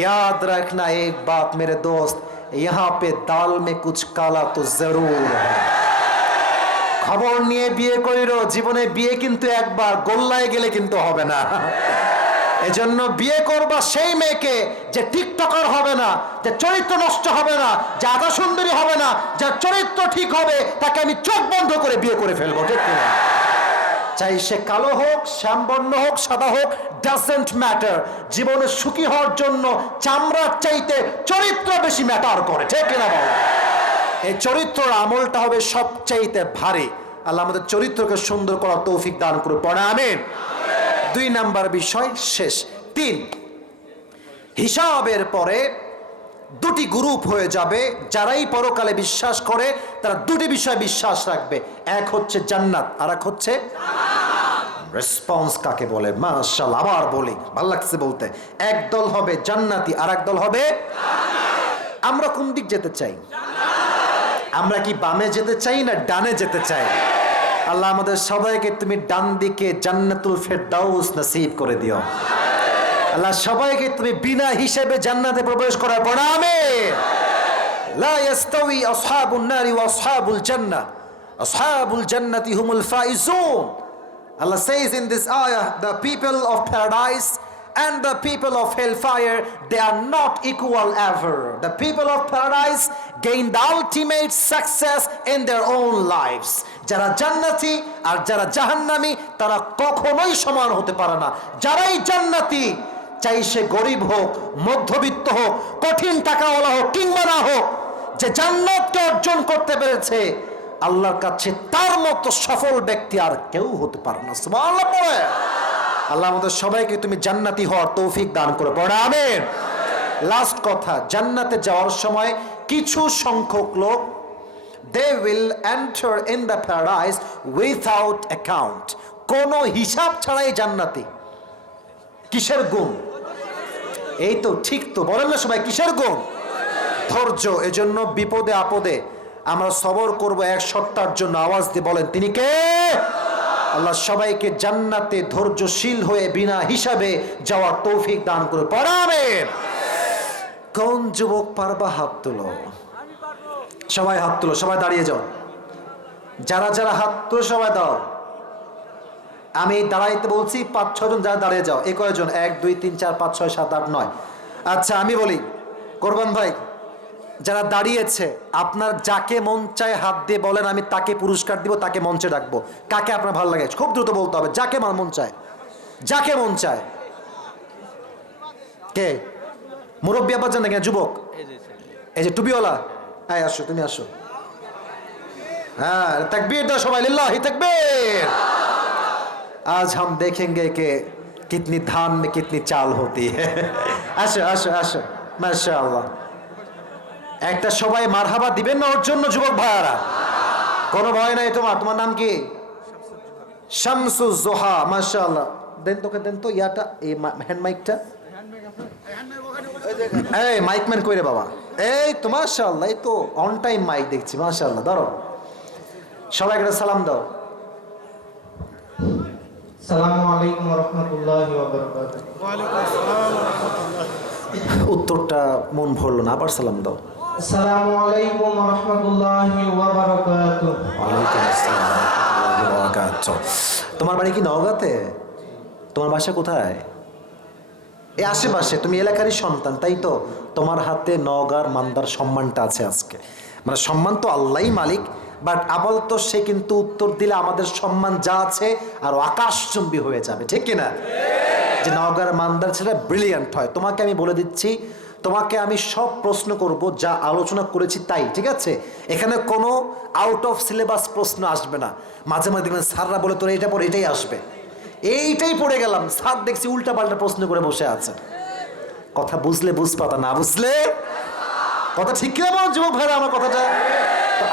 याद रखना एक बात मेरे दोस्त, यहाँ पे दाल में कुछ काला तो जरूर है। খবর নিয়ে বিয়ে করিরো, জীবনে বিয়ে কিন্তু একবার, গোল্লায় গেলে কিন্তু হবে না। এজন্য বিয়ে করবা সেই মেয়েকে যে টিকটকার হবে না, যে চরিত্র নষ্ট হবে না, যে আধা সুন্দরী হবে না, যার চরিত্র ঠিক হবে তাকে আমি চোখ বন্ধ করে বিয়ে করে ফেলবো, ঠিক কিনা? চাই সে কালো হোক, শ্যামবর্ণ হোক, সাদা হোক, ডাজন্ট ম্যাটার। জীবনে সুখী হওয়ার জন্য চামড়ার চাইতে চরিত্র বেশি ম্যাটার করে, ঠিক কিনা বলো? এই চরিত্রের আমলটা হবে সবচাইতে ভারী। আল্লাহ আমাদের চরিত্রকে সুন্দর করার তৌফিক দান করে, পড়ে আমিন। 2 নাম্বার বিষয় শেষ। 3, হিসাবের পরে 2টি গ্রুপ হয়ে যাবে। যারাই পরকালে বিশ্বাস করে তারা 2টি বিষয় বিশ্বাস রাখবে, এক হচ্ছে জান্নাত আর এক হচ্ছে রেসপন্স কাকে বলে, মাশাআল্লাহ, আবার বলি, ভালো লাগছে বলতে। এক দল হবে জান্নাতি আর এক দল হবে। আমরা কোন দিক যেতে চাই? আমরা কি বামে যেতে চাই না ডানে যেতে চাই? আল্লাহ আমাদের সবাইকে তুমি ডান দিকে জান্নাতুল ফেরদাউস নসিব করে দিও। আল্লাহ সবাইকে তুমি বিনা হিসেবে জান্নাতে প্রবেশ করার পর আমিন। লা ইয়াস্তাওয়ি আসহাবুন নারি ওয়া আসহাবুল জান্নাহ, আসহাবুল জান্নাতি হুমুল Faizun. Allah says in this ayah, the people of paradise and the people of hellfire, they are not equal ever. The people of paradise gain the ultimate success in their own lives. যারা জান্নাতি আর যারা জাহান্নামী তারা কখনোই সমান হতে পারে না। যারাই জান্নাতি, চাই সে গরিব হোক, মধ্যবিত্ত হোক, কঠিন টাকাওয়ালা হোক কিংবা না হোক, যে জান্নাতকে অর্জন করতে পেরেছে, আল্লাহর কাছে তার মতো সফল ব্যক্তি আর কেউ হতে পারে না। সুবহানাল্লাহ পড়ে। আল্লাহ আমাদের সবাইকে তুমি জান্নাতি হওয়ার তৌফিক দান করে, পড়ে আমিন। লাস্ট কথা, জান্নাতে যাওয়ার সময় কিছু সংখ্যক লোক, they will enter in the paradise without account, কোনো হিসাব ছাড়াই জান্নাতি। কিসের গুণ? এই তো ঠিক তো বলেন না সবাই, কিসের গুণ? ধৈর্য। এজন্য বিপদে আপদে আমরা সবর করব এক সত্তার জন্য, আওয়াজ দিয়ে বলেন তিনি কে? আল্লাহ সবাইকে জান্নাতে ধৈর্যশীল হয়ে বিনা হিসাবে যাওয়ার তৌফিক দান করে, পড়ে আমিন। কোন যুবক পারবা হাত তুলো? সবাই হাত তুলো, সবাই দাঁড়িয়ে যাও। যারা যারা হাত তুলো সবাই দাও। আমি দাঁড়াইতে বলছি, 5-6 জন যারা দাঁড়িয়ে যাও। এই কয়জন? 1 2 3 4 5 6 7 8 9। আচ্ছা আমি বলি, কোরবান ভাই যারা দাঁড়িয়েছে, আপনার যাকে মন চায় হাত দিয়ে বলেন, আমি তাকে পুরস্কার দিব, তাকে মঞ্চে ডাকবো। কাকে আপনার ভালো লাগে? খুব দ্রুত বলতে হবে, যাকে মন চায়, যাকে মন চায়। কে? মুরব্বী আবার জান না কেন? যুবক এই যে টুপিওয়ালা, হ্যাঁ আসো, তুমি আসো। হ্যাঁ তাকবীর দাও সবাই, লিল্লাহি তাকবীর। आज हम देखेंगे कि कितनी धान में कितनी चाल होती है। আসো আসো আসো, মাশাআল্লাহ। একটা সবাই মারহাবা দিবেন না ওর জন্য যুবক ভাইয়ারা? কোনো ভয় নাই তোমার? তোমার নাম কি? শামসুজ জোহা, মাশাআল্লাহ। দেন তোকে, দেন তো ইয়াটা, এই হ্যান্ড মাইকটা। এই মাইকম্যান কই রে বাবা? এই তো মাশাআল্লাহ, এই তো অন টাইম মাইক দেখছি, মাশাআল্লাহ। ধরো, সবাইকে সালাম দাও। আসসালামু আলাইকুম ওয়া রাহমাতুল্লাহি ওয়া বারাকাতুহু। ওয়া আলাইকুম আসসালাম ওয়া রাহমাতুল্লাহ। উত্তরটা মন ভরলো না, আবার সালাম দাও। আসসালামু আলাইকুম ওয়া রাহমাতুল্লাহি ওয়া বারাকাতুহু। ওয়া আলাইকুম আসসালাম ওয়া রাহমাতুল্লাহি ওয়া বারাকাতুহু। তোমার বাড়ি কি নওগাঁতে? তোমার বাসা কোথায়? এই আশেপাশে। তুমি এলাকারই সন্তান, তাই তো? তোমার হাতে নওগাঁর মান্দার সম্মানটা আছে আজকে। মানে সম্মান তো আল্লাহই মালিক, বাট আপাতত সে কিন্তু উত্তর দিলে আমাদের সম্মান যা আছে আর আকাশচুম্বী হয়ে যাবে, ঠিক কিনা? যে নওগাঁর মান্দার ছেলে ব্রিলিয়ান্ট হয়। তোমাকে আমি বলে দিচ্ছি, তোমাকে আমি সব প্রশ্ন করব যা আলোচনা করেছি তাই, ঠিক আছে? এখানে কোনো আউট অফ সিলেবাস প্রশ্ন আসবে না। মাঝে মাঝে দেখবেন স্যাররা বলে তোর এটা পড়ে, এটাই আসবে, এইটাই পড়ে গেলাম। স্যার দেখছি উল্টা পাল্টা প্রশ্ন করে বসে আছে। কথা বুঝলে বুঝপাতা, না বুঝলে কথা ঠিক কিনা বল যুবক ভাইরা আমার কথাটা?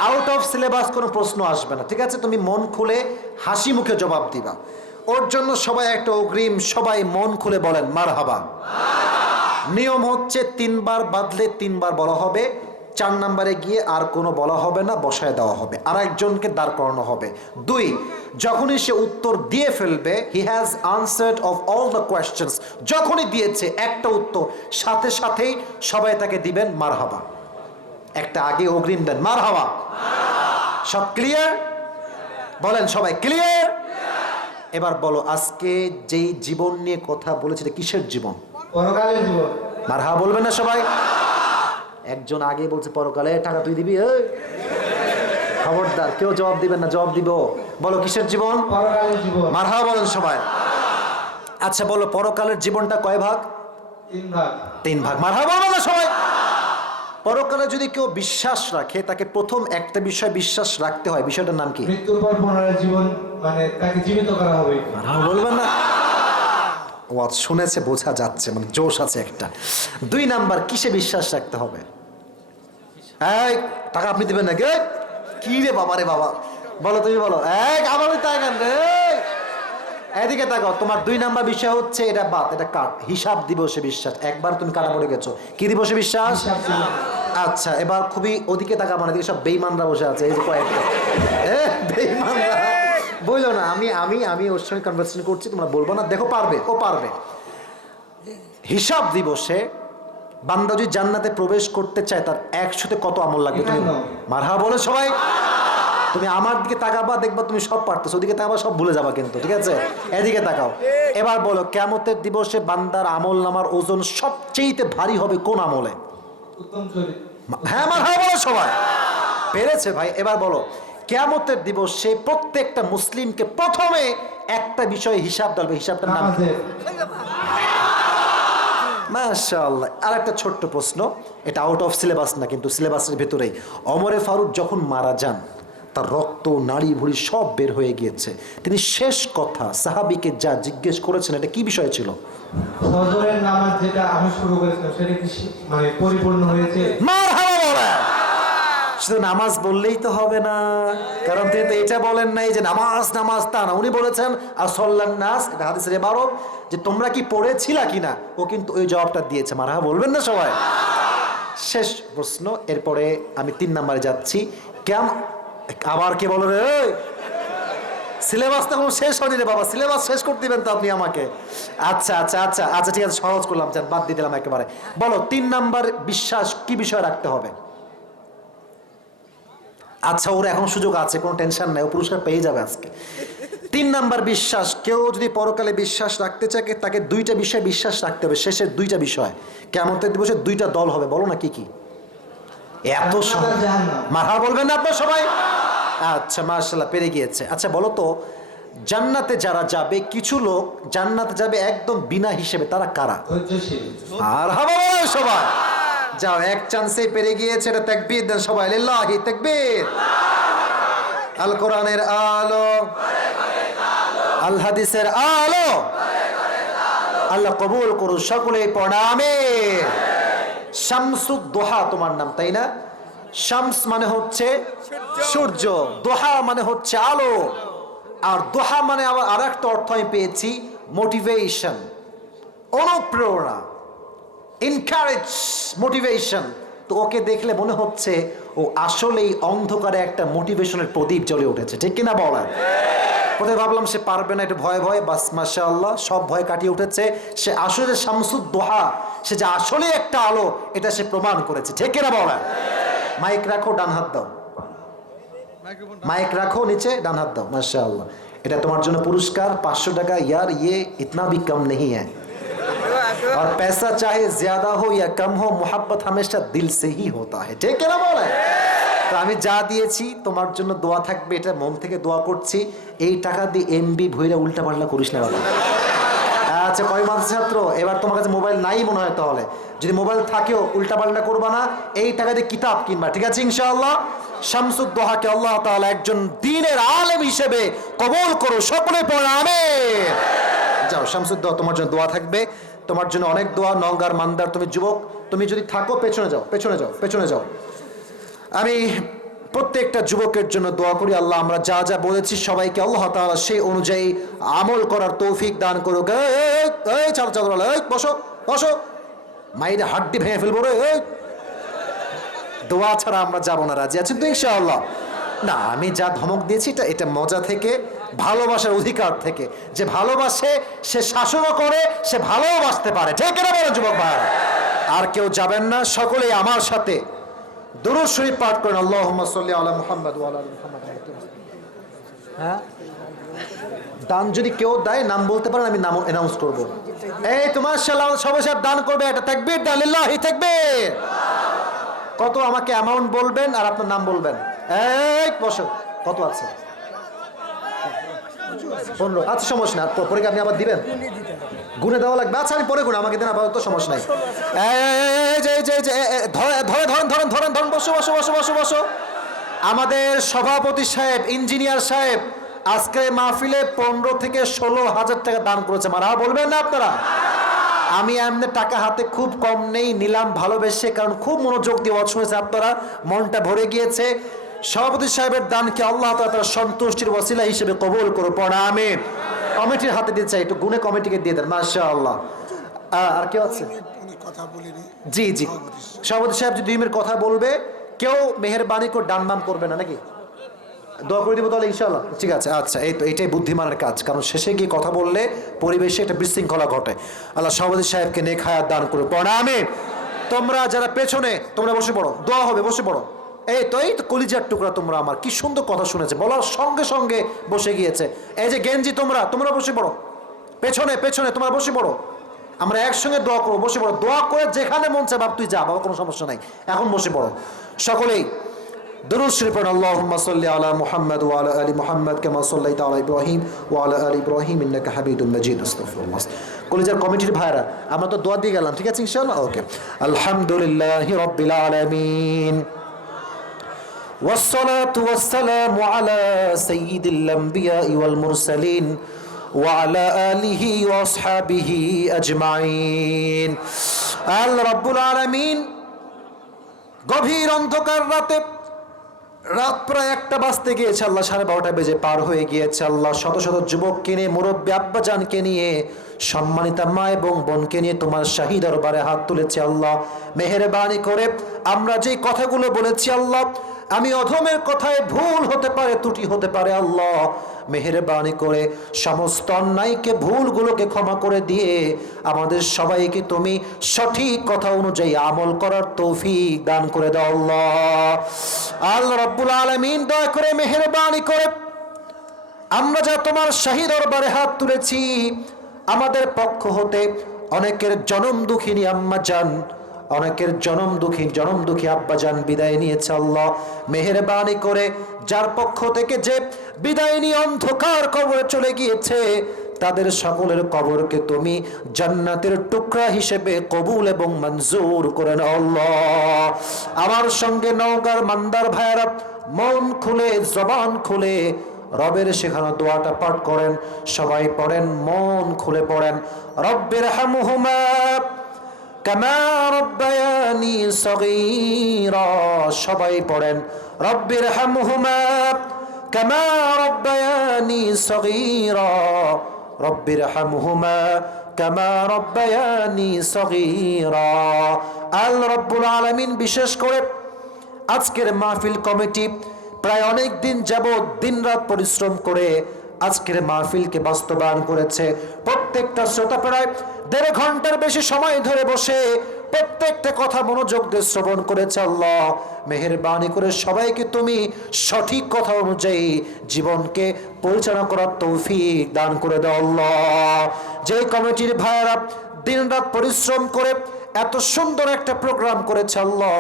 আউট অফ সিলেবাস কোনো প্রশ্ন আসবে না, ঠিক আছে? তুমি মন খুলে হাসি মুখে জবাব দিবা। ওর জন্য সবাই একটা অগ্রিম, সবাই মন খুলে বলেন মারহাবা। নিয়ম হচ্ছে 3 বার বাদলে 3 বার বলা হবে। 4 নম্বরে গিয়ে আর কোনো বলা হবে না, বসায় দেওয়া হবে, আর একজনকে দাঁড় করানো হবে। 2, যখনই সে উত্তর দিয়ে ফেলবে, he has answered of all the questions, যখনই দিয়েছে একটা উত্তর, সাথে সাথেই সবাই তাকে দিবেন মারহাবা। একটা আগে অগ্রিম দেন, মারহাবা। সব ক্লিয়ার? বলেন সবাই ক্লিয়ার? এবার বলো, আজকে যেই জীবন নিয়ে কথা বলেছে এটা কিসের জীবন? পরকালের জীবন। মারহাবা বলবেন না সবাই? একজন আগে বলছে পরকালে টাকা তুই দিবি, এই খবরদার কেউ জবাব দিবেন না, জবাব দিব। বলো কিসের জীবন? পরকালের জীবন। মারহাবা বলেন সবাই। আচ্ছা বলো, পরকালের জীবনটা কয় ভাগ? 3 ভাগ। 3 ভাগ। মারহাবা বলো না সবাই। পরকালে যদি কেউ বিশ্বাস রাখে, তাকে প্রথম একটা বিষয় বিশ্বাস রাখতে হয়। বিষয়টার নাম কি? মৃত্যুর পর পুনরায় জীবন, মানে তাকে জীবিত করা হবে। মারহাবা বলবেন না? ওয়াজ শুনেছে, বোঝা যাচ্ছে, মানে জোশ আছে একটা। 2 নাম্বার কিসে বিশ্বাস রাখতে হবে? এই টাকা আপনি দিবেন নাকি? কি রে বাবা, রে বাবা, বলো তুমি বলো। আমার তাকান রে, এদিকে তাকাও। তোমার 2 নাম্বার বিষয় হচ্ছে এটা বাদ, এটা কাট, হিসাব দিবসে বিশ্বাস। একবার তুমি কাটা পড়ে গেছো, কি দিবসে বিশ্বাস? আচ্ছা এবার খুবই ওদিকে তাকা, মানে এদিকে সব বেঈমানরা বসে আছে, এই যে কয়েকটা বেঈমানরা। বললো না, আমি আমি আমি ওর সঙ্গে কনভারসেশন করছি, তোমরা বলবো না। দেখো পারবে, ও পারবে। হিসাব দিবসে বান্দা যদি জান্নাতে প্রবেশ করতে চায়, তার 100তে কত আমল লাগবে? তুমি মারহাবা বলে সবাই। তুমি আমার দিকে তাকাবা, দেখবা তুমি সব পারতেছো, ওদিকে তাকাবা সব ভুলে যাবা কিন্তু, ঠিক আছে? এদিকে তাকাও। এবার বলো, কিয়ামতের দিবসে বান্দার আমল নামার ওজন সবচেয়ে ভারী হবে কোন আমলে? উত্তম চরিত্র। হ্যাঁ মারহাবা বলো সবাই। পেরেছে ভাই। এবার বলো, কিয়ামতের দিবসে প্রত্যেকটা মুসলিমকে প্রথমে একটা বিষয়ে হিসাব দেবে, হিসাবটার নাম কি? মাশাআল্লাহ। আর একটা ছোট্ট প্রশ্ন, এটা আউট অফ সিলেবাস না, কিন্তু সিলেবাসের ভেতরেই। ওমরে ফারুক যখন মারা যান, তার রক্ত, নাড়ি ভুড়ি সব বের হয়ে গিয়েছে। তিনি শেষ কথা সাহাবীকে যা জিজ্ঞেস করেছেন, এটা কি বিষয় ছিল? ফজরের নামাজ যেটা আমি শুরু করেছিলাম, সেটা কি মানে পরিপূর্ণ হয়েছে? মারহাবা বলেন। শুধু নামাজ বললেই তো হবে না, কারণ তিনি তো এটা বলেন নাই যে নামাজ নামাজ, তা না। উনি বলেছেন আসল্লান নাস, এটা হাদিসের ইবারত, যে তোমরা কি পড়েছিলা কিনা। ও কিন্তু ওই জবাবটা দিয়েছে। মারহাবা বলবেন না সবাই? শেষ প্রশ্ন। এরপরে আমি 3 নম্বরে যাচ্ছি। আবার কে বলো রে? সিলেবাস তো কোনো শেষ হয়নি রে বাবা, সিলেবাস শেষ করতে দিবেন তো আপনি আমাকে। আচ্ছা আচ্ছা আচ্ছা আচ্ছা ঠিক আছে, সহজ করলাম, বাদ দিয়ে দিলাম একেবারে। বলো 3 নাম্বার বিশ্বাস কি বিষয় রাখতে হবে? আচ্ছা ওর এখন সুযোগ আছে, কোনো টেনশন নাই, ও পুরস্কার পেয়ে যাবে আজকে। 3 নাম্বার বিশ্বাস, কেউ যদি পরকালে বিশ্বাস রাখতে চায়, তাকে 2টা বিষয় বিশ্বাস রাখতে হবে। শেষের 2টা বিষয়, কিয়ামতের দিবসে 2টা দল হবে। বলো না কি কি? এত মারহাবা বলবেন না আপনার সবাই? আচ্ছা মাশাআল্লাহ, পেরে গিয়েছে। আচ্ছা বলো তো, জান্নাতে যারা যাবে, কিছু লোক জান্নাতে যাবে একদম বিনা হিসেবে, তারা কারা? মারহাবা বলেন সবাই। যাও, এক চান্সেই পেরে গিয়েছে। এটা তাকবীর দেন সবাই, লিল্লাহি তাকবীর। আল কোরআনের আলো, আল হাদিসের আলো আল্লাহ কবুল করুন সকলেই প্রণামে। শামসুদ দোহা তোমার নাম, তাই না? শামস মানে হচ্ছে সূর্য, দোহা মানে হচ্ছে আলো, আর দোহা মানে আবার আর একটা অর্থ আমি পেয়েছি মোটিভেশন, অনুপ্রেরণা, এনকারেজ, মোটিভেশন। তো ওকে দেখলে মনে হচ্ছে ও আসলেই অন্ধকারে একটা মোটিভেশনের প্রদীপ জ্বলে উঠেছে, ঠিক কিনা বলেন? প্রথমে ভাবলাম সে পারবে না, একটু ভয় ভয়, বাস মাশাআল্লাহ সব ভয় কাটিয়ে উঠেছে। সে আসলে শামসুদ দোহা, সে যে আসলে একটা আলো এটা সে প্রমাণ করেছে, ঠিক কিনা বলেন? মাইক রাখো, ডান হাত দাও, মাইক রাখো নিচে, ডান হাত দাও। মাশাআল্লাহ, এটা তোমার জন্য পুরস্কার 500 টাকা। यार ये इतना भी कम नहीं है और पैसा चाहे ज्यादा हो या कम हो, मोहब्बत हमेशा दिल से ही होता है, ঠিক কিনা বলেন? তো আমি যা দিয়েছি তোমার জন্য দোয়া থাকবে, এটা মন থেকে দোয়া করছি। এই টাকা দিয়ে এমবি ভইরা উল্টা পাল্টা করিস না বাবা। আচ্ছা, কয় মাস ছাত্র, এবার তোমার কাছে মোবাইল নাই মনে হয়, তাহলে যদি মোবাইল থাকেও উল্টা পাল্টা করবা না, এই টাকা দিয়ে কিতাব কিনবা, ঠিক আছে ইনশাআল্লাহ? শামসুদ দোহাকে আল্লাহ তাআলা একজন দ্বীনের আলেম হিসেবে কবুল করো, সকলে পড়ে আমিন। যাও, শামসুদ দোহা তোমার জন্য দোয়া থাকবে, তোমার জন্য অনেক দোয়া। নওগাঁর মান্দার তুমি যুবক, তুমি যদি থাকো পেছনে যাও, পেছনে যাও, পেছনে যাও। আমি প্রত্যেকটা যুবকের জন্য দোয়া করি, আল্লাহ আমরা যা যা বলেছি সবাইকে আল্লাহ তাআলা সেই অনুযায়ী আমল করার তৌফিক দান করুক। এই চাল চাল, এই বসো বসো, মাইরে হাড্ডি ভেঙে ফেলবো রে। এই দোয়া ছাড়া আমরা যাবো না, রাজি আছেন তো ইনশাআল্লাহ? না, আমি যা ধমক দিয়েছি এটা মজা থেকে, ভালোবাসার অধিকার থেকে। যে ভালোবাসে সে শাসনও করে, সে ভালোবাসতে পারে, ঠিক কিনা বলেন যুবক ভাই? আর কেউ যাবেন না, সকলেই আমার সাথে দুরূদ শরীফ পাঠ করেন। আল্লাহুম্মা সাল্লি আলা মুহাম্মাদ ওয়া আলা আলি মুহাম্মাদ। হ্যাঁ, দান যদি কেউ দেয় নাম বলতে পারেন, আমি নাম অ্যানাউন্স করব। এই তোমার সালাম সবাই সব দান করবে, এটা তাকবীর দান, লিল্লাহি তাকবীর। কত আমাকে অ্যামাউন্ট বলবেন আর আপনার নাম বলবেন। এই বসো, কত আছে? 15। আচ্ছা, সমস্যা না, পরে কি আপনি আবার দিবেন? গুনে দেওয়া লাগবে। আচ্ছা, আমি পরে গুনে, আমাকে দেন আপাতত, সমস্যা নাই। ধরেন, বসো বসো বসো বসো বসো। আমাদের সভাপতি সাহেব, ইঞ্জিনিয়ার সাহেব আজকে মাহফিলে 15 থেকে 16,000 টাকা দান করেছে। মারা বলবেন না আপনারা? আমি এমনি টাকা হাতে খুব কম নেই, নিলাম ভালোবেসে, কারণ খুব মনোযোগ দিয়ে ওয়াজ শুনেছে আপনারা, মনটা ভরে গিয়েছে। সভাপতি সাহেবের দানকে আল্লাহ তাআলা তার সন্তুষ্টির ওসিলা হিসেবে কবুল করো, পড়া আমিন। কমিটির হাতে দিতে চাই, একটু গুনে কমিটিকে দিয়ে দেন। মাশাআল্লাহ। আর কেউ আছে? জি জি, সভাপতি সাহেব যদি 2 মিনিট কথা বলবে, কেউ মেহেরবানি করে ডান বাম করবে না, নাকি? দোয়া করে দিব তাহলে ইনশাআল্লাহ, ঠিক আছে? আচ্ছা, এই তো এটাই বুদ্ধিমানের কাজ, কারণ শেষে গিয়ে কথা বললে পরিবেশে একটা বিশৃঙ্খলা ঘটে। আল্লাহ সভাপতি সাহেবকে নেক হায়াত দান করে, পড়া আমিন। তোমরা যারা পেছনে, তোমরা বসে পড়ো, দোয়া হবে, বসে পড়ো। এই তো কলিজার টুকরা, তোমরা আমার কি সুন্দর কথা শুনেছে, বলার সঙ্গে সঙ্গে বসে গিয়েছে। এই যে গেঞ্জি, তোমরা বসে পড়ো, পেছনে পেছনে তোমরা বসে পড়ো, আমরা একসঙ্গে দোয়া করবো। বসে পড়ো, দোয়া করে যেখানে মন চায় বাপ তুই যা বাবা, কোনো সমস্যা নাই, এখন বসে পড়ো সকলেই। দুরূদ শরীফ পড়ুন। আল্লাহুম্মা সাল্লি আলা মুহাম্মাদ ওয়া আলা আলি মুহাম্মাদ কামা সাল্লাইতা আলা ইব্রাহিম ওয়া আলা আলি ইব্রাহিম ইন্নাকা হামিদুম মাজিদ। আস্তাগফিরুল্লাহ। কলিজার কমিটির ভাইরা, আমরা তো দোয়া দিয়ে গেলাম, ঠিক আছে ইনশাআল্লাহ? ওকে। আলহামদুলিল্লাহি রাব্বিল আলামিন ওয়াসসালাতু ওয়াসসালামু আলা সাইয়্যিদিল আমবিয়া ওয়াল মুরসালিন ওয়া আলা আলিহি ওয়া আসহাবিহি আজমাইন। আল্লাহ রাব্বুল আলামিন গভীর অন্ধকার রাতে, রাত প্রায় 1টা বাজতে গিয়েছে, আল্লাহ 12:30 বেজে পার হয়ে গিয়েছে। আল্লাহ শত শত যুবককে নিয়ে, মুরব্বী আব্বাজানকে নিয়ে, সম্মানিতা মা এবং বোনকে নিয়ে তোমার শাহী দরবারে হাত তুলেছে। আল্লাহ মেহেরবানি করে আমরা যেই কথাগুলো বলেছি, আল্লাহ আমি অধমের কথায় ভুল হতে পারে, ত্রুটি হতে পারে, আল্লাহ মেহেরবানি করে সমস্ত অন্যায়কে, ভুলগুলোকে ক্ষমা করে দিয়ে আমাদের সবাইকে তুমি সঠিক কথা অনুযায়ী আমল করার তৌফিক দান করে দাও। আল্লাহ রাব্বুল আলামিন দয়া করে মেহেরবানি করে আমরা যা তোমার শাহী দরবারে হাত তুলেছি, আমাদের পক্ষ হতে অনেকের জনম দুঃখিনী আম্মা জান, অনেকের জনম দুঃখী আব্বাজান বিদায় নিয়েছে। আল্লাহ মেহেরবানি করে যার পক্ষ থেকে যে বিদায় নিয়ে অন্ধকার কবরে চলে গিয়েছে, তাদের সকলের কবরকে তুমি জান্নাতের টুকরা হিসেবে কবুল এবং মঞ্জুর করে নাও। আল্লাহ আমার সঙ্গে নওগাঁর মান্দার ভাইয়ারা মন খুলে, জবান খুলে রবের শেখানো দোয়াটা পাঠ করেন। সবাই পড়েন, মন খুলে পড়েন। রব্বির হামহুমা কামা রব্বায়ানি সগীরা। সবাই পড়েন, রব্বির হামহুমা কামা রব্বায়ানি সগীরা। রব্বির হামহুমা কামা রব্বায়ানি সগীরা। আল্লাহ রাব্বুল আলামিন বিশেষ করে আজকের মাহফিল কমিটি প্রায় অনেক দিন যাবৎ দিনরাত পরিশ্রম করে আজকের মাহফিলকে বাস্তবায়ন করেছে। প্রত্যেকটা শ্রোতা প্রায় 1.5 ঘন্টার বেশি সময় ধরে বসে প্রত্যেকটা কথা মনোযোগ দিয়ে শ্রবণ করেছে। আল্লাহ মেহেরবানি করে সবাইকে তুমি সঠিক কথা অনুযায়ী জীবনকে পরিচালনা করার তৌফিক দান করে দাও আল্লাহ। যে কমিটির ভাইয়েরা দিনরাত পরিশ্রম করে এত সুন্দর একটা প্রোগ্রাম করেছে আল্লাহ,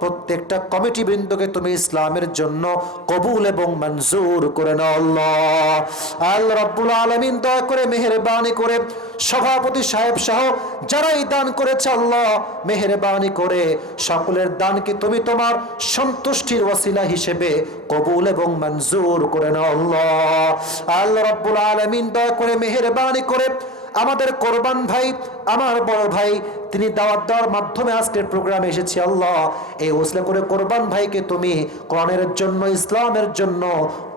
প্রত্যেকটা কমিটি বৃন্দকে তুমি ইসলামের জন্য কবুল এবং মঞ্জুর করে নাও আল্লাহ। আল্লাহ রাব্বুল আলামিন দয়া করে মেহেরবানি করে সভাপতি সাহেব সহ যারাই দান করেছে আল্লাহ, মেহেরবানি করে সকলের দানকে তুমি তোমার সন্তুষ্টির ওয়াসিলা হিসেবে কবুল এবং মঞ্জুর করে নাও আল্লাহ। আল্লাহ রাব্বুল আলামিন দয়া করে মেহেরবানি করে আমাদের কোরবান ভাই, আমার বড় ভাই, তিনি দাওয়াত দেওয়ার মাধ্যমে আজকের প্রোগ্রামে এসেছি আল্লাহ। এই ওসিলা করে কোরবান ভাইকে তুমি কোরআনের জন্য, ইসলামের জন্য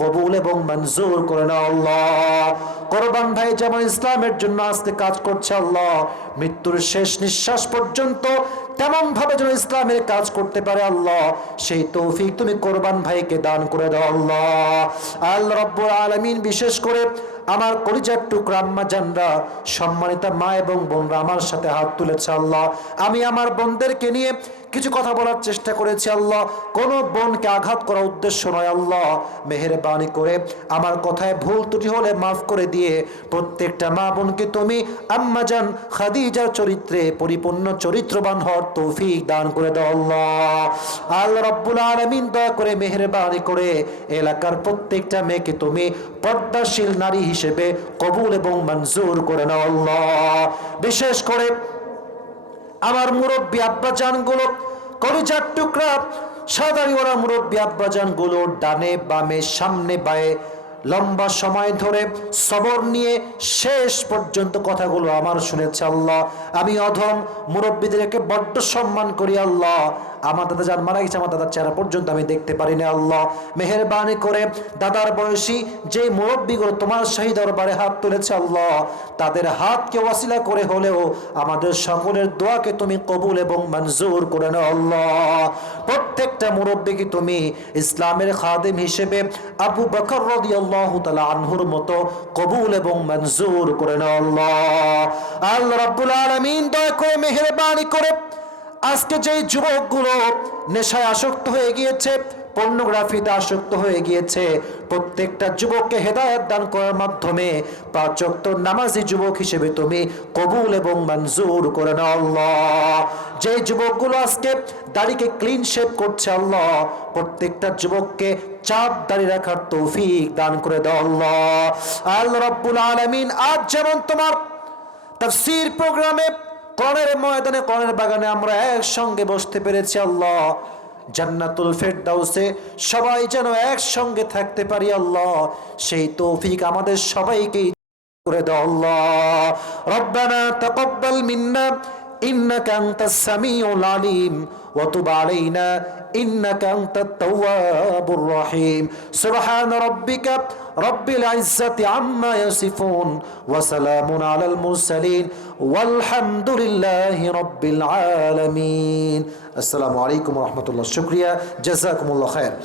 কবুল এবং মঞ্জুর করে নাও আল্লাহ। কোরবান ভাই যেমন ইসলামের জন্য আজকে কাজ করছে আল্লাহ, মৃত্যুর শেষ নিঃশ্বাস পর্যন্ত তেমন ভাবে যেন ইসলামের কাজ করতে পারে আল্লাহ, সেই তৌফিক তুমি কোরবান ভাইকে দান করে দাও আল্লাহ। আল্লাহ রাব্বুল আলামিন বিশেষ করে আমার কলিজার টুকরা আম্মা জানরা, সম্মানিতা মা এবং বোনরা আমার সাথে হাত তুলেছে আল্লাহ। আমি আমার বোনদেরকে নিয়ে কিছু কথা বলার চেষ্টা করেছি আল্লাহ, কোনো বোনকে আঘাত করার উদ্দেশ্য নয় আল্লাহ। মেহেরবানি করে আমার কথায় ভুল ত্রুটি হলে মাফ করে দিয়ে প্রত্যেকটা মা বোনকে তুমি আম্মা জান খাদিজার চরিত্রে পরিপূর্ণ চরিত্রবান হওয়ার তৌফিক দান করে দাও আল্লাহ। আল্লাহ রাব্বুল আলামিন দয়া করে মেহেরবানি করে এলাকার প্রত্যেকটা মেয়েকে তুমি পর্দাশীল নারী হিসেবে কবুল এবং মঞ্জুর করে নাও আল্লাহ। বিশেষ করে আমার মুরব্বী আব্বাজান গুলো, কলিজার টুকরা সাদারিওয়ালা মুরব্বী আব্বাজান গুলো ডানে বামে সামনে বায়ে লম্বা সময় ধরে সবর নিয়ে শেষ পর্যন্ত কথাগুলো আমার শুনেছে আল্লাহ। আমি অধম মুরব্বীদেরকে বড্ড সম্মান করি আল্লাহ। আমার দাদা যান মারা গেছে, আমার দাদার চেহারা পর্যন্ত আমি দেখতে পারি না আল্লাহ। মেহেরবানি করে দাদার বয়সী যে মুরব্বীগুলো তোমার শাহী দরবারে হাত তুলেছে আল্লাহ, তাদের হাতকে ওয়াসিলা করে হলেও আমাদের সকলের দোয়াকে তুমি কবুল এবং মঞ্জুর করে নাও আল্লাহ। প্রত্যেকটা মুরব্বীকে তুমি ইসলামের খাদেম হিসেবে আবু বকর রাদিয়াল্লাহু তাআলা আনহুর মতো কবুল এবং মঞ্জুর করে নাও আল্লাহ। আল্লাহ রাব্বুল আলামিন দয়া করে মেহেরবানি করে আজকে যেই যুবকগুলো নেশায় আসক্ত হয়ে গিয়েছে, পর্নোগ্রাফিতে আসক্ত হয়ে গিয়েছে, প্রত্যেকটা যুবককে হেদায়েত দান করার মাধ্যমে 5 ওয়াক্ত নামাজি যুবক হিসেবে তুমি কবুল এবং মঞ্জুর করে নাও আল্লাহ। যে যুবকগুলো আজকে দাড়িকে ক্লিন শেভ করছে আল্লাহ, প্রত্যেকটা যুবককে চাপ দাড়ি রাখার তৌফিক দান করে দাও আল্লাহ। আল্লাহ রাব্বুল আলামিন আজ যেমন তোমার তাফসীর প্রোগ্রামে কোরআনের ময়দানে, কোরআনের বাগানে আমরা একসঙ্গে বসতে পেরেছি আল্লাহ, জান্নাতুল ফেরদাউসে সবাই যেন একসঙ্গে থাকতে পারি আল্লাহ, সেই তৌফিক আমাদের সবাইকে করে দাও আল্লাহ। রব্বানা তাকাব্বাল মিন্না ইন্নাকা আনতাস সামিউল আলিম ওয়া তুব আলাইনা ইন্নাকা আনতাত তাওয়াবুর রহিম। সুবহান রাব্বিকা রব্বিল ইজ্জাতি আম্মা ইয়াসিফুন ওয়া সালামুন আলাল মুরসালিন ওয়ালহামদুলিল্লাহি রাব্বিল আলামিন। আসসালামু আলাইকুম ওয়া রাহমাতুল্লাহ। শুকরিয়া, জাযাকুমুল্লাহ খায়ের।